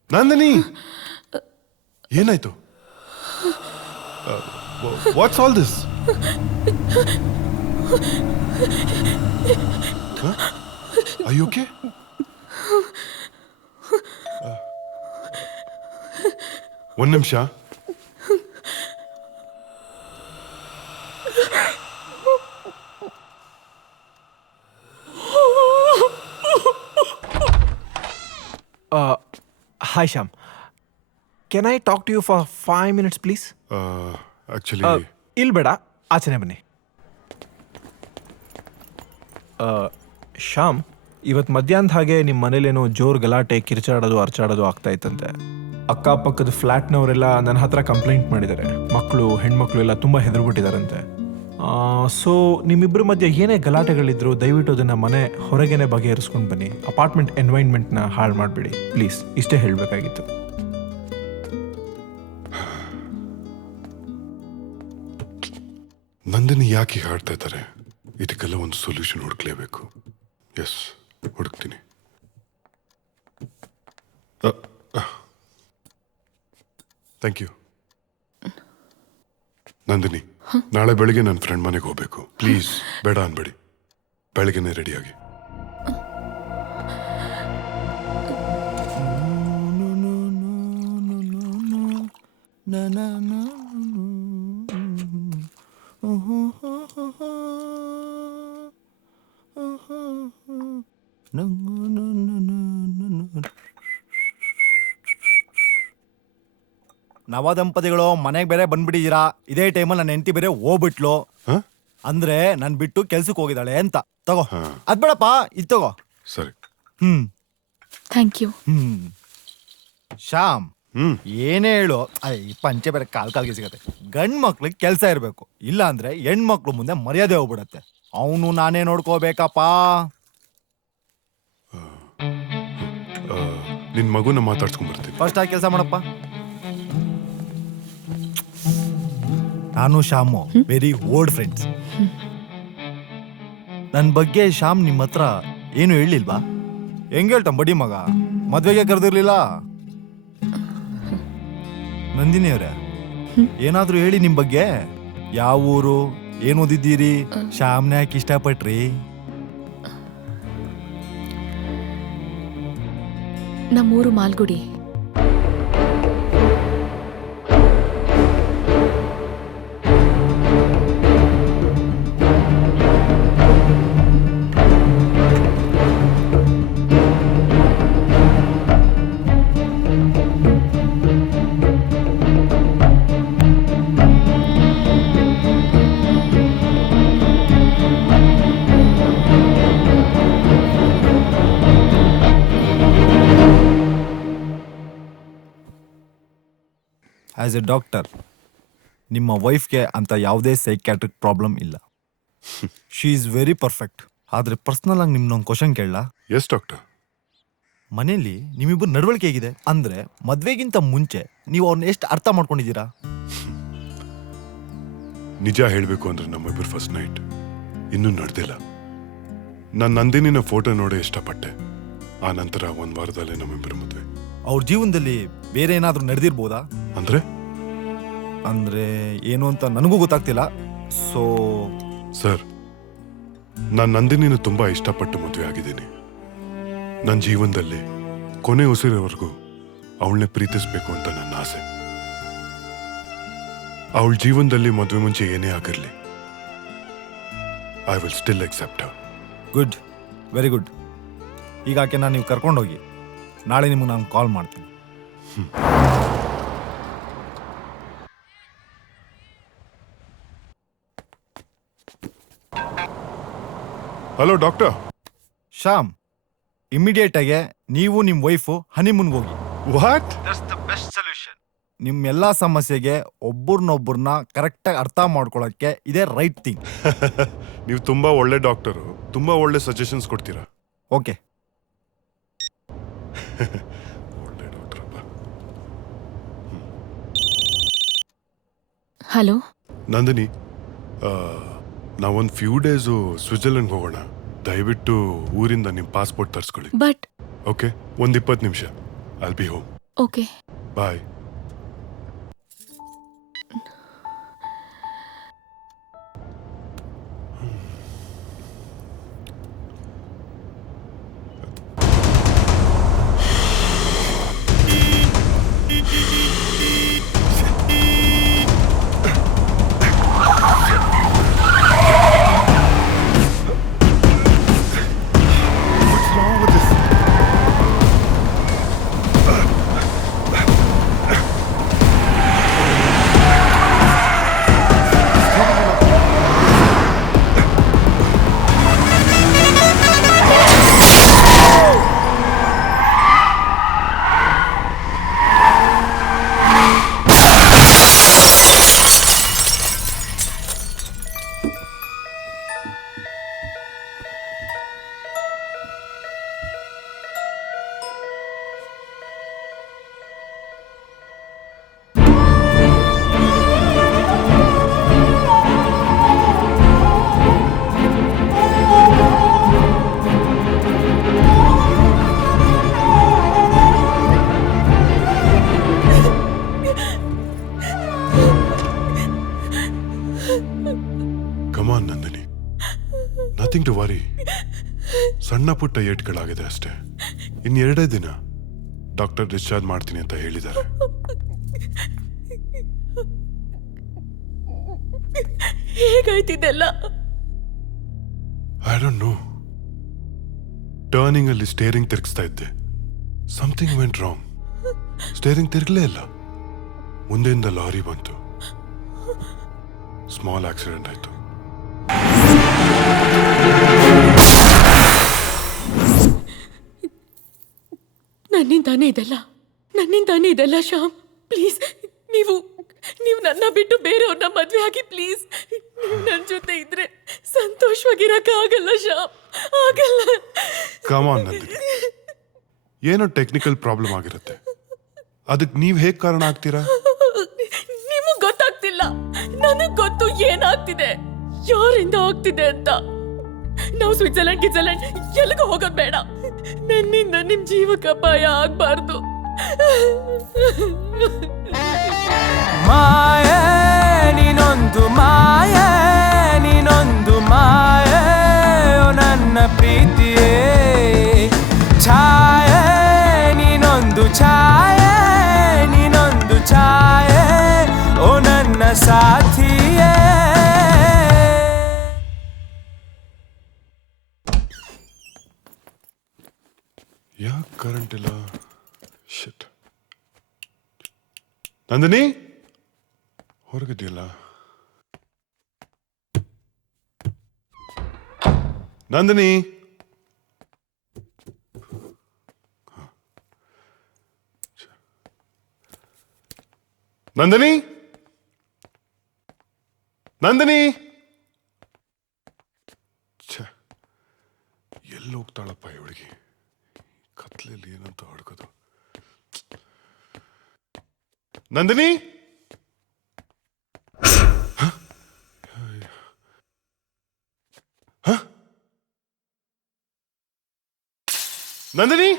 ನಂದಿನಿ, ಏನಾಯ್ತು? What's all this? Are you okay? ಒಂದು ನಿಮಿಷ. Hi Sham. Can I talk to you for 5 minutes please? Actually ಇಲ್ಲಿ ಬೇಡ, ಆಚೆನೆ ಬನ್ನಿ. ಶ್ಯಾಮ್, ಇವತ್ತು ಮಧ್ಯಾಹ್ನದ ಹಾಗೆ ನಿಮ್ಮ ಮನೇಲೇನೋ ಜೋರು ಗಲಾಟೆ, ಕಿರ್ಚಾಡೋದು, ಅರ್ಚಾಡೋದು ಆಗ್ತಾ ಇತ್ತಂತೆ. ಅಕ್ಕಪಕ್ಕದ ಫ್ಲ್ಯಾಟ್ನವರೆಲ್ಲ ನನ್ನ ಹತ್ರ ಕಂಪ್ಲೇಂಟ್ ಮಾಡಿದ್ದಾರೆ. ಮಕ್ಕಳು, ಹೆಣ್ಮಕ್ಳು ಎಲ್ಲ ತುಂಬ ಹೆದರ್ಬಿಟ್ಟಿದಾರಂತೆ. ಸೊ ನಿಮ್ಮಿಬ್ಬರ ಮಧ್ಯೆ ಏನೇ ಗಲಾಟೆಗಳಿದ್ರು ದಯವಿಟ್ಟು ಅದನ್ನು ಮನೆ ಹೊರಗೇನೆ ಬಗೆಹರಿಸ್ಕೊಂಡು ಬನ್ನಿ. ಅಪಾರ್ಟ್ಮೆಂಟ್ ಎನ್ವೈರ್ನ್ಮೆಂಟ್ನ ಹಾಳು ಮಾಡಬೇಡಿ ಪ್ಲೀಸ್. ಇಷ್ಟೇ ಹೇಳಬೇಕಾಗಿತ್ತು. ನಂದಿನಿ ಯಾಕೆ ಹಾಡ್ತಾ ಇದ್ದಾರೆ? ಇದಕ್ಕೆಲ್ಲ ಒಂದು ಸೊಲ್ಯೂಷನ್ ಹುಡುಕ್ಲೇಬೇಕು. ಎಸ್, ಹುಡುಕ್ತೀನಿ. Thank you. ನಂದಿನಿ, ನಾಳೆ ಬೆಳಿಗ್ಗೆ ನನ್ನ ಫ್ರೆಂಡ್ ಮನೆಗೆ ಹೋಗ್ಬೇಕು. ಪ್ಲೀಸ್ ಬೇಡ ಅನ್ಬೇಡಿ, ಬೆಳಗ್ಗೆನೆ ರೆಡಿಯಾಗಿ. ನವದಂಪತಿಗಳು ಮನೆಗೆ ಬೇರೆ ಬಂದ್ಬಿಟ್ಟಿದ್ದೀರಾ. ಇದೇ ಟೈಮಲ್ಲಿ ನನ್ನ ಹೆಂಡತಿ ಬೇರೆ ಹೋಗ್ಬಿಟ್ಲು. ಅಂದ್ರೆ ನನ್ ಬಿಟ್ಟು ಕೆಲ್ಸಕ್ಕೆ ಹೋಗಿದ್ದಾಳೆ ಅಂತ. ತಗೋ, ಅದ್ ಬೇಡಪ್ಪ, ಇದು ತಗೋ. ಸರಿ. Thank you. ಶ್ಯಾಮ್, ಏನೇ ಹೇಳು, ಈ ಪಂಚೆ ಬೇರೆ ಕಾಲ್ಗೆ ಸಿಗತ್ತೆ. ಗಂಡ್ ಮಕ್ಳಿಗೆ ಕೆಲ್ಸ ಇರ್ಬೇಕು, ಇಲ್ಲ ಅಂದ್ರೆ ಹೆಣ್ಮಕ್ಳು ಮುಂದೆ ಮರ್ಯಾದೆ ಹೋಗ್ಬಿಡತ್ತೆ. ಅವನು ನಾನೇ ನೋಡ್ಕೋಬೇಕಪ್ಪ. ನಿನ್ ಮಗುನ ಮಾತಾಡ್ಸ್ಕೊಂಡ್ ಬರ್ತೀನಿ. ಫಸ್ಟ್ ಆಗಿ ಕೆಲಸ ಮಾಡಪ್ಪ. ನಾನು ಶ್ಯಾಮು ವೆರಿ ಓಲ್ಡ್ ಫ್ರೆಂಡ್ಸ್. ನನ್ನ ಬಗ್ಗೆ ಶ್ಯಾಮ್ ನಿಮ್ಮ ಹತ್ರ ಏನು ಹೇಳಿಲ್ವಾ? ಹೆಂಗ್ ಹೇಳ್ತಾನ ಬಡಿ ಮಗ, ಮದ್ವೆಗೆ ಕರೆದಿರ್ಲಿಲ್ಲ. ನಂದಿನಿ ಅವ್ರೆ, ಏನಾದ್ರೂ ಹೇಳಿ ನಿಮ್ ಬಗ್ಗೆ. ಯಾವ ಊರು, ಏನ್ ಓದಿದ್ದೀರಿ, ಶ್ಯಾಮ್ನ ಯಾಕೆ ಇಷ್ಟಪಟ್ರಿ? ನಮ್ಮೂರು ಮಾಲ್ಗುಡಿ. ಆ್ಯಸ್ ಎ ಡಾಕ್ಟರ್ ನಿಮ್ಮ ವೈಫ್ಗೆ ಅಂತ ಯಾವುದೇ ಸೈಕ್ಯಾಟ್ರಿಕ್ ಪ್ರಾಬ್ಲಮ್ ಇಲ್ಲ. She is very perfect. ಆದರೆ ಪರ್ಸ್ನಲ್ ಆಗಿ ನಿಮ್ನೊಂದು ಕ್ವಶನ್ ಕೇಳಲ್ಲ? Yes doctor. ಮನೆಯಲ್ಲಿ ನಿಮ್ಮಿಬ್ಬರು ನಡವಳಿಕೆ ಹೇಗಿದೆ? ಅಂದರೆ ಮದುವೆಗಿಂತ ಮುಂಚೆ ನೀವು ಅವ್ರನ್ನ ಎಷ್ಟು ಅರ್ಥ ಮಾಡ್ಕೊಂಡಿದ್ದೀರಾ? ನಿಜ ಹೇಳಬೇಕು ಅಂದ್ರೆ ನಮ್ಮಿಬ್ಬರು ಫಸ್ಟ್ ನೈಟ್ ಇನ್ನೂ ನಡೆದಿಲ್ಲ. ನಾನು ನಂದಿನಿನ ಫೋಟೋ ನೋಡಿ ಇಷ್ಟಪಟ್ಟೆ. ಆ ನಂತರ ಒಂದು ವಾರದಲ್ಲೇ ನಮ್ಮಿಬ್ಬರ ಮದುವೆ. ಅವ್ರ ಜೀವನದಲ್ಲಿ ಬೇರೆ ಏನಾದರೂ ನಡೆದಿರ್ಬೋದಾ? ಅಂದರೆ ಏನು ಅಂತ ನನಗೂ ಗೊತ್ತಾಗ್ತಿಲ್ಲ. ಸರ್, ನಾನು ನಂದಿನಿನ ತುಂಬಾ ಇಷ್ಟಪಟ್ಟು ಮದುವೆ ಆಗಿದ್ದೀನಿ. ನನ್ನ ಜೀವನದಲ್ಲಿ ಕೊನೆ ಉಸಿರೋವರೆಗೂ ಅವಳನ್ನೇ ಪ್ರೀತಿಸ್ಬೇಕು ಅಂತ ನನ್ನ ಆಸೆ. ಅವಳ ಜೀವನದಲ್ಲಿ ಮದುವೆ ಮುಂಚೆ ಏನೇ ಆಗಿರಲಿ, I will still accept Har. Good, very good. ಈಗ ಆಕೆನ ನೀವು ಕರ್ಕೊಂಡೋಗಿ, ನಾಳೆ ನಿಮಗೆ ನಾನು ಕಾಲ್ ಮಾಡ್ತೀನಿ. Hello doctor. ಶ್ಯಾಮ್, ಇಮಿಡಿಯೇಟ್ ಆಗಿ ನೀವು ನಿಮ್ಮ ವೈಫು ಹನಿಮೂನ್ಗೆ ಹೋಗಿ. ವಾಟ್? ನಿಮ್ಮ ಎಲ್ಲ ಸಮಸ್ಯೆಗೆ ಒಬ್ಬರನ್ನೊಬ್ಬರನ್ನ ಕರೆಕ್ಟಾಗಿ ಅರ್ಥ ಮಾಡ್ಕೊಳ್ಳೋಕ್ಕೆ ಇದೇ ರೈಟ್ ಥಿಂಗ್. ನೀವು ತುಂಬಾ ಒಳ್ಳೆ ಡಾಕ್ಟರು, ತುಂಬಾ ಒಳ್ಳೆ ಸಜೆಷನ್ಸ್ ಕೊಡ್ತೀರಾ. ಓಕೆ. ಒಳ್ಳೆ ಡಾಕ್ಟರಪ್ಪ. ಹಲೋ ನಂದಿನಿ, ನಾವೊಂದು ಫ್ಯೂ ಡೇಸು ಸ್ವಿಟ್ಜರ್ಲೆಂಡ್ಗೆ ಹೋಗೋಣ. ದಯವಿಟ್ಟು ಊರಿಂದ ನಿಮ್ಮ ಪಾಸ್ಪೋರ್ಟ್ ತರಿಸ್ಕೊಳ್ಳಿ. ಬಟ್ ಓಕೆ, ಒಂದು 20 ನಿಮಿಷ. I'll be home. Okay, bye. Come on Nandini, nothing to worry. ಸಣ್ಣ ಪುಟ್ಟ ಏಟ್ಗಳಾಗಿದೆ ಅಷ್ಟೇ. ಇನ್ನು 2 ದಿನ ಡಾಕ್ಟರ್ ಡಿಸ್ಚಾರ್ಜ್ ಮಾಡ್ತೀನಿ ಅಂತ ಹೇಳಿದ್ದಾರೆ. ಹೇಗಾಯ್ತಿದೆಲ್ಲ? I don't know. ಟರ್ನಿಂಗ್ ಅಲ್ಲಿ ಸ್ಟೇರಿಂಗ್ ತಿರುಗಿಸ್ತಾ ಇದ್ದೆ. Something went wrong. ಸ್ಟೇರಿಂಗ್ ತಿರುಗಲೇ ಇಲ್ಲ. ಮುಂದೆಯಿಂದ ಲಾರಿ ಬಂತು. ಸ್ಮಾಲ್ ಆಕ್ಸಿಡೆಂಟ್ ಆಯ್ತು. ನನ್ನಿಂದಾನೇ ಇದೆಲ್ಲ ಶ್ಯಾಮ್. ಪ್ಲೀಸ್, ನೀವು ನನ್ನ ಬಿಟ್ಟು ಬೇರೆಯವ್ರನ್ನ ಮದ್ವೆ ಆಗಿ ಪ್ಲೀಸ್. ನೀವು ನನ್ನ ಜೊತೆ ಇದ್ರೆ ಸಂತೋಷವಾಗಿರಕ್ಕಾಗಲ್ಲ ಶ್ಯಾಮ್, ಆಗಲ್ಲ. ಕಮಾನ್ ನಂದಿನಿ, ಏನೋ ಟೆಕ್ನಿಕಲ್ ಪ್ರಾಬ್ಲಮ್ ಆಗಿರುತ್ತೆ. ಅದಕ್ಕೆ ನೀವ್ ಹೇಗ್ ಕಾರಣ ಆಗ್ತೀರಾ? ನಿಮಗ್ ಗೊತ್ತಾಗ್ತಿಲ್ಲ, ನನಗ್ ಗೊತ್ತು ಏನಾಗ್ತಿದೆ, ಯಾರಿಂದ ಆಗ್ತಿದೆ ಅಂತ. ನಾವು ಸ್ವಿಟ್ಜರ್ಲೆಂಡ್ ಎಲ್ಲಿಗೂ ಹೋಗೋದ್ ಬೇಡ. ನನ್ನಿಂದ ನಿಮ್ ಜೀವಕ್ಕೆ ಅಪಾಯ ಆಗ್ಬಾರ್ದು. ಮಾಯೆ ನೀನೊಂದು ಮಾಯೆ, ನೀನೊಂದು ಮಾಯೆ, ಓ ನನ್ನ ಪ್ರೀತಿಯೇ. ಛಾಯೆ ನೀನೊಂದು ಛಾಯೆ, ನೀನೊಂದು ಛಾಯೆ, ಓ ನನ್ನ ಸಾಥಿಯೇ. ಯಾಕೆ ಕರೆಂಟ್ ಇಲ್ಲ? ಶಿಟ್. ನಂದಿನಿ, ಹೊರಗಿದೆಯಲ್ಲ? ನಂದಿನಿ, ನಂದಿನಿ ನಂದಿನಿ ಎಲ್ಲಿ ಹೋಗ್ತಾಳಪ್ಪ ಈ ಹುಡುಗಿ? ಕತ್ಲಲ್ಲಿ ಏನಂತ ಹುಡುಕೋದು? ನಂದಿನಿ ನಂದಿನಿ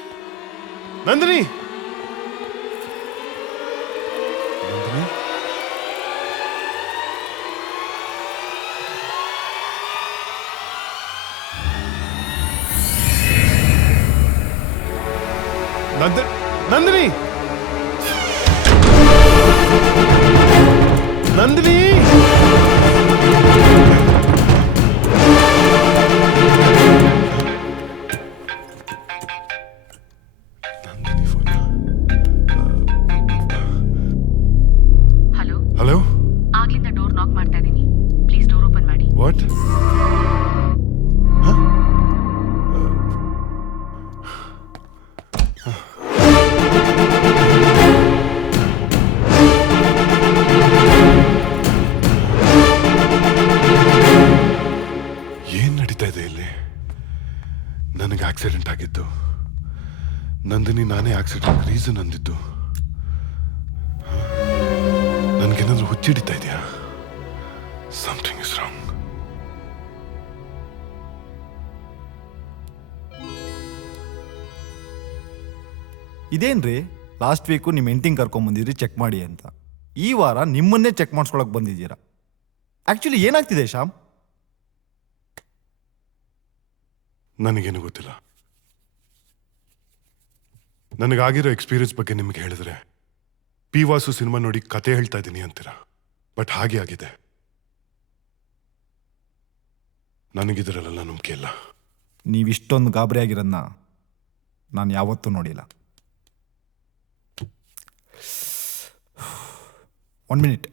ನಂದಿನಿ ನಂದಿನಿ ನಂದಿನಿ ಹಲೋ ಹಲೋ ಆಗ್ಲಿಂದ ಡೋರ್ ನಾಕ್ ಮಾಡ್ತಾ ಇದೀನಿ, ಪ್ಲೀಸ್ ಡೋರ್ ಓಪನ್ ಮಾಡಿ. ವಾಟ್? ಏನ್ ನಡೀತಾ ಇದೆ ಇಲ್ಲಿ? ನನಗೆ ಆಕ್ಸಿಡೆಂಟ್ ಆಗಿದ್ದು, ನಂದಿನಿ ನಾನೇ ಆಕ್ಸಿಡೆಂಟ್ ರೀಸನ್ ಅಂದಿದ್ದು. ನನಗೇನಾದ್ರೂ ಹುಚ್ಚಿಡಿತಾ ಇದೆಯಾ? Something is wrong. ಇದೇನ್ರಿ ಲಾಸ್ಟ್ ವೀಕು ನಿಮ್ಮ ಹೆಂಡ್ತಿಂಗ್ ಕರ್ಕೊಂಬಂದಿದ್ರಿ ಚೆಕ್ ಮಾಡಿ ಅಂತ, ಈ ವಾರ ನಿಮ್ಮನ್ನೇ ಚೆಕ್ ಮಾಡಿಸ್ಕೊಳಕ್ ಬಂದಿದ್ದೀರಾ. ಆಕ್ಚುಲಿ ಏನಾಗ್ತಿದೆ ಶ್ಯಾಮ್? ನನಗೇನು ಗೊತ್ತಿಲ್ಲ. ನನಗಾಗಿರೋ ಎಕ್ಸ್ಪೀರಿಯನ್ಸ್ ಬಗ್ಗೆ ನಿಮ್ಗೆ ಹೇಳಿದ್ರೆ ಪಿ ವಾಸು ಸಿನಿಮಾ ನೋಡಿ ಕತೆ ಹೇಳ್ತಾ ಇದ್ದೀನಿ ಅಂತೀರ, ಬಟ್ ಹಾಗೆ ಆಗಿದೆ. ನನಗಿದ್ರಲ್ಲ ನಂಬಿಕೆ ಇಲ್ಲ. ನೀವಿಷ್ಟೊಂದು ಗಾಬರಿ ಆಗಿರೋದನ್ನ ನಾನು ಯಾವತ್ತೂ ನೋಡಿಲ್ಲ. 1 minute.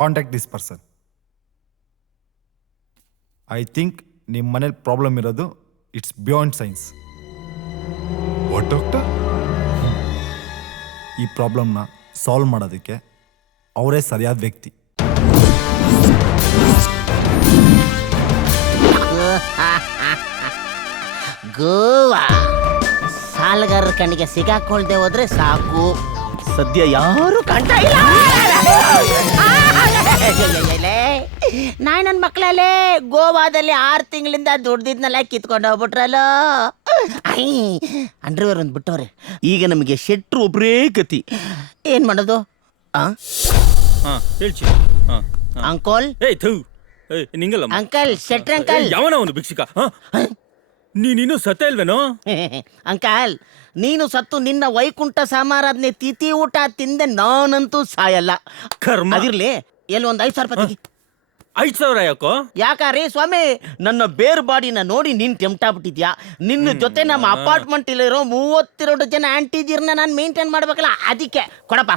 Contact this person. I think ನಿಮ್ಮ ಮನೇಲಿ ಪ್ರಾಬ್ಲಮ್ ಇರೋದು it's beyond science. What doctor? ಈ ಪ್ರಾಬ್ಲಮ್ನ ಸಾಲ್ವ್ ಮಾಡೋದಕ್ಕೆ ಅವರೇ ಸರಿಯಾದ ವ್ಯಕ್ತಿ. ಗೋವಾ ಸಾಲಗಾರರ ಕಣ್ಣಿಗೆ ಸಿಗಾಕೊಳ್ದೆ ಹೋದ್ರೆ ಸಾಕು. ಸದ್ಯ ಯಾರು ಕಾಣ್ತಾ ಇಲ್ಲ. ನಾಯಿ ನನ್ನ ಮಕ್ಕಳಲ್ಲೇ ಗೋವಾದಲ್ಲಿ 6 ತಿಂಗಳಿಂದ ದುಡ್ದಿದ್ನೆಲ್ಲ ಕಿತ್ಕೊಂಡು ಹೋಗ್ಬಿಟ್ರಲ್ಲ. ಅಂಡರ್ವೇರ್ ಒಂದು ಬಿಟ್ಟವ್ರೆ. ಈಗ ನಮಗೆ ಶೆಟ್ರು ಒಬ್ಬರೇ ಗತಿ. ಏನ್ ಮಾಡೋದು? ಅಂಕೋಲ್ ಅಂಕಲ್ ಶೆಟ್ರ್ ಅಂಕಲ್. ಯಾವನ ಒಂದು ಭಿಕ್ಷಿಕ? ನೀನು ಸತ್ತ ಇಲ್ವೇನೋ? ಅಂಕಲ್ ನೀನು ಸತ್ತು ನಿನ್ನ ವೈಕುಂಠ ಸಮಾರಾಧನೆ ತಿಥಿ ಊಟ ತಿಂದೆ, ನಾನಂತೂ ಸಾಯಲ್ಲ. ಕರ್ಮ. ಅದಿರ್ಲಿ, ಎಲ್ಲಿ ಒಂದು 5,000 ರೂಪಾಯಿ. 5,000 ಯಾಕೋ? ಯಾಕಾರಿ ಸ್ವಾಮಿ, ನನ್ನ ಬೇರ್ ಬಾಡಿನ ನೋಡಿ ನೀನ್ ಟೆಂಪ್ಟಾಗ್ಬಿಟ್ಟಿದ್ಯಾ. ನಿನ್ನ ಜೊತೆ ನಮ್ಮ ಅಪಾರ್ಟ್ಮೆಂಟ್ ಇಲ್ಲಿರೋ 32 ಜನ ಆಂಟಿಜಿರ್ನ ನಾನು ಮೇಂಟೈನ್ ಮಾಡ್ಬೇಕಲ್ಲ, ಅದಕ್ಕೆ ಕೊಡಪ್ಪ.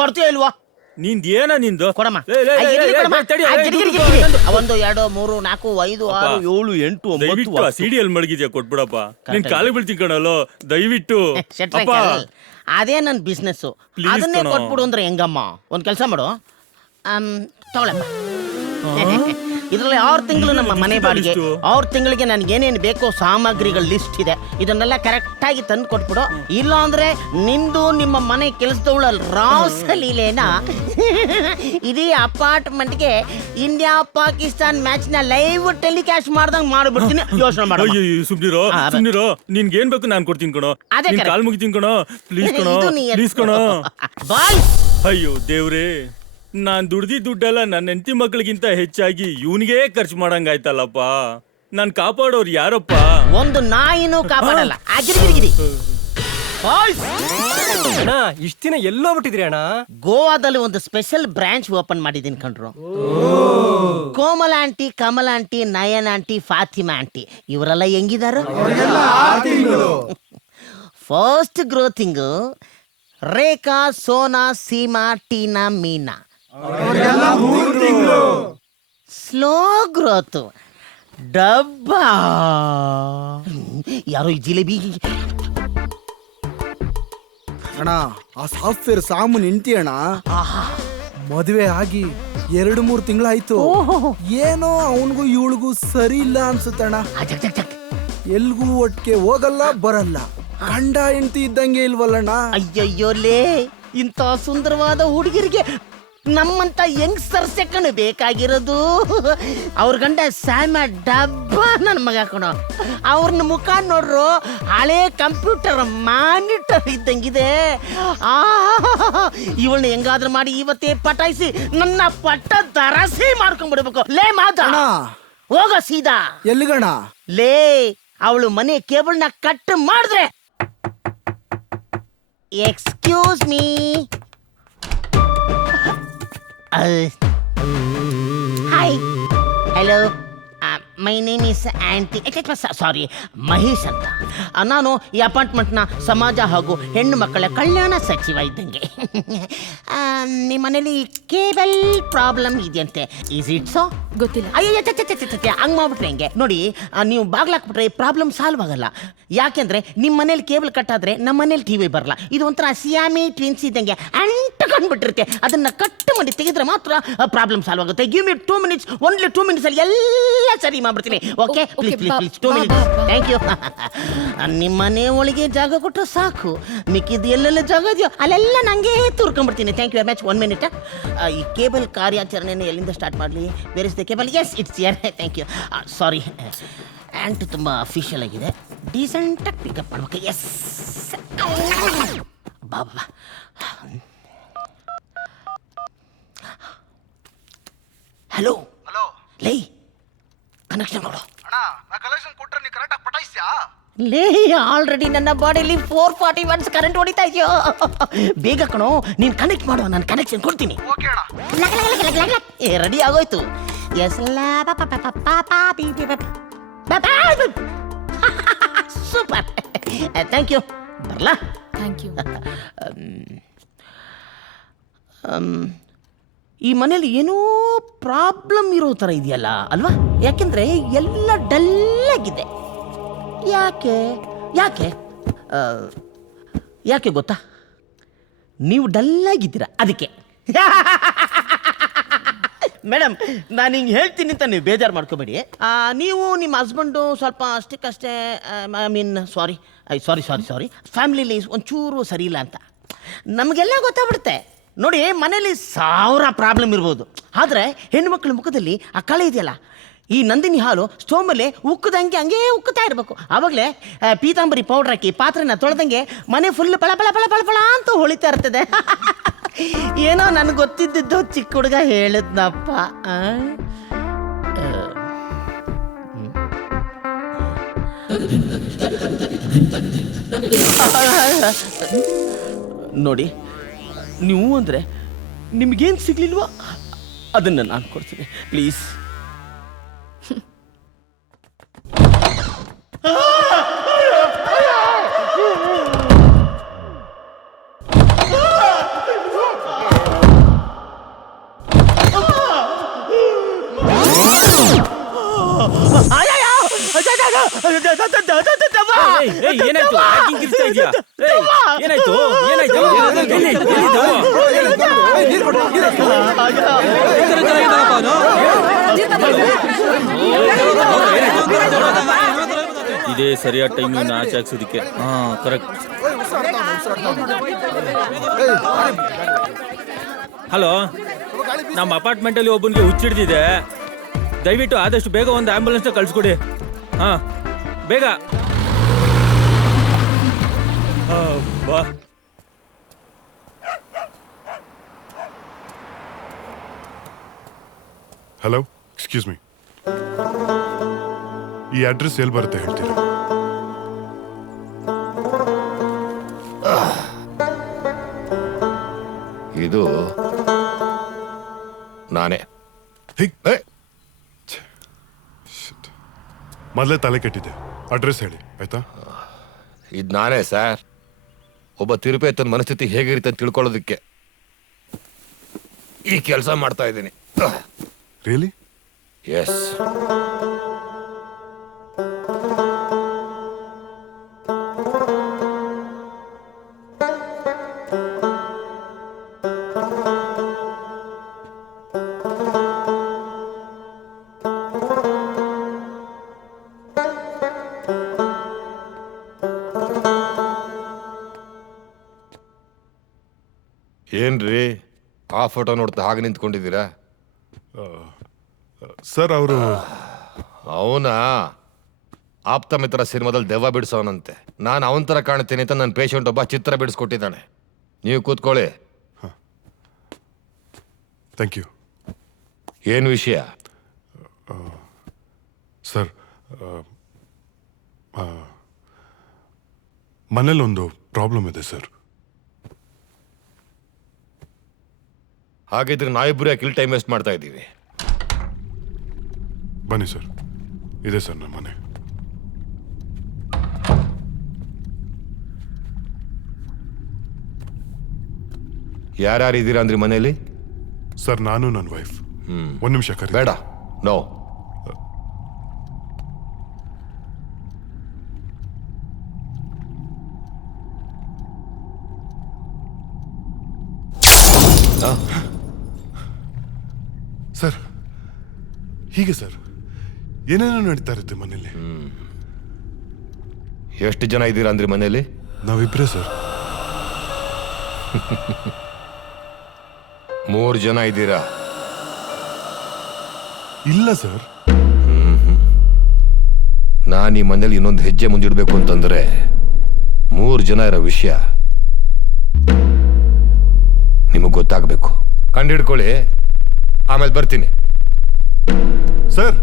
ಕೊಡ್ತೀಯ ಇಲ್ವೋ? ನಿಂದೇನ ನಿಂದು? ಕೊಡಮ್ಮ. 1 2 3 4 5 6 7 8 9 ಸಿಡಿಯಲ್ಲಿ ಮಡಗಿದ್ಯಾ? ಕೊಟ್ಬಿಡಪ್ಪ. ನಿನ್ ಕಾಲಿಗೆ ಬೀಳ್ತೀನಿ ಕಣಲ್ಲೋ, ದಯವಿಟ್ಟು. ಅದೇ ನನ್ನ ಬಿಸ್ನೆಸ್, ಅದನ್ನೇ ಕೊಟ್ಬಿಡು ಅಂದ್ರೆ ಹೆಂಗಮ್ಮ? ಒಂದ್ ಕೆಲಸ ಮಾಡು, ತಗೊಳಪ್ಪ. ಇದರಲ್ಲಿ 6 ತಿಂಗಳು ನಮ್ಮ ಮನೆ ಬಾಡಿಗೆ, 6 ತಿಂಗಳಿಗೆ ನನ್ಗೆ ಏನೇನು ಬೇಕೋ ಸಾಮಗ್ರಿಗಳ ಲಿಸ್ಟ್ ಇದೆ. ಇದನ್ನೆಲ್ಲ ಕರೆಕ್ಟ್ ಆಗಿ ತಂದು ಕೊಟ್ಬಿಡು. ಇಲ್ಲ ಅಂದ್ರೆ ನಿಂದು ನಿಮ್ಮ ಮನೆ ಕೆಲಸದವಳ ರಾಸಲೀಲೆನ ಇಡೀ ಅಪಾರ್ಟ್ಮೆಂಟ್ಗೆ ಇಂಡಿಯಾ ಪಾಕಿಸ್ತಾನ್ ಮ್ಯಾಚ್ ನ ಲೈವ್ ಟೆಲಿಕಾಸ್ಟ್ ಮಾಡ್ದಂಗ್ ಮಾಡ್ಬಿಡ್ತೀನಿ. ಯೋಚನೆ ಮಾಡು. ಸುಮ್ನಿರೋ. ನಿನ್ಗೆ ಏನ್ ಬೇಕು ನಾನು ಕೊಡ್ತೀನಿ ಕಣೋ. ಕಾಲ್ ಮುಗಿತೀನಿ ಕಣೋ. ಪ್ಲೀಸ್ ಕಣೋ, ಪ್ಲೀಸ್ ಕಣೋ. ಅಯ್ಯೋ ದೇವ್ರೇ, ನಾನ್ ದುಡ್ದಿದ್ದ ದುಡ್ಡೆಲ್ಲ ನನ್ನ ಹೆಂಡತಿ ಮಕ್ಳಿಗಿಂತ ಹೆಚ್ಚಾಗಿ ಇವನಿಗೆ ಖರ್ಚು ಮಾಡಂಗಾಯ್ತಲ್ಲಪ್ಪ. ನಾನ್ ಕಾಪಾಡೋರು ಯಾರಪ್ಪ? ಒಂದು ನಾಯಿನೂ ಕಾಪಾಡಲ್ಲ. ಅಗಿರಿಗಿರಿಗಿರಿ. ಅಣ್ಣ ಇಷ್ಟ ದಿನ ಎಲ್ಲೋ ಬಿಟ್ಟಿದ್ರಿ ಅಣ್ಣ? ಗೋವಾದಲ್ಲಿ ಒಂದು ಸ್ಪೆಷಲ್ ಬ್ರಾಂಚ್ ಓಪನ್ ಮಾಡಿದೀನಿ ಕಣ್ರು. Komala aunty, Kamala aunty, Nayan aunty, Fatima aunty ಇವರೆಲ್ಲ ಹೆಂಗಿದಾರ? First growing Rekha, Sona, Seema, Tina, Meena. Slow growth ಡಬ್ಬ ಯಾರೋ ಈ ಜಿಲೇಬಿ ಅಣ್ಣ ಆ ಸಾಫ್ಟ್ವೇರ್ ಸಾಮೂನ್ ಹೆಂಡ್ತಿ ಅಣ್ಣ ಮದುವೆ ಆಗಿ 2-3 ತಿಂಗಳಾಯ್ತು. ಏನೋ ಅವನಿಗೂ ಇವಳಿಗೂ ಸರಿ ಇಲ್ಲ ಅನ್ಸುತ್ತಣ್ಣ. ಎಲ್ಗೂ ಒಟ್ಟಿಗೆ ಹೋಗಲ್ಲ ಬರಲ್ಲ. ಗಂಡ ಹೆಂಡತಿ ಇದ್ದಂಗೆ ಇಲ್ವಲ್ಲಣ್ಣ. ಅಯ್ಯಯ್ಯೋಲೇ, ಇಂಥ ಸುಂದರವಾದ ಹುಡುಗಿರಿಗೆ ನಮ್ಮಂತ ಯಂಗ್ಸ್ಟರ್ಸೆ ಕಣು ಬೇಕಾಗಿರೋದು. ಅವ್ರ ಗಂಡ ಸ್ಯಾಮ ಡಬ್ಬ ನನ್ನ ಮಗ ಕಣೋ. ಅವ್ರನ್ನ ಮುಖ ನೋಡ್ರು ಹಳೆ ಕಂಪ್ಯೂಟರ್ ಮಾನಿಟರ್ ಇದ್ದಂಗಿದೆ. ಇವಳನ್ನ ಹೆಂಗಾದ್ರೂ ಮಾಡಿ ಇವತ್ತೇ ಪಟಾಯಿಸಿ ನನ್ನ ಪಟ್ಟ ದರಸಿ ಮಾಡ್ಕೊಂಡ್ಬಿಡ್ಬೇಕು. ಲೇ ಮಾತ ಹೋಗ ಸೀದಾ. ಎಲ್ಲಿಗಣ? ಲೇ, ಅವಳು ಮನೆ ಕೇಬಲ್ನ ಕಟ್ ಮಾಡಿದ್ರೆ. Excuse me. Hi. Hello. My name is aunty. Sorry, Mahesh ಅಂತ. ನಾನು ಈ ಅಪಾರ್ಟ್ಮೆಂಟ್ನ ಸಮಾಜ ಹಾಗೂ ಹೆಣ್ಣು ಮಕ್ಕಳ ಕಲ್ಯಾಣ ಸಚಿವ ಇದ್ದಂಗೆ. ನಿಮ್ಮ ಮನೇಲಿ ಕೇಬಲ್ ಪ್ರಾಬ್ಲಮ್ ಇದೆಯಂತೆ. Is it so? ಗೊತ್ತಿಲ್ಲ. ಅಯ್ಯೋ ಹಂಗೆ ಮಾಡ್ಬಿಟ್ರೆ ಹೆಂಗೆ ನೋಡಿ, ನೀವು ಬಾಗ್ಲಾಕ್ಬಿಟ್ರೆ ಪ್ರಾಬ್ಲಮ್ ಸಾಲ್ವ್ ಆಗಲ್ಲ. ಯಾಕೆಂದ್ರೆ ನಿಮ್ಮ ಮನೇಲಿ ಕೇಬಲ್ ಕಟ್ಟಾದ್ರೆ ನಮ್ಮ ಮನೇಲಿ ಟಿವಿ ಬರಲ್ಲ. ಇದು ಒಂಥರ ಸಿಯಾಮಿ ಟ್ವಿನ್ಸ್ ಇದ್ದಂಗೆ ಅಂಟಕೊಂಡ್ಬಿಟ್ಟಿರುತ್ತೆ. ಅದನ್ನ ಕಟ್ ಮಾಡಿ ತೆಗೆದ್ರೆ ಮಾತ್ರ ಪ್ರಾಬ್ಲಮ್ ಸಾಲ್ವ್ ಆಗುತ್ತೆ. Give me 2 minutes, only 2 minutes ಅಲ್ಲಿ ಎಲ್ಲ ಸರಿ ಮಾಡ್ಬಿಡ್ತೀನಿ. Okay, please 2 minutes. Thank you. ನಿಮ್ಮ ಮನೆ ಒಳಗೆ ಜಾಗ ಕೊಟ್ಟರೆ ಸಾಕು, ಮಿಕ್ಕಿದ್ದು ಎಲ್ಲೆಲ್ಲ ಜಾಗ ಇದೆಯೋ ಅಲ್ಲೆಲ್ಲ ನಂಗೆ ತೂರ್ಕೊಂಡ್ಬಿಡ್ತೀನಿ. Thank you very much. 1 minute. ಈ ಕೇಬಲ್ ಕಾರ್ಯಾಚರಣೆಯನ್ನು ಎಲ್ಲಿಂದ ಸ್ಟಾರ್ಟ್ ಮಾಡಲಿ? Where is the cable? Yes, it's here. Thank you. Sorry, aunt ತುಂಬ ಅಫಿಷಿಯಲ್ ಆಗಿದೆ. ಡೀಸೆಂಟಾಗಿ ಪಿಕಪ್ ಮಾಡ್ಬೇಕು. ಎಸ್ ಬಾಬಾ. ಹಲೋ ಲೇ, ಕನೆಕ್ಷನ್ ಕೊಡು. ಲೇ, ಆಲ್ರೆಡಿ ನನ್ನ ಬಾಡಿಲಿ 441 ಕರೆಂಟ್ ಹೊಡಿತಾ ಇದೆಯೋ. ಬೇಗ ಕಣೋ, ನೀನು ಕನೆಕ್ಟ್ ಮಾಡೋ, ನಾನು ಕನೆಕ್ಷನ್ ಕೊಡ್ತೀನಿ. ರೆಡಿ ಆಗೋಯ್ತು. Yes, super. Thank you. ಬರಲಾ? Thank you. ಈ ಮನೇಲಿ ಏನೋ ಪ್ರಾಬ್ಲಮ್ ಇರೋ ಥರ ಇದೆಯಲ್ಲ ಅಲ್ವಾ? ಯಾಕೆಂದ್ರೆ ಎಲ್ಲ ಡಲ್ ಆಗಿದೆ. ಯಾಕೆ ಯಾಕೆ ಯಾಕೆ ಗೊತ್ತಾ? ನೀವು ಡಲ್ ಆಗಿದ್ದೀರಾ, ಅದಕ್ಕೆ. ಮೇಡಮ್, ನಾನು ಹಿಂಗೆ ಹೇಳ್ತೀನಿ ಅಂತ ನೀವು ಬೇಜಾರು ಮಾಡ್ಕೋಬೇಡಿ. ನೀವು ನಿಮ್ಮ ಹಸ್ಬೆಂಡು ಸ್ವಲ್ಪ ಅಷ್ಟಕ್ಕಷ್ಟೇ, ಐ ಮೀನ್ ಸಾರಿ, ಫ್ಯಾಮಿಲಿಲಿ ಒಂಚೂರು ಸರಿ ಇಲ್ಲ ಅಂತ ನಮಗೆಲ್ಲ ಗೊತ್ತಾಗ್ಬಿಡುತ್ತೆ. ನೋಡಿ, ಮನೇಲಿ 1000 ಪ್ರಾಬ್ಲಮ್ ಇರ್ಬೋದು, ಆದರೆ ಹೆಣ್ಮಕ್ಳ ಮುಖದಲ್ಲಿ ಆ ಕಳೆ ಇದೆಯಲ್ಲ, ಈ ನಂದಿನಿ ಹಾಲು ಸ್ಟೋವ್ ಮೇಲೆ ಉಕ್ಕದಂಗೆ ಹಂಗೆ ಉಕ್ಕುತ್ತಾ ಇರಬೇಕು. ಆವಾಗಲೇ ಪೀತಾಂಬರಿ ಪೌಡ್ರ್ ಹಾಕಿ ಪಾತ್ರೆನ ತೊಳೆದಂಗೆ ಮನೆ ಫುಲ್ ಪಳ ಪಳ ಪಳ ಪಳ ಪಳ ಅಂತ ಹೊಳಿತಾ ಇರ್ತದೆ. ಏನೋ ನನಗೆ ಗೊತ್ತಿದ್ದು ಚಿಕ್ಕ ಹುಡುಗ ಹೇಳಿದ್ನಪ್ಪ. ನೋಡಿ, ನೀವು ಅಂದರೆ ನಿಮಗೇನು ಸಿಗ್ಲಿಲ್ವೋ ಅದನ್ನು ನಾನು ಕೊಡ್ತೀನಿ, ಪ್ಲೀಸ್. ಇದೇ ಸರಿಯಾದ ಟೈಮ್ ಆಚೆ ಹಾಕ್ಸೋದಕ್ಕೆ. ಕರೆಕ್ಟ್. ಹಲೋ, ನಮ್ಮ ಅಪಾರ್ಟ್ಮೆಂಟಲ್ಲಿ ಒಬ್ಬನಿಗೆ ಹುಚ್ಚಿಡ್ದಿದೆ. ದಯವಿಟ್ಟು ಆದಷ್ಟು ಬೇಗ ಒಂದು ಆಂಬ್ಯುಲೆನ್ಸ್ನ ಕಳಿಸ್ಕೊಡಿ. ಬೇಗ. ಬಾ. ಹಲೋ, ಎಕ್ಸ್ಕ್ಯೂಸ್ ಮೀ, ಈ ಅಡ್ರೆಸ್ ಎಲ್ಲಿ ಬರುತ್ತೆ ಹೇಳ್ತೀರಾ? ಇದು ನಾನೇ. ಮೊದಲೇ ತಲೆ ಕೆಟ್ಟಿದೆ. ಅಡ್ರೆಸ್ ಹೇಳಿ ಆಯ್ತಾ? ಇದು ನಾನೇ ಸರ್. ಒಬ್ಬ ತಿರುಪೇತನ ಮನಸ್ಥಿತಿ ಹೇಗಿರುತ್ತೆ ಅಂತ ತಿಳ್ಕೊಳ್ಳೋದಕ್ಕೆ ಈ ಕೆಲಸ ಮಾಡ್ತಾ ಇದ್ದೀನಿ. ರಿಯಲಿ? ಎಸ್. ಏನ್ರಿ ಆ ಫೋಟೋ ನೋಡ್ತಾ ಹಾಗೆ ನಿಂತ್ಕೊಂಡಿದ್ದೀರಾ? ಸರ್ ಅವರು ಅವನ ಆಪ್ತ ಮಿತ್ರ ಸಿನಿಮಾದಲ್ಲಿ ದೆವ್ವ ಬಿಡಿಸೋನಂತೆ. ನಾನು ಅವನ ಥರ ಕಾಣ್ತೀನಿ ಅಂತ ನನ್ನ ಪೇಷಂಟ್ ಒಬ್ಬ ಚಿತ್ರ ಬಿಡಿಸ್ಕೊಟ್ಟಿದ್ದಾನೆ. ನೀವು ಕೂತ್ಕೊಳ್ಳಿ. Thank you. ಏನು ವಿಷಯ? ಸರ್ ಮನೇಲೊಂದು ಪ್ರಾಬ್ಲಮ್ ಇದೆ ಸರ್. ಹಾಗಿದ್ರೆ ನಾವಿಬ್ಬರು ಯಾಕೆ ಇಲ್ಲಿ ಟೈಮ್ ವೇಸ್ಟ್ ಮಾಡ್ತಾ ಇದ್ದೀವಿ? ಬನ್ನಿ ಸರ್, ಇದೆ ಸರ್ ನಮ್ಮ ಮನೆ. ಯಾರ್ಯಾರು ಇದ್ದೀರಾ ಅಂದ್ರಿ ಮನೇಲಿ? ಸರ್ ನಾನು ನನ್ನ ವೈಫ್. ಒಂದು ನಿಮಿಷ ಕರಿ. ಬೇಡ, ನೋ. ಸರ್ ಹೀಗೆ ಸರ್ ಏನೇನೋ ನಡೀತಾ ಇರುತ್ತೆ ಮನೇಲಿ. ಎಷ್ಟು ಜನ ಇದ್ದೀರಾ ಅಂದ್ರಿ ಮನೇಲಿ? ನಾವಿಬ್ರೇ ಸರ್. 3 ಜನ ಇದ್ದೀರಾ? ಇಲ್ಲ ಸರ್. ನಾನು ಈ ಮನೇಲಿ ಇನ್ನೊಂದು ಹೆಜ್ಜೆ ಮುಂದಿಡ್ಬೇಕು ಅಂತಂದ್ರೆ 3 ಜನ ಇರೋ ವಿಷಯ ನಿಮಗೆ ಗೊತ್ತಾಗಬೇಕು. ಕಂಡಿಡ್ಕೊಳ್ಳಿ, ಆಮೇಲೆ ಬರ್ತೀನಿ. ಸರ್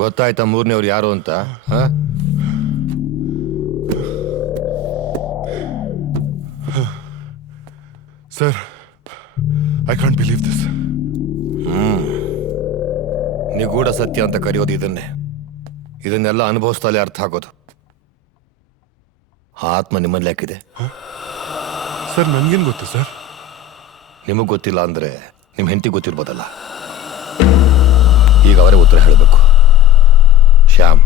ಗೊತ್ತಾಯ್ತಾ 3ನೇವ್ರು ಯಾರು ಅಂತ? Sir I can't believe this. ನಿಗೂಢ ಸತ್ಯ ಅಂತ ಕರೆಯೋದು ಇದನ್ನೆಲ್ಲ ಅನುಭವಿಸ್ತಲೇ ಅರ್ಥ ಆಗೋದು. ಆತ್ಮ ನಿಮ್ಮಲ್ಲಿ ಯಾಕಿದೆ? ಸರ್ ನನ್ಗೇನು ಗೊತ್ತು ಸರ್? ನಿಮಗೆ ಗೊತ್ತಿಲ್ಲ ಅಂದ್ರೆ ನಿಮ್ಮ ಹೆಂಡತಿ ಗೊತ್ತಿರ್ಬೋದಲ್ಲ. ಈಗ ಅವರೇ ಉತ್ತರ ಹೇಳಬೇಕು. ಶ್ಯಾಮ್,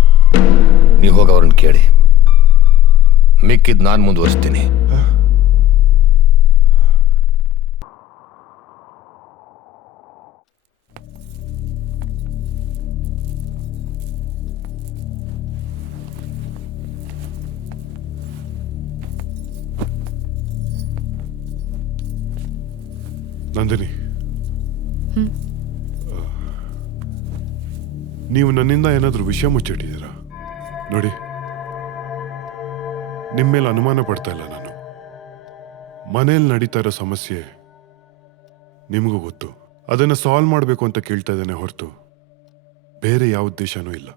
ನೀವು ಹೋಗಿ ಅವ್ರನ್ನ ಕೇಳಿ. ಮಿಕ್ಕಿದ್ ನಾನು ಮುಂದುವರಿಸ್ತೀನಿ. ನಂದಿನಿ, ನೀವು ನನ್ನಿಂದ ಏನಾದರೂ ವಿಷಯ ಮುಚ್ಚಿಟ್ಟಿದ್ದೀರಾ? ನೋಡಿ, ನಿಮ್ಮ ಮೇಲೆ ಅನುಮಾನ ಪಡ್ತಾ ಇಲ್ಲ ನಾನು. ಮನೇಲಿ ನಡೀತಾ ಇರೋ ಸಮಸ್ಯೆ ನಿಮಗೂ ಗೊತ್ತು. ಅದನ್ನು ಸಾಲ್ವ್ ಮಾಡಬೇಕು ಅಂತ ಕೇಳ್ತಾ ಇದ್ದೇನೆ ಹೊರತು ಬೇರೆ ಯಾವ ಉದ್ದೇಶನೂ ಇಲ್ಲ.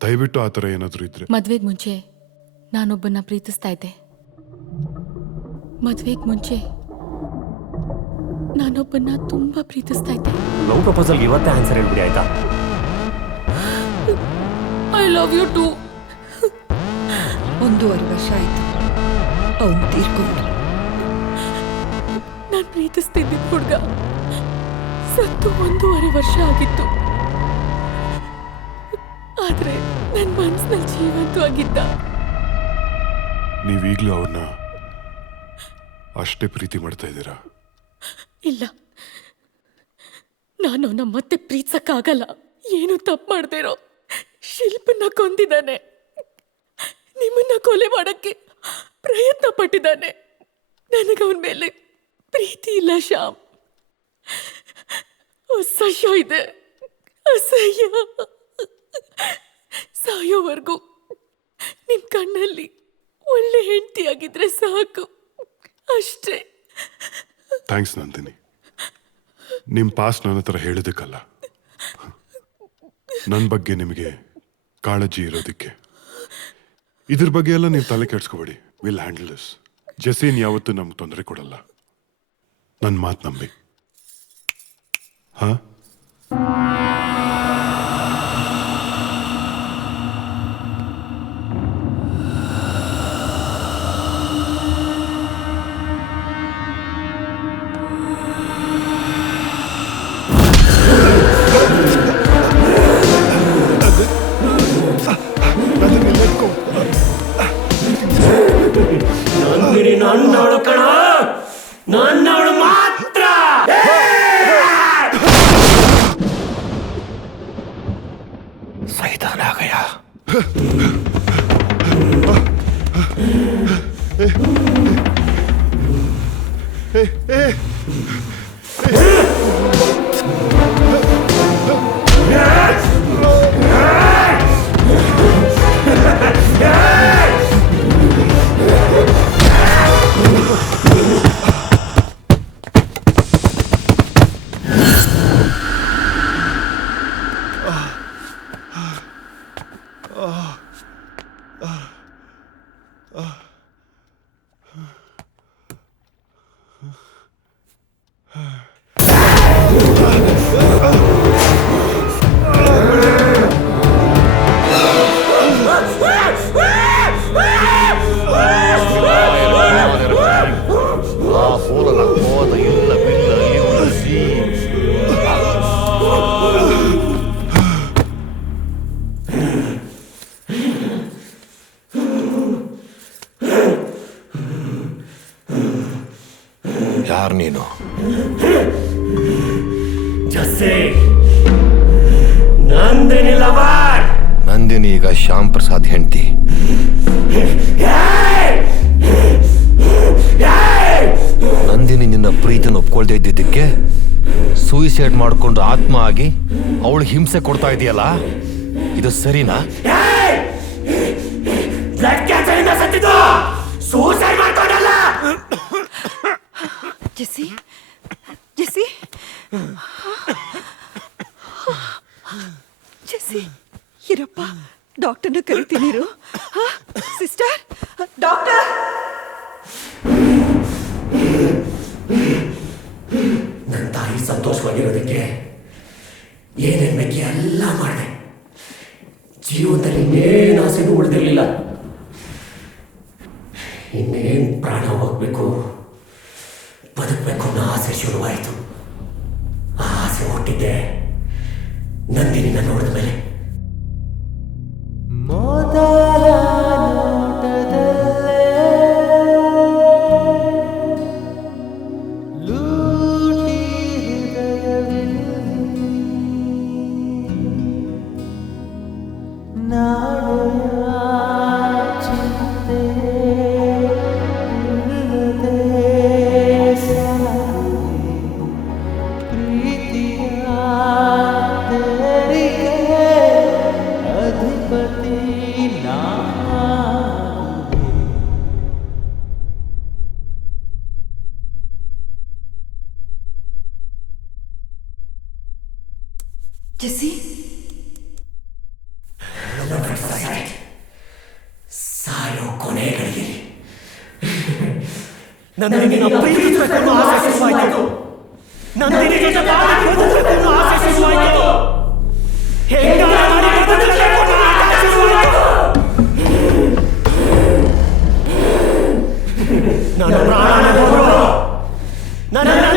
ದಯವಿಟ್ಟು ಆ ಥರ ಏನಾದರೂ ಇದ್ರೆ. ಮದ್ವೆಗೆ ಮುಂಚೆ ನಾನೊಬ್ಬನ್ನ ಪ್ರೀತಿಸ್ತಾ ಇದ್ದೆ. ಮದ್ವೆಗೆ ಮುಂಚೆ ನಾನೊಬ್ಬನ್ನ ತುಂಬಾ ಪ್ರೀತಿಸ್ತಾ ಇದ್ದೆ. ಲವ್ ಪ್ರಪೋಸಲ್ ಇವತ್ತೇ ಆನ್ಸರ್ ಹೇಳ್ಬಿಡಿ ಆಯ್ತಾ? I love you too. 1.5 ವರ್ಷ ಆಯ್ತು ಅವನು ತೀರ್ಕೊಂಡು. ನನ್ನ ಪ್ರೀತಿಸ್ತಿದ್ದ ಹುಡುಗ ಸತ್ತು 1.5 ವರ್ಷ ಆಗಿತ್ತು. ಆದ್ರೆ ನನ್ನ ಮನಸ್ಸಿನಲ್ಲಿ ಜೀವಂತವಾಗಿದ್ದ. ನೀವೀಗ್ಲೂ ಅವ್ರನ್ನ ಅಷ್ಟೇ ಪ್ರೀತಿ ಮಾಡ್ತಾ ಇದ್ದೀರಾ? ಇಲ್ಲ, ನಾನು ಅವನ್ನ ಮತ್ತೆ ಪ್ರೀತಿಸಕ್ಕಾಗಲ್ಲ. ಏನು ತಪ್ಪು ಮಾಡ್ದೇರೋ ಶಿಲ್ಪನ್ನ ಕೊಂದಿದ್ದಾನೆ, ನಿಮ್ಮನ್ನ ಕೊಲೆ ಮಾಡಕ್ಕೆ ಪ್ರಯತ್ನ ಪಟ್ಟಿದ್ದಾನೆ. ನನಗವನ ಮೇಲೆ ಪ್ರೀತಿ ಇಲ್ಲ ಶ್ಯಾಮ್, ಅಸಹ್ಯ ಇದೆ, ಅಸಹ್ಯ. ಸಾಯೋವರೆಗೂ ನಿಮ್ ಕಣ್ಣಲ್ಲಿ ಒಳ್ಳೆ ಹೆಂಡತಿಯಾಗಿದ್ರೆ ಸಾಕು, ಅಷ್ಟೇ. ಥ್ಯಾಂಕ್ಸ್ ನಂದಿನಿ, ನಿಮ್ಮ ಪಾಸ್ ನನ್ನ ಹತ್ರ ಹೇಳೋದಕ್ಕಲ್ಲ, ನನ್ನ ಬಗ್ಗೆ ನಿಮಗೆ ಕಾಳಜಿ ಇರೋದಕ್ಕೆ. ಇದ್ರ ಬಗ್ಗೆ ಎಲ್ಲ ನೀವು ತಲೆ ಕೆಡ್ಸ್ಕೋಬೇಡಿ. Will handle this. ಜೆಸ್ಸಿನ್ ಯಾವತ್ತೂ ನಮ್ಗೆ ತೊಂದರೆ ಕೊಡಲ್ಲ. ನನ್ನ ಮಾತು ನಂಬಿ. ಹಾ? ನನ್ನವಳು ಕಣ, ನನ್ನವಳು ಮಾತ್ರ. ಸೈತಾನ ಆ ಗಯಾ. ಯಾರು ನೀನು? ನಂದಿನಿ ಈಗ ಶ್ಯಾಮ್ ಪ್ರಸಾದ್ ಹೆಂಡತಿ. ನಂದಿನಿ ನಿನ್ನ ಪ್ರೀತಿನ ಒಪ್ಕೊಳ್ದೇ ಇದ್ದಿದ್ದಕ್ಕೆ ಸೂಯಿಸೈಡ್ ಮಾಡಿಕೊಂಡು ಆತ್ಮ ಆಗಿ ಅವಳು ಹಿಂಸೆ ಕೊಡ್ತಾ ಇದೆಯಲ್ಲ, ಇದು ಸರಿನಾ? ಜೆಸ್ಸಿ, ಜೆಸ್ಸಿ, ಜೆಸ್ಸಿ, ಇರಪ್ಪ, ಡಾಕ್ಟರ್ನ ಕರಿತೀನಿರು. Sister, doctor. ನನ್ನ ತಾಯಿ ಸಂತೋಷವಾಗಿರೋದಕ್ಕೆ ಏನೇನು ಬೇಕಿ ಎಲ್ಲ ಮಾಡಿದೆ. ಜೀವನದಲ್ಲಿ ಇನ್ನೇನು ಆಸೆನೂ ಉಳಿದಿರಲಿಲ್ಲ. ಇನ್ನೇನು ಪ್ರಾಣ ಹೋಗ್ಬೇಕು, ಬದುಕಬೇಕು ಅನ್ನೋ ಆಸೆ ಶುರುವಾಯಿತು. ಆ ಆಸೆ ಹುಟ್ಟಿದ್ದೆ ನಂದಿನಿನ ನೋಡಿದ ಮೇಲೆ. ಜೆಸ್ಸಿ, ಸಾಯೋ ಕೊನೆಗಳಿಗೆ ನಂದಿನಿನ ಪ್ರೀತಿಸಬೇಕು ಅನ್ನೋ ಆಸೆ ಶುರುವಾಯಿತು. ನಂದಿನಿ ಜೊತೆ ಬಾಳಿ ಬದುಕಬೇಕು ಅನ್ನೋ ಆಸೆ ಶುರುವಾಯಿತು. ಹೆಂಗಾರ ಮಾಡಿ ಬದುಕಬೇಕು ಅನ್ನೋ ಆಸೆ ಶುರುವಾಯಿತು. ನನ್ನ ಪ್ರಾಣ ಹೋದ್ರು, ನನ್ನ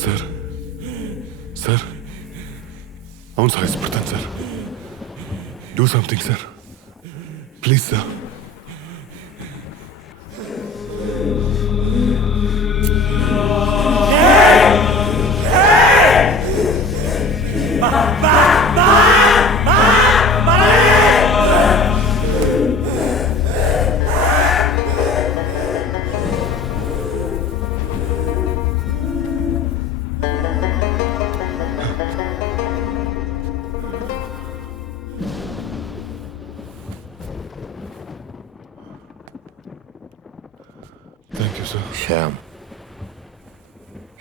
ಸರ್ ಸರ್ ಅವನು ಸಾಯಿಸ್ಬಿಡ್ತಾನೆ sir. Do something sir, please sir. Shyam,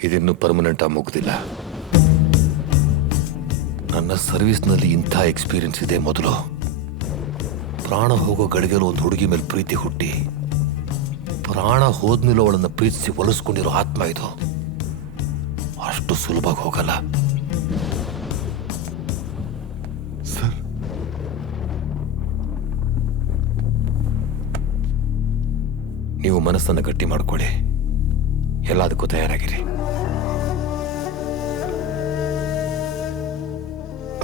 ಇದಿನ್ನೂ ಪರ್ಮನೆಂಟ್ ಆಗಿ ಮುಗ್ದಿಲ್ಲ. ನನ್ನ ಸರ್ವಿಸ್ನಲ್ಲಿ ಇಂಥ ಎಕ್ಸ್ಪೀರಿಯನ್ಸ್ ಇದೆ. ಮೊದಲು ಪ್ರಾಣ ಹೋಗೋ ಗಳಿಗೆಲು ಒಂದು ಹುಡುಗಿ ಮೇಲೆ ಪ್ರೀತಿ ಹುಟ್ಟಿ, ಪ್ರಾಣ ಹೋದ್ಮೇಲೆ ಅವಳನ್ನು ಪ್ರೀತಿಸಿ ಒಲಿಸ್ಕೊಂಡಿರೋ ಆತ್ಮ ಇದು. ಅಷ್ಟು ಸುಲಭವಾಗಿ ಹೋಗಲ್ಲ. ನೀವು ಮನಸ್ಸನ್ನು ಗಟ್ಟಿ ಮಾಡ್ಕೊಳ್ಳಿ, ಎಲ್ಲದಕ್ಕೂ ತಯಾರಾಗಿರಿ.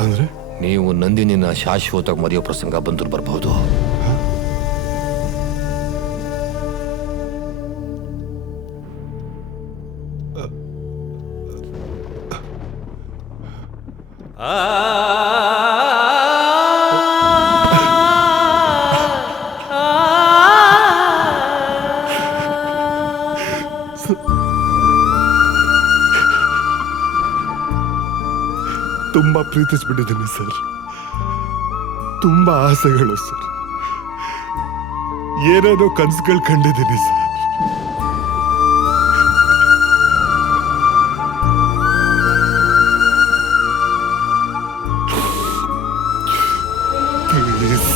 ಅಂದ್ರೆ ನೀವು ನಂದಿನಿನ ಶಾಶ್ವತವಾಗಿ ಮರೆಯೋ ಪ್ರಸಂಗ ಬಂದರೂ ಬರಬಹುದು. ತುಂಬಾ ಪ್ರೀತಿಸ್ಬಿಟ್ಟಿದ್ದೀನಿ ಸರ್. ತುಂಬಾ ಆಸೆಗಳು ಸರ್. ಏನೇನೋ ಕನಸುಗಳು ಕಂಡಿದ್ದೀನಿ ಸರ್. ಪ್ಲೀಸ್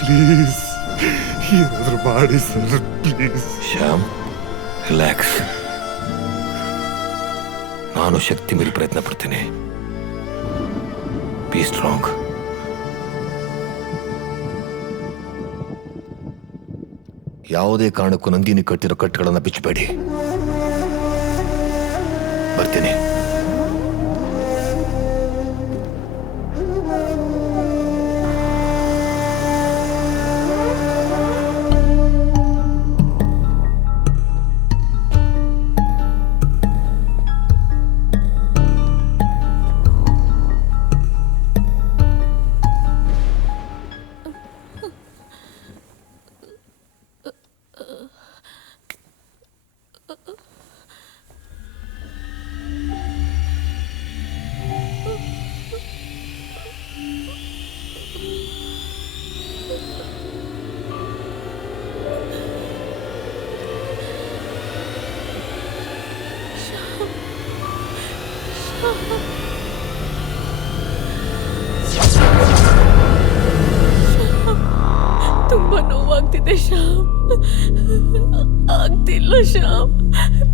ಪ್ಲೀಸ್ ಏನಾದ್ರೂ ಮಾಡಿ ಸರ್, ಪ್ಲೀಸ್. ಶ್ಯಾಮ್, ರಿಲ್ಯಾಕ್ಸ್. ನಾನು ಶಕ್ತಿ ಮೀರಿ ಪ್ರಯತ್ನ ಪಡ್ತೇನೆ. Be strong. ಯಾವುದೇ ಕಾರಣಕ್ಕೂ ನಂದಿನಿ ಕಟ್ಟಿರೋ ಕಟ್ಟುಗಳನ್ನು ಬಿಚ್ಚಬೇಡಿ. ಬರ್ತೀನಿ. ತುಂಬಾ ನೋವಾಗ್ತಿದೆ ಶ್ಯಾಮ್. ಆಗ್ತಿಲ್ಲ ಶ್ಯಾಮ್.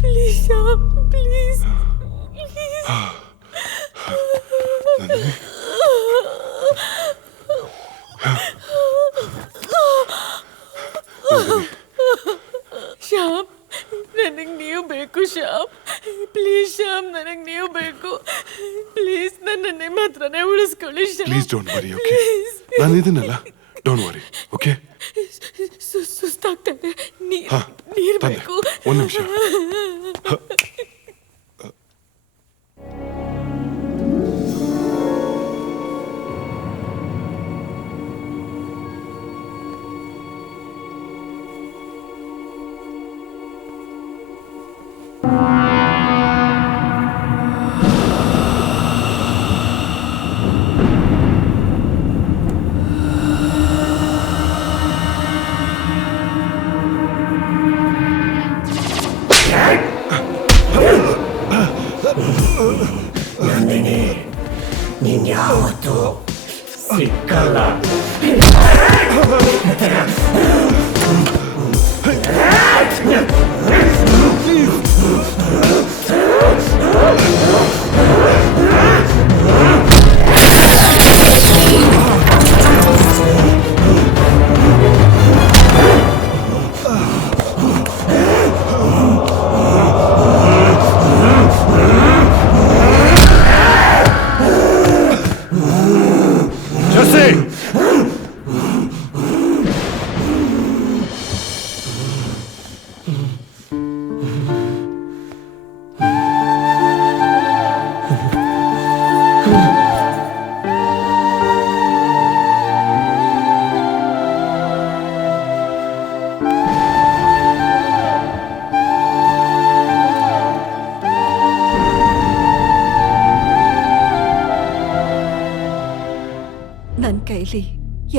Please Shyam, please. ಶ್ಯಾಮ್, ನನಗೆ ನೀವು ಬೇಕು ಶ್ಯಾಮ್. ಪ್ಲೀಸ್ ಶ್ಯಾಮ್, ನನಗೆ ನೀವು ಬೇಕು. ಪ್ಲೀಸ್ ನನ್ನ ನಿಮ್ಮ ಹತ್ರನೇ ಉಳಿಸ್ಕೊಳ್ಳಿ Shyam. Please don't worry, okay? ನಾನು ಇದನ್ನಲ್ಲ, ಡೋಂಟ್ ವರಿ, ಓಕೆ? ಸುಸ್ತಾಗ್ತಾ ಇದೆ. ನೀರು ಬೇಕು. ಒಂದು ನಿಮಿಷ. ನಂದಿನಿ, ನೀನ್ ಯಾವತ್ತೂ ಸಿಕ್ಕಲ್ಲ.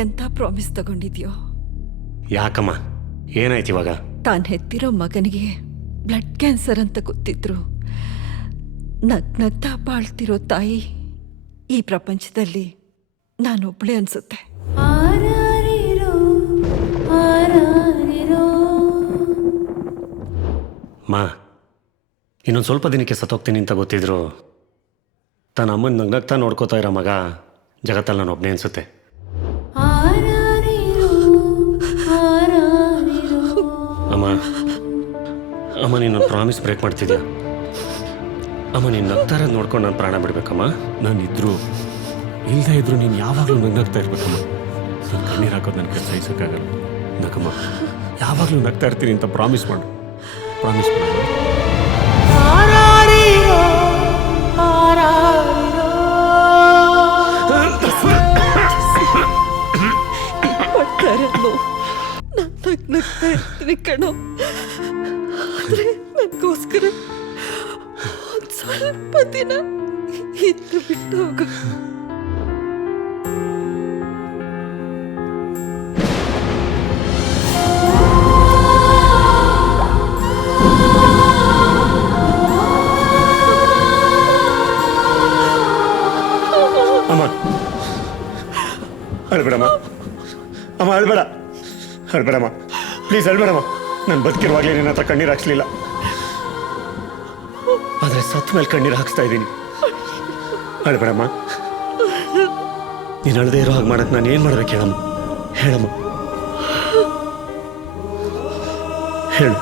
ಎಂಥ ಪ್ರಾಮಿಸ್ ತಗೊಂಡಿದ್ಯೋ? ಯಾಕಮ್ಮ ಏನಾಯ್ತು ಇವಾಗ? ತಾನು ಹೆತ್ತಿರೋ ಮಗನಿಗೆ ಬ್ಲಡ್ ಕ್ಯಾನ್ಸರ್ ಅಂತ ಗೊತ್ತಿದ್ರು ನಗ್ನಗ್ತಾ ಬಾಳ್ತಿರೋ ತಾಯಿ ಈ ಪ್ರಪಂಚದಲ್ಲಿ ನಾನೊಬ್ಳೆ ಅನ್ಸುತ್ತೆ. ಮಾ ಇನ್ನೊಂದು ಸ್ವಲ್ಪ ದಿನಕ್ಕೆ ಸತ್ತೋಗ್ತೀನಿ ಅಂತ ಗೊತ್ತಿದ್ರು ತನ್ನ ಅಮ್ಮನ ನಗ್ನಗ್ತಾ ನೋಡ್ಕೋತಾ ಇರೋ ಮಗ ಜಗತ್ತಲ್ಲಿ ನಾನು ಒಬ್ಬನೇ ಅನ್ಸುತ್ತೆ. ಅಮ್ಮ ಅಮ್ಮ ನೀನು ಪ್ರಾಮಿಸ್ ಬ್ರೇಕ್ ಮಾಡ್ತಿದ್ಯಾ? ಅಮ್ಮ ನೀನು ನಗ್ತಾರ ನೋಡ್ಕೊಂಡು ನಾನು ಪ್ರಾಣ ಬಿಡ್ಬೇಕಮ್ಮ. ನಾನು ಇದ್ರು ಇಲ್ಲದೆ ಇದ್ರು ನೀನು ಯಾವಾಗಲೂ ನಗ್ನಗ್ತಾ ಇರ್ಬೇಕಮ್ಮ. ನಾನು ಕಣ್ಣೀರು ಹಾಕೋದು ನನಗೆ ಸಹಿಸೋಕ್ಕಾಗಲ್ಲ. ನಗಮ್ಮ ಯಾವಾಗಲೂ ನಗ್ತಾ ಇರ್ತೀನಿ ಅಂತ ಪ್ರಾಮಿಸ್ ಮಾಡು. ಪ್ರಾಮಿಸ್ ಮಾಡು. ನಗ್ನಗ್ತಾ ಇರ್ತೀನಿ ಕಣೋ, ಆದ್ರೆ ನನಗೋಸ್ಕರ ಒಂದು ಸ್ವಲ್ಪ ದಿನ ಇದ್ದು ಬಿಟ್ಟು ಹೋಗು. ಅಮ್ಮ ಅಳ್ಬೇಡಮ್ಮ, ಅಮ್ಮ ಅಳ್ಬೇಡ, ಅಳ್ಬೇಡಮ್ಮ ಪ್ಲೀಸ್ ಅಳ್ಬೇಡಮ್ಮ. ನಾನು ಬದುಕಿರುವಾಗಲೇ ನಿನ್ನ ಹತ್ರ ಕಣ್ಣೀರು ಹಾಕ್ಸ್ಲಿಲ್ಲ, ಆದರೆ ಸತ್ತ ಮೇಲೆ ಕಣ್ಣೀರು ಹಾಕ್ಸ್ತಾ ಇದ್ದೀನಿ. ಅಳ್ಬೇಡಮ್ಮ. ನೀನು ಅಳದೇ ಇರೋ ಹಾಗೆ ಮಾಡಕ್ಕೆ ನಾನು ಏನು ಮಾಡ್ಬೇಕು ಹೇಳಮ್ಮ? ಹೇಳಮ್ಮ, ಹೇಳು.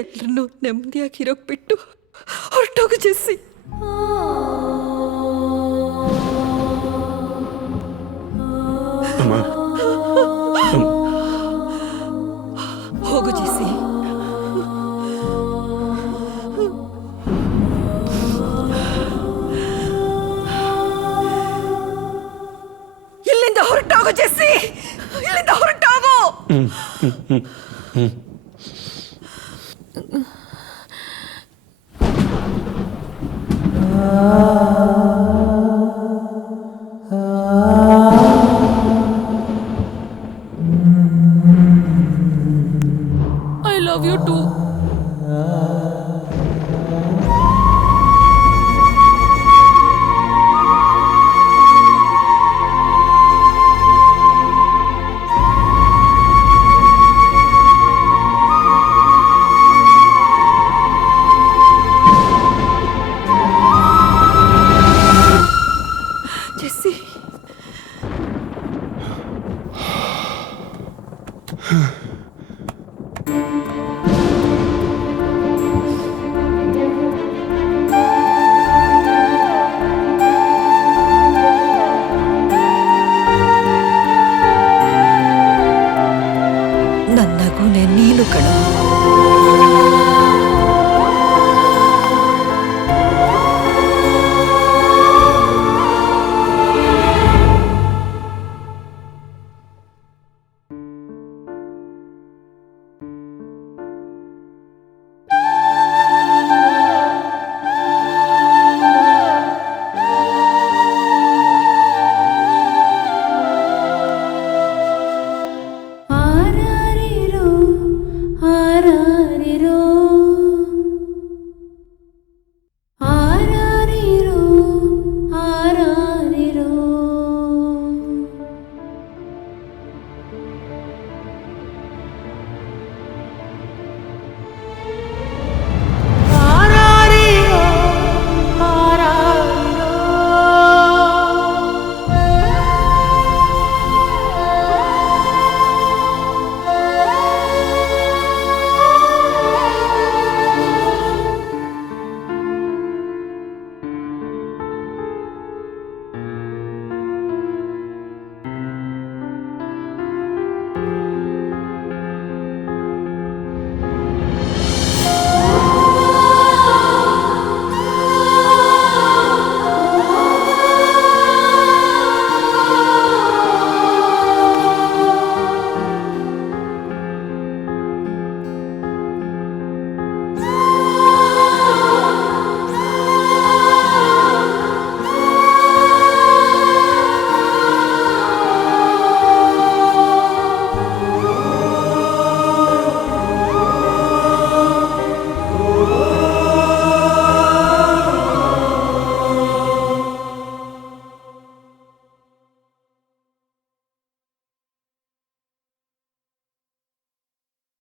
ಎಲ್ಲರನ್ನೂ ನೆಮ್ಮದಿಯಾಗಿರೋಕ್ ಬಿಟ್ಟು ಹೊರಟೋಗು ಜೆಸ್ಸಿ. ಹೋಗು ಜೆಸ್ಸಿ. ಇಲ್ಲಿಂದ ಹೊರಟೋಗು ಜೆಸ್ಸಿ, ಇಲ್ಲಿಂದ ಹೊರಟೋಗು. Ah